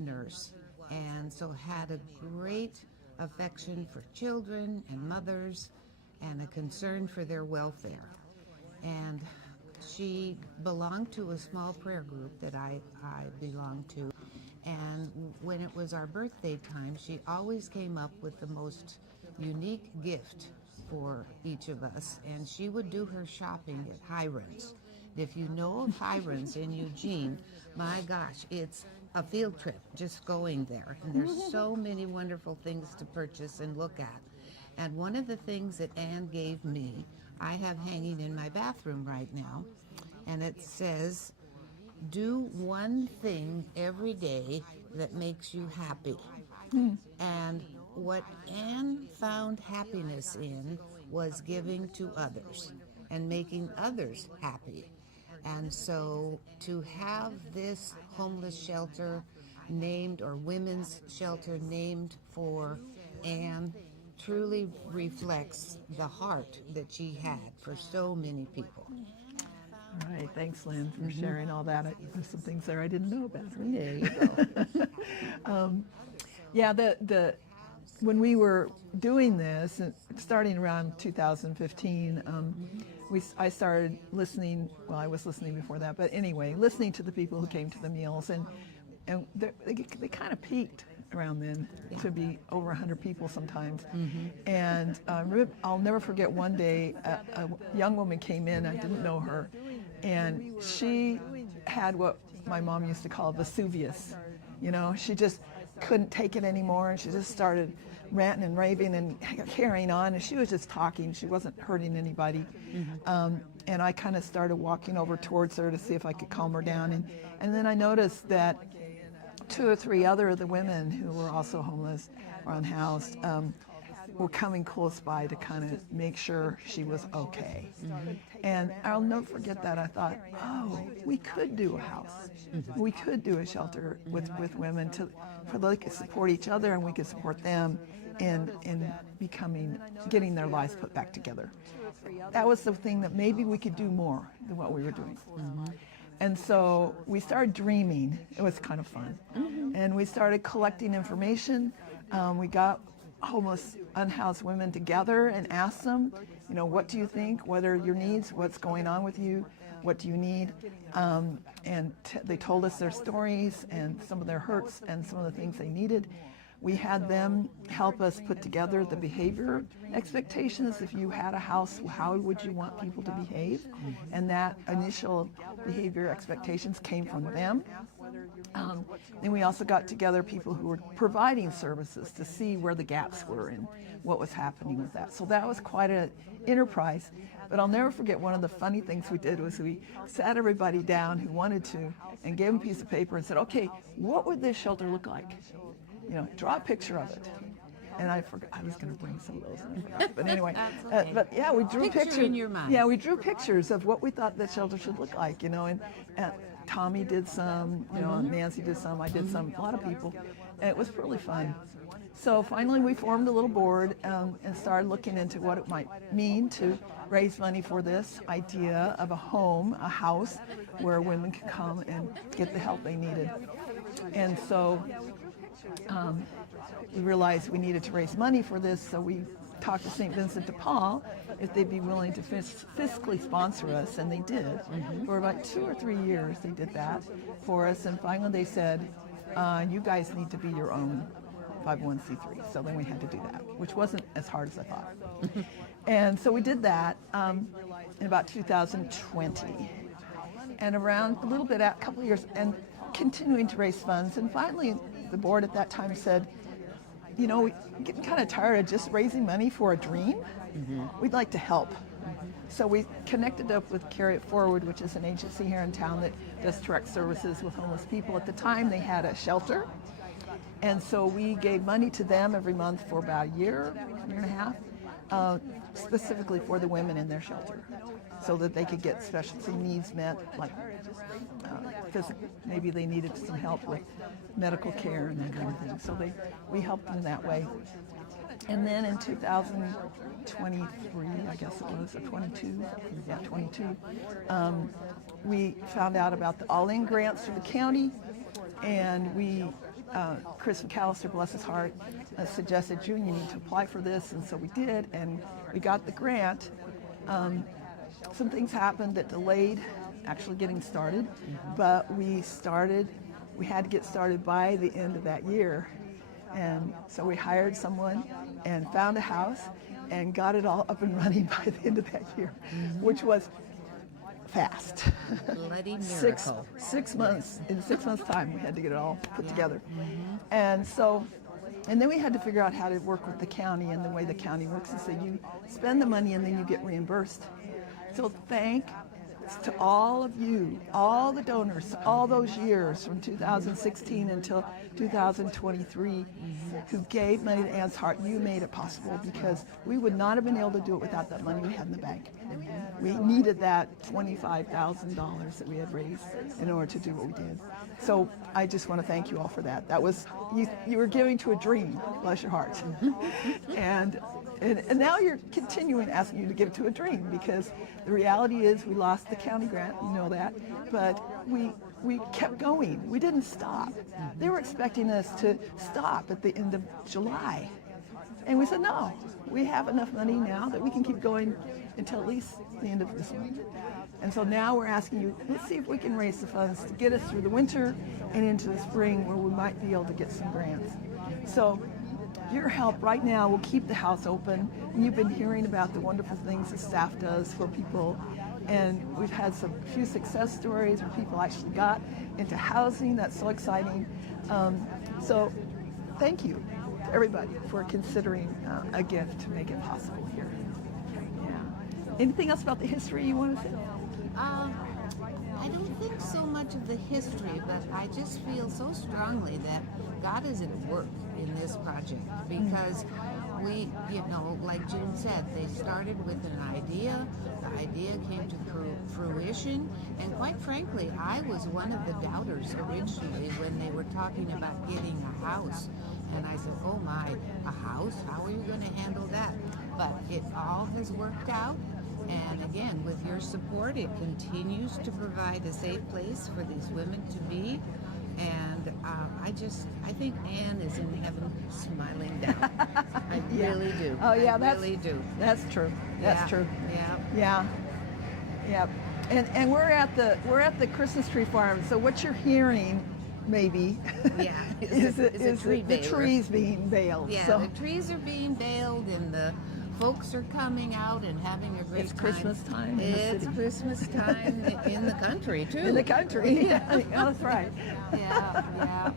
nurse, and so had a great affection for children and mothers and a concern for their welfare. And she belonged to a small prayer group that I belonged to. And when it was our birthday time, she always came up with the most unique gift for each of us. And she would do her shopping at Hiram's. If you know of Hiram's in Eugene, my gosh, it's a field trip just going there. And there's so many wonderful things to purchase and look at. And one of the things that Ann gave me, I have hanging in my bathroom right now, and it says, do one thing every day that makes you happy. And what Ann found happiness in was giving to others and making others happy. And so to have this homeless shelter named, or women's shelter named for Ann, truly reflects the heart that she had for so many people. All right, thanks, Lynn, for sharing all that. There's some things there I didn't know about. There you go. Yeah, when we were doing this, starting around 2015, I started listening. Well, I was listening before that, but anyway, listening to the people who came to the meals, and they kind of peaked around then to be over 100 people sometimes. And I'll never forget one day a young woman came in. I didn't know her, and she had what my mom used to call Vesuvius. You know, she just couldn't take it anymore, and she just started ranting and raving and carrying on, and she was just talking. She wasn't hurting anybody. And I kind of started walking over towards her to see if I could calm her down, and then I noticed that 2 or 3 other of the women who were also homeless or unhoused were coming close by to kind of make sure she was okay. And I'll never forget that. I thought, oh, we could do a house. We could do a shelter with women for they could support each other, and we could support them in getting their lives put back together. That was the thing, that maybe we could do more than what we were doing. And so we started dreaming. It was kind of fun. And we started collecting information. We got homeless, unhoused women together and asked them, you know, what do you think? What are your needs? What's going on with you? What do you need? And they told us their stories and some of their hurts and some of the things they needed. We had them help us put together the behavior expectations. If you had a house, how would you want people to behave? And that initial behavior expectations came from them. Then we also got together people who were providing services to see where the gaps were and what was happening with that. So that was quite an enterprise. But I'll never forget, one of the funny things we did was we sat everybody down who wanted to and gave them a piece of paper and said, okay, what would this shelter look like? You know, draw a picture of it. And I forgot, I was going to bring some of those, and I forgot. But anyway, okay. but yeah, we drew Picture in your mind. Yeah, we drew pictures of what we thought the shelter should look like, you know, and Tommy did some, you know, Nancy did some, I did some, a lot of people, and it was really fun. So finally we formed a little board and started looking into what it might mean to raise money for this idea of a home, a house, where women could come and get the help they needed. And so we realized we needed to raise money for this, so we talked to St. Vincent de Paul if they'd be willing to fiscally sponsor us, and they did. For about 2 or 3 years they did that for us, and finally they said, you guys need to be your own 501c3. So then we had to do that, which wasn't as hard as I thought. And so we did that in about 2020. And around a little bit, a couple of years, and continuing to raise funds. And finally, the board at that time said, you know, we're getting kind of tired of just raising money for a dream. We'd like to help. So we connected up with Carry It Forward, which is an agency here in town that does direct services with homeless people. At the time, they had a shelter. And so we gave money to them every month for about a year and a half, specifically for the women in their shelter, so that they could get specialty needs met, like maybe they needed some help with medical care and that kind of thing. So we helped them that way. And then in 2023, I guess it was, or 22, yeah, 22, we found out about the all-in grants for the county, and Chris McAllister, bless his heart, suggested, June, you need to apply for this, and so we did, and we got the grant. Some things happened that delayed actually getting started, but we had to get started by the end of that year. And so we hired someone and found a house and got it all up and running by the end of that year, which was fast. Bloody miracle. 6 months. In 6 months' time, we had to get it all put together. And then we had to figure out how to work with the county, and the way the county works is that you spend the money and then you get reimbursed. So thanks to all of you, all the donors, all those years from 2016 until 2023 who gave money to Anne's Heart. You made it possible, because we would not have been able to do it without that money we had in the bank. We needed that $25,000 that we had raised in order to do what we did. So I just want to thank you all for that. That was, you were giving to a dream, bless your heart. And now you're continuing asking you to give to a dream, because the reality is we lost the county grant, you know that, but we kept going. We didn't stop. They were expecting us to stop at the end of July. And we said, no, we have enough money now that we can keep going until at least the end of this month. And so now we're asking you, let's see if we can raise the funds to get us through the winter and into the spring, where we might be able to get some grants. So your help right now will keep the house open. And you've been hearing about the wonderful things the staff does for people. And we've had some few success stories where people actually got into housing. That's so exciting. So thank you to everybody for considering a gift to make it possible here. Yeah. Anything else about the history you want to say? I don't think so much of the history, but I just feel so strongly that God is at work in this project, because we, you know, like June said, they started with an idea. The idea came to fruition, and quite frankly, I was one of the doubters originally when they were talking about getting a house. And I said, oh my, a house? How are you going to handle that? But it all has worked out. And again, with your support, it continues to provide a safe place for these women to be. And I think Anne is in heaven smiling down. I really do. Oh yeah, I really do. That's true. That's true. Yeah. Yeah. And we're at the Christmas tree farm. So what you're hearing, maybe, is the tree trees being baled. Yeah, so. the trees are being baled, and the folks are coming out and having a great It's time. Christmas time in the It's city. Christmas time in the country too. In the country. Yeah, that's right. Yeah, yeah.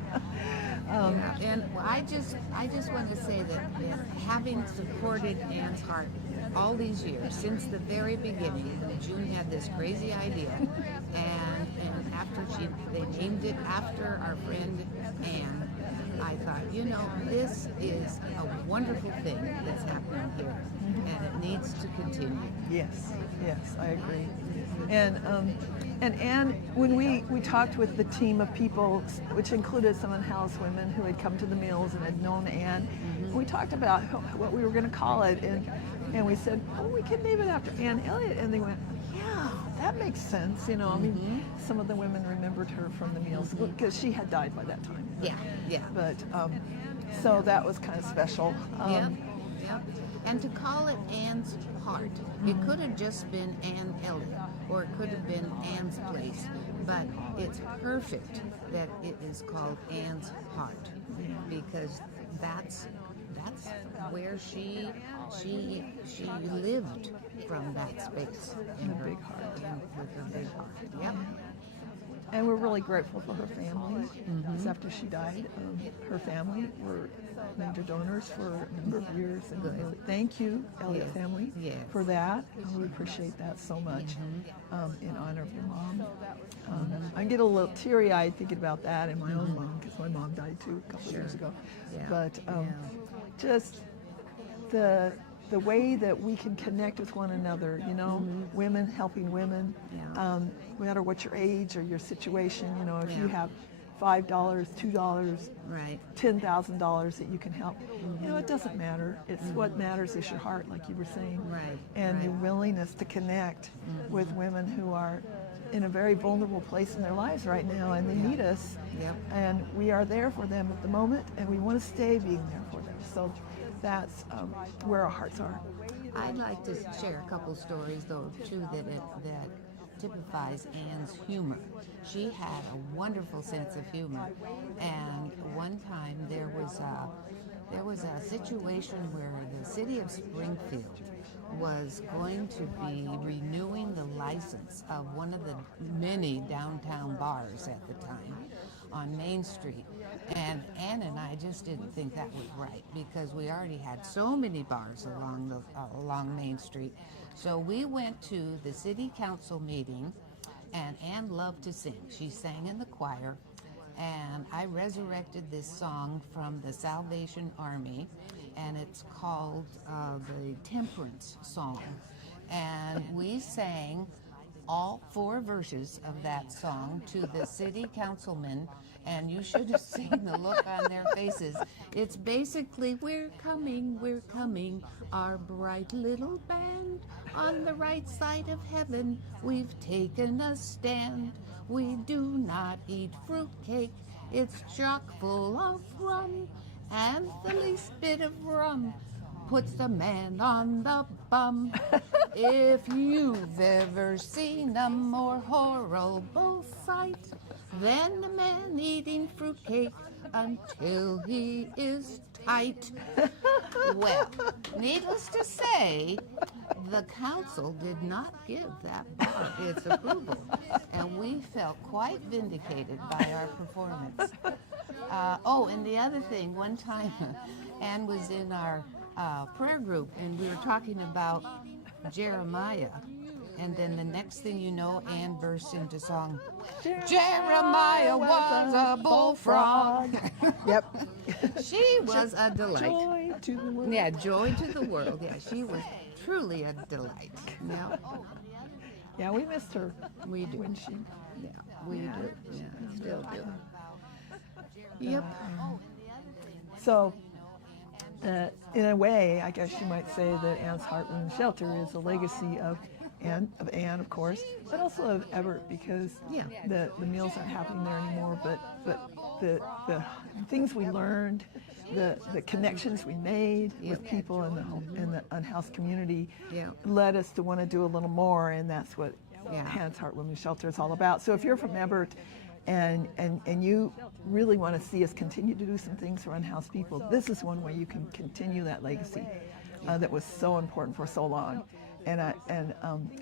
Yeah. And I just want to say that having supported Anne's Heart all these years, since the very beginning, when June had this crazy idea, and after they named it after our friend Anne, I thought, this is a wonderful thing that's happening here, and it needs to continue. Yes, I agree. And Anne, when we talked with the team of people, which included some unhoused women who had come to the meals and had known Anne, we talked about what we were going to call it, and we said, we can name it after Anne Elliot, and they went, yeah, that makes sense. I mean, some of the women remembered her from the meals because she had died by that time. Yeah. But so that was kind of special. Yep. And to call it Anne's Heart, it could have just been Anne Elliot, or it could have been Anne's Place, but it's perfect that it is called Anne's Heart, because that's where she lived, from that space. In a big heart. With a big heart. Yep. And we're really grateful for her family. Because after she died, her family were major donors for a number of years. And really thank you, Elliott family, for that. We appreciate that so much in honor of your mom. I get a little teary-eyed thinking about that and my own mom, because my mom died too a couple years ago. Yeah. But just the way that we can connect with one another, women helping women, no matter what your age or your situation, if you have $5, $2, Right. $10,000 that you can help, it doesn't matter. It's what matters is your heart, like you were saying, Right. and your willingness to connect with women who are in a very vulnerable place in their lives right now, and they need us, and we are there for them at the moment, and we want to stay being there for them. So that's where our hearts are. I'd like to share a couple stories, though, too, that typifies Anne's humor. She had a wonderful sense of humor, and one time there was a situation where the city of Springfield was going to be renewing the license of one of the many downtown bars at the time on Main Street. And Anne and I just didn't think that was right, because we already had so many bars along Main Street. So we went to the city council meeting, and Anne loved to sing. She sang in the choir, and I resurrected this song from the Salvation Army, and it's called the Temperance Song. And we sang all 4 verses of that song to the city councilmen, and you should have seen the look on their faces. It's basically, we're coming, our bright little band. On the right side of heaven, we've taken a stand. We do not eat fruitcake, it's chock full of rum, and the least bit of rum puts the man on the bum. If you've ever seen a more horrible sight than a man eating fruitcake until he is tight. Well, needless to say, the council did not give that bar its approval, and we felt quite vindicated by our performance. And the other thing, one time Anne was in our prayer group, and we were talking about Jeremiah. And then the next thing you know, Anne bursts into song. Jeremiah was a bullfrog. Yep. She was a delight. Joy to the world. Yeah, joy to the world. Yeah, she was truly a delight. Yeah, Yeah, we missed her. we do. When she, Yeah, we do. Yeah, still do. Yep. so, in a way, I guess you might say that Anne's Heart Women's Shelter is a legacy of Anne, of course, but also of Everett, because the meals aren't happening there anymore. But the things we learned, the connections we made with people in the unhoused community, led us to want to do a little more, and that's what Anne's Heart Women's Shelter is all about. So if you're from Everett, and you really want to see us continue to do some things for unhoused people, this is one way you can continue that legacy. that was so important for so long. And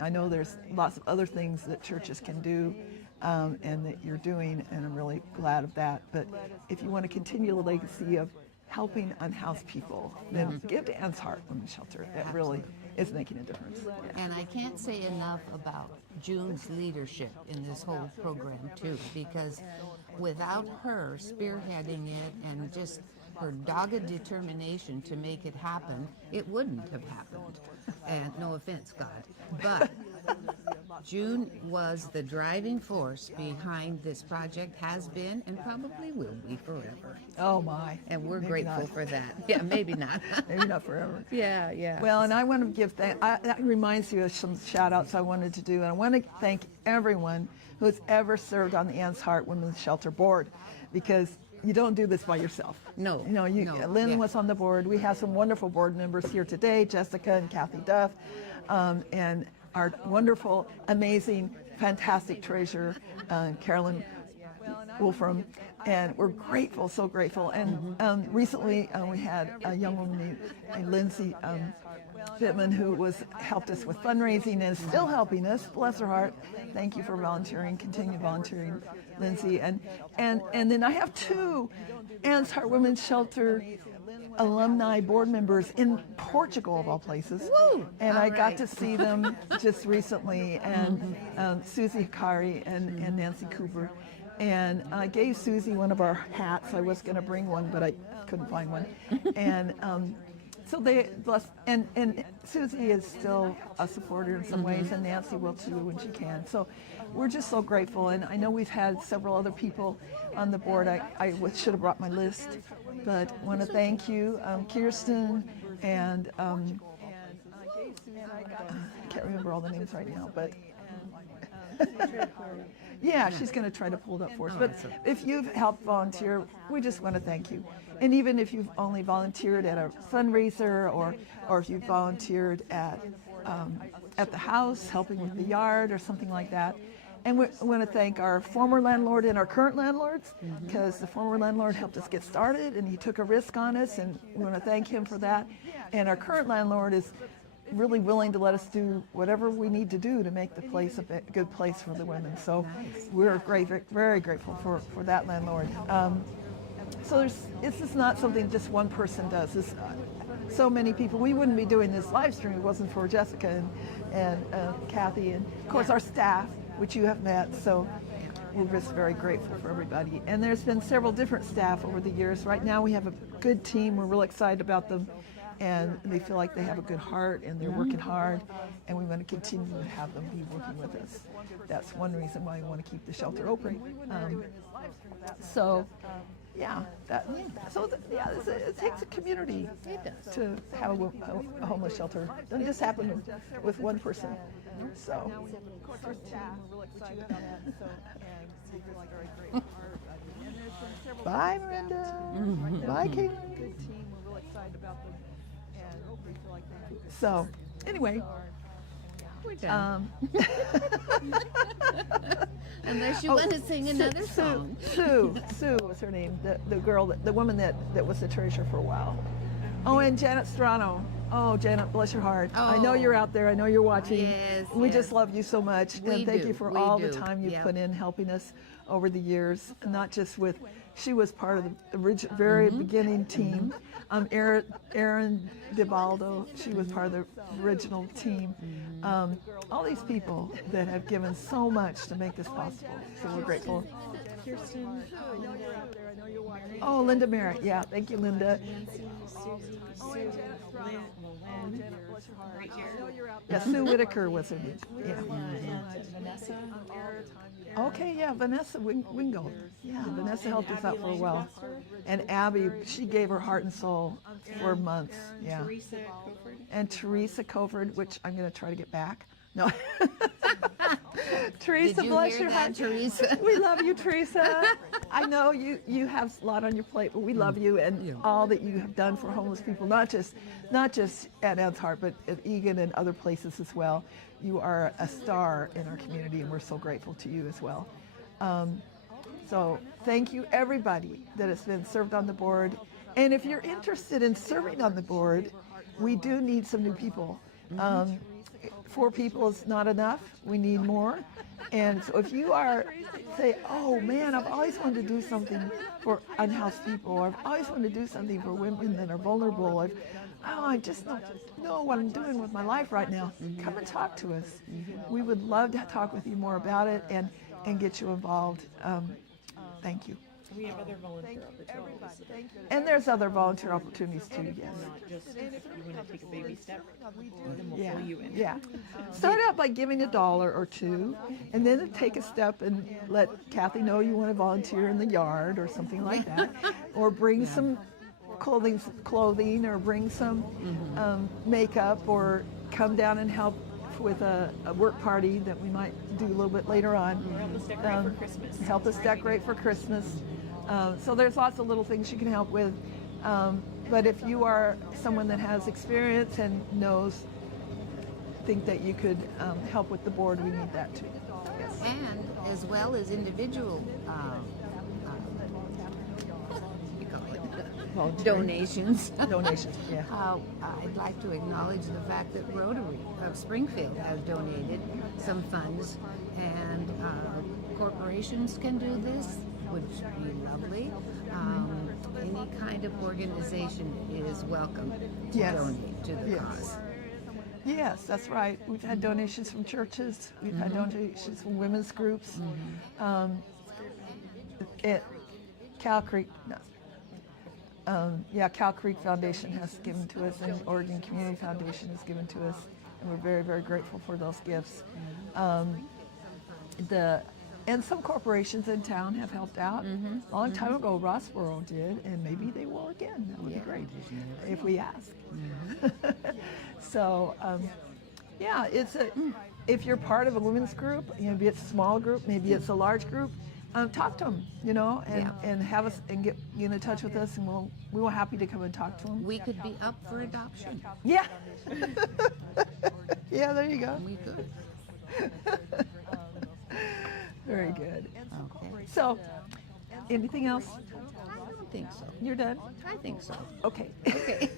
I know there's lots of other things that churches can do, and that you're doing, and I'm really glad of that. But if you want to continue the legacy of helping unhoused people, then give to Anne's Heart Women's Shelter. It really is making a difference. And I can't say enough about June's leadership in this whole program too, because without her spearheading it and just her dogged determination to make it happen, it wouldn't have happened. And no offense, God, but June was the driving force behind this project, has been and probably will be forever. Oh my. And we're Maybe grateful not. for that. Yeah, maybe not. Maybe not forever. Yeah, yeah. Well, and I want to give that reminds you of some shout outs I wanted to do. And I want to thank everyone who has ever served on the Anne's Heart Women's Shelter Board, because you don't do this by yourself. No, You know, Lynn yeah. was on the board. We have some wonderful board members here today, Jessica and Kathy Duff, and our wonderful, amazing, fantastic treasurer, Carolyn Wolfram. And we're grateful, so grateful. And recently we had a young woman named Lindsay Bittman, who helped us with fundraising and is still helping us. Bless her heart. Thank you for volunteering. Continue volunteering, Lindsay. And then I have two Anne's Heart Women's Shelter alumni board members in Portugal, of all places. Woo! And All I got right. to see them just recently, and Susie Hikari and Nancy Cooper. And I gave Susie one of our hats. I was going to bring one, but I couldn't find one. And so they bless, and Susie is still a supporter in some ways, and Nancy will too when she can. So we're just so grateful. And I know we've had several other people on the board. I should have brought my list, but want to thank you, Kirsten, and I can't remember all the names right now, but yeah, she's going to try to pull it up for us. But if you've helped volunteer, we just want to thank you. And even if you've only volunteered at a fundraiser, or if you've volunteered at the house, helping with the yard or something like that. And we want to thank our former landlord and our current landlords, because the former landlord helped us get started and he took a risk on us, and we want to thank him for that. And our current landlord is really willing to let us do whatever we need to do to make the place a good place for the women. So we're very grateful for that landlord. So this is not something just one person does. It's so many people. We wouldn't be doing this live stream if it wasn't for Jessica and Kathy, and of course our staff, which you have met. So we're just very grateful for everybody. And there's been several different staff over the years. Right now we have a good team. We're real excited about them. And they feel like they have a good heart and they're working hard, and we want to continue to have them be working with us. That's one reason why we want to keep the shelter open. It takes a community to have a homeless shelter. It doesn't just happen with one person. So, bye, Miranda. Bye, Kate. So, anyway, We're done. Unless you want to sing another song. Sue was her name, the girl, the woman that was the treasurer for a while. Oh, and Janet Strano. Oh, Janet, bless your heart. I know you're out there. I know you're watching. Yes, We yes. just love you so much. We And thank do, you for we all the do. time you've Yep. put in helping us over the years, not just with, she was part of the very beginning team. Erin DiBaldo, she was part of the original team. All these people that have given so much to make this possible. So we're grateful. Kirsten, Oh, Linda Merritt. Yeah, thank you, Linda. right here. Yeah, Sue Whitaker was her name. Yeah. And Vanessa. Okay, yeah, Vanessa Wingold. Yeah, Vanessa helped us out for a while. And Abby, she gave her heart and soul for months. Yeah. Teresa Coford. And Teresa Covert, which I'm going to try to get back. No. Teresa, Did you bless hear your that, heart. Teresa? We love you, Teresa. I know you have a lot on your plate, but we love you and all that you have done for homeless people, not just at Anne's Heart, but at Egan and other places as well. You are a star in our community, and we're so grateful to you as well. So thank you, everybody that has been served on the board. And if you're interested in serving on the board, we do need some new people. 4 people is not enough. We need more. And so if you say, oh man, I've always wanted to do something for unhoused people, or I've always wanted to do something for women that are vulnerable, I just don't know what I'm doing with my life right now, come and talk to us. We would love to talk with you more about it and get you involved. Thank you. We have other volunteer opportunities. And there's other volunteer opportunities too, yes. Not just if you want to take a baby step, then we'll pull you in. Yeah. Start out by giving $1 or $2, and then take a step and let Kathy know you want to volunteer in the yard or something like that, or bring some clothing, or bring some makeup, or come down and help with a work party that we might do a little bit later on. Or help us decorate for Christmas. Help us decorate for Christmas. So there's lots of little things you can help with. But if you are someone that has experience and think that you could help with the board, we need that too. Yes. And as well as individual donations. Donations, yeah. I'd like to acknowledge the fact that Rotary of Springfield has donated some funds, and corporations can do this, which would be lovely. Any kind of organization is welcome to Yes. donate to the Yes. cause. Yes, that's right. We've had donations from churches. We've had donations from women's groups. At Cal Creek, no. Cal Creek Foundation has given to us, and Oregon Community Foundation has given to us, and we're very, very grateful for those gifts. And some corporations in town have helped out. A long time ago, Rossboro did, and maybe they will again. That would be great if we ask. So, if you're part of a women's group, maybe it's a small group, maybe it's a large group, talk to them, and have us and get in touch with us, and we will happy to come and talk to them. We could be up for adoption. Yeah. Yeah, there you go. We could. Very good. Okay. So, anything else? I don't think so. You're done? I think so. Okay. Okay.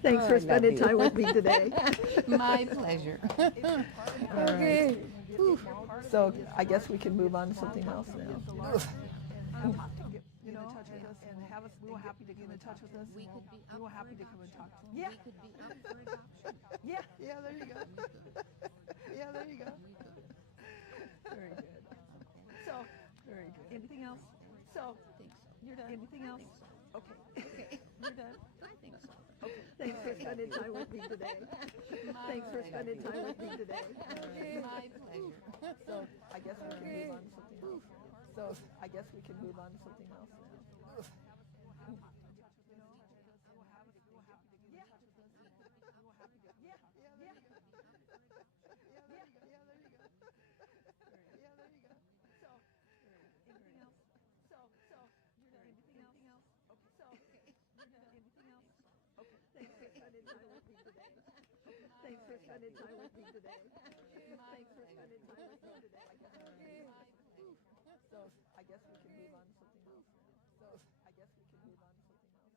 Thanks Oh, I for love spending you. time with me today. My pleasure. Okay. So I guess we can move on to something else now. And have us. We were happy to get in touch with us. We could be up We were for happy to come and talk to them. We Yeah. could be up for adoption. Yeah. Yeah. There you go. Yeah. There you go. Very good. So very good. Anything else? So I think so. you're done. Anything else? Okay. Okay. You're done. I think so. Okay. Thanks for spending time with me today. Thanks for spending time with me today. My pleasure. So I guess we can move on to something else. So I guess we can move on to something else now. Thanks for spending time with me today. Thanks for spending time with me today. So I guess we can move on to something else now. So I guess we can move on to something else now.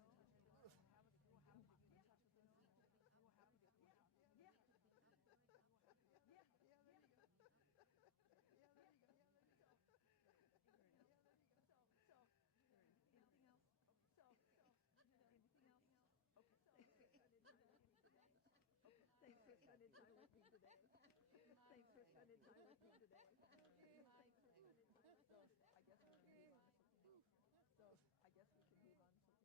Thanks for spending time with me today. Thanks for spending time with me today. So I guess we can move on to something else. So I guess we can move on to something else.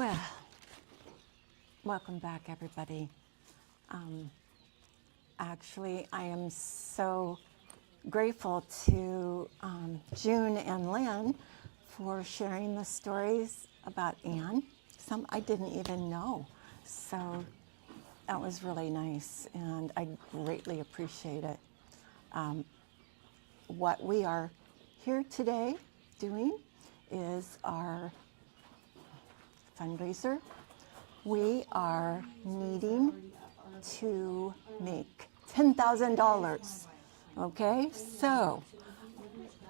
Well, welcome back, everybody. Actually, I am so grateful to June and Lynn for sharing the stories about Anne. Some I didn't even know. So that was really nice, and I greatly appreciate it. What we are here today doing is our fundraiser. We are needing to make $10,000. Okay, so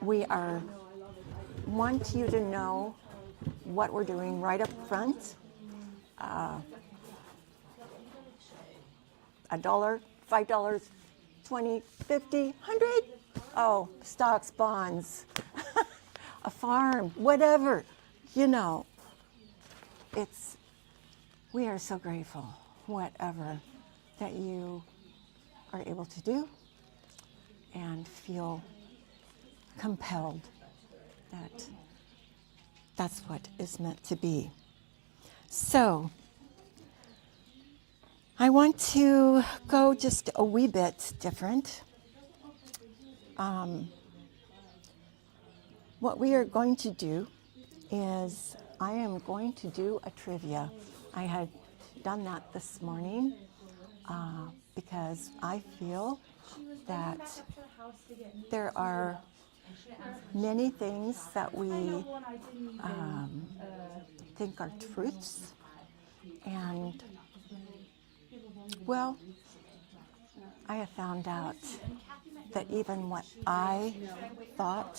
we want you to know what we're doing right up front. $1, $5, 20, 50, 100. Oh, stocks, bonds, a farm, whatever. You know, we are so grateful, whatever that you are able to do and feel compelled that that's what is meant to be. So I want to go just a wee bit different. What we are going to do is I am going to do a trivia. I had done that this morning because I feel that there are many things that we think are truths, and well, I have found out that even what I thought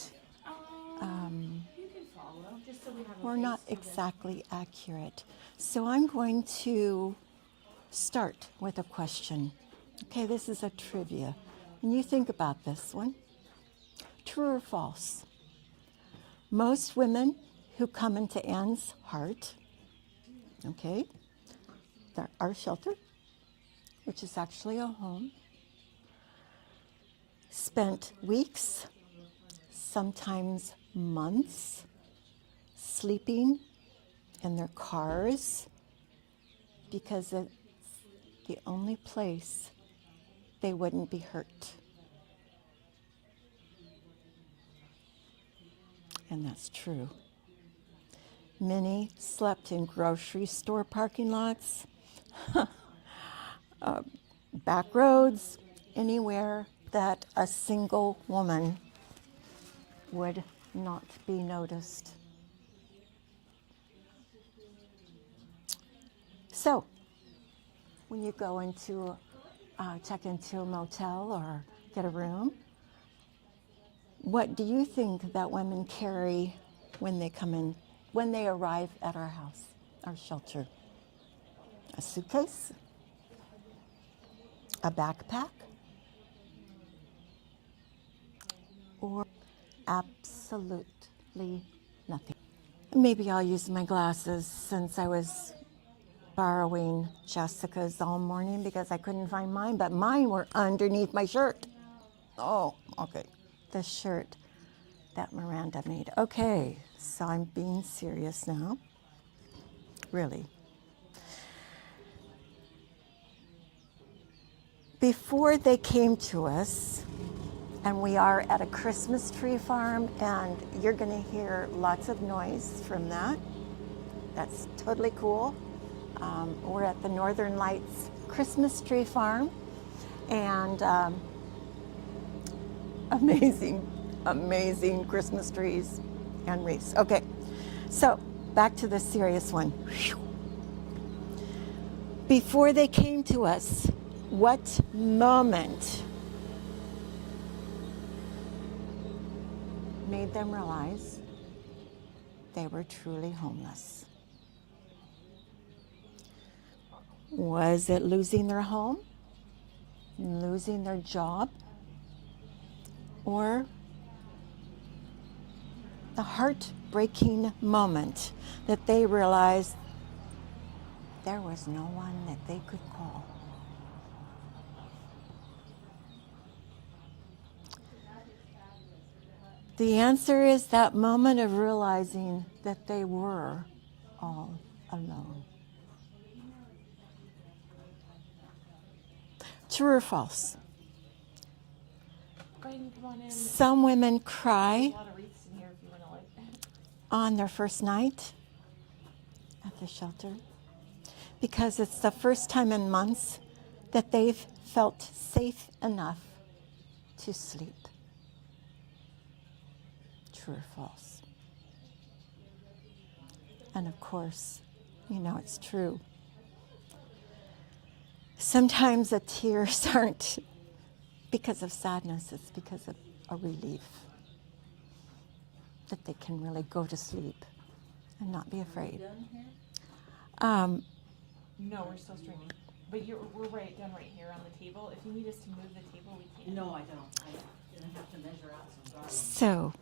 were not exactly accurate. So I'm going to start with a question. Okay, this is a trivia. And you think about this one. True or false? Most women who come into Anne's heart, okay, our shelter, which is actually a home, spent weeks, sometimes months, sleeping in their cars because it's the only place they wouldn't be hurt. And that's true. Many slept in grocery store parking lots, back roads, anywhere that a single woman would not be noticed. So, when you go into, check into a motel or get a room, what do you think that women carry when they come in, when they arrive at our house, our shelter? A suitcase? A backpack? Or absolutely nothing? Maybe I'll use my glasses since I was borrowing Jessica's all morning because I couldn't find mine, but mine were underneath my shirt. Oh, okay. The shirt that Miranda made. Okay, so I'm being serious now. Really. Before they came to us, and we are at a Christmas tree farm, and you're going to hear lots of noise from that. That's totally cool. We're at the Northern Lights Christmas tree farm, and amazing, amazing Christmas trees and wreaths. Okay, so back to the serious one. Before they came to us, what moment made them realize they were truly homeless? Was it losing their home, losing their job, or the heartbreaking moment that they realized there was no one that they could call? The answer is that moment of realizing that they were all alone. True or false? Go ahead and come on in. Some women cry There's a lot of wreaths in here if you want to like. on their first night at the shelter because it's the first time in months that they've felt safe enough to sleep. True or false? And of course, you know it's true. Sometimes the tears aren't because of sadness, it's because of a relief that they can really go to sleep and not be afraid. No, we're still streaming. But we're done right here on the table. If you need us to move the table, we can. No, I don't. I'm gonna have to measure out some garlic. So,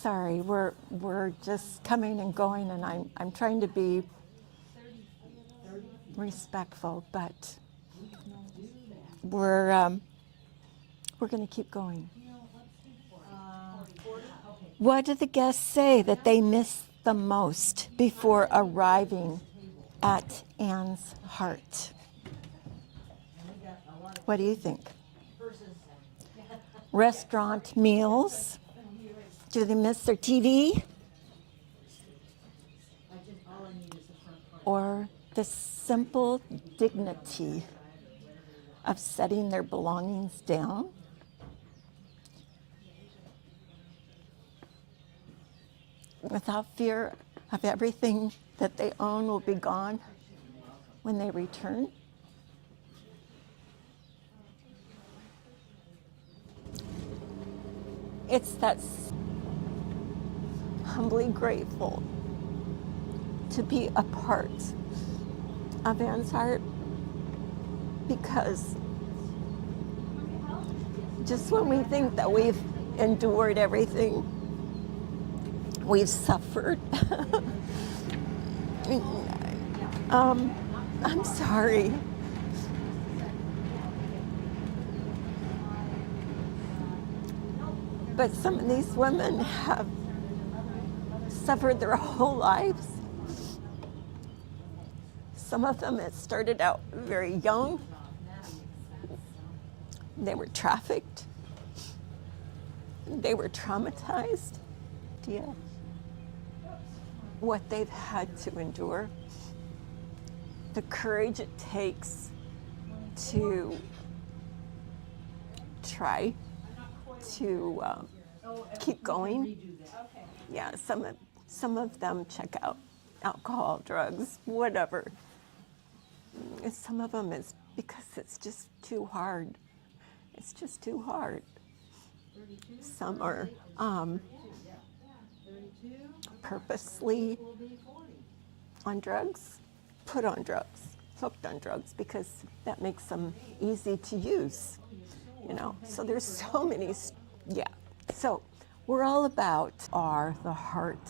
sorry, we're just coming and going, and I'm trying to be respectful, but we're going to keep going. What do the guests say that they miss the most before arriving at Anne's heart? What do you think? Restaurant meals? Do they miss their TV? Or the simple dignity of setting their belongings down? Without fear of everything that they own will be gone when they return? It's that humbly grateful to be a part of Anne's heart, because just when we think that we've endured everything, we've suffered. I'm sorry. But some of these women have suffered their whole lives. Some of them, it started out very young. They were trafficked. They were traumatized. Yeah. What they've had to endure. The courage it takes to try to keep going. Yeah, some of them check out alcohol, drugs, whatever. And some of them is because it's just too hard. It's just too hard. Some are purposely on drugs, put on drugs, hooked on drugs, because that makes them easy to use, you know. So there's so many, yeah. So we're all about the heart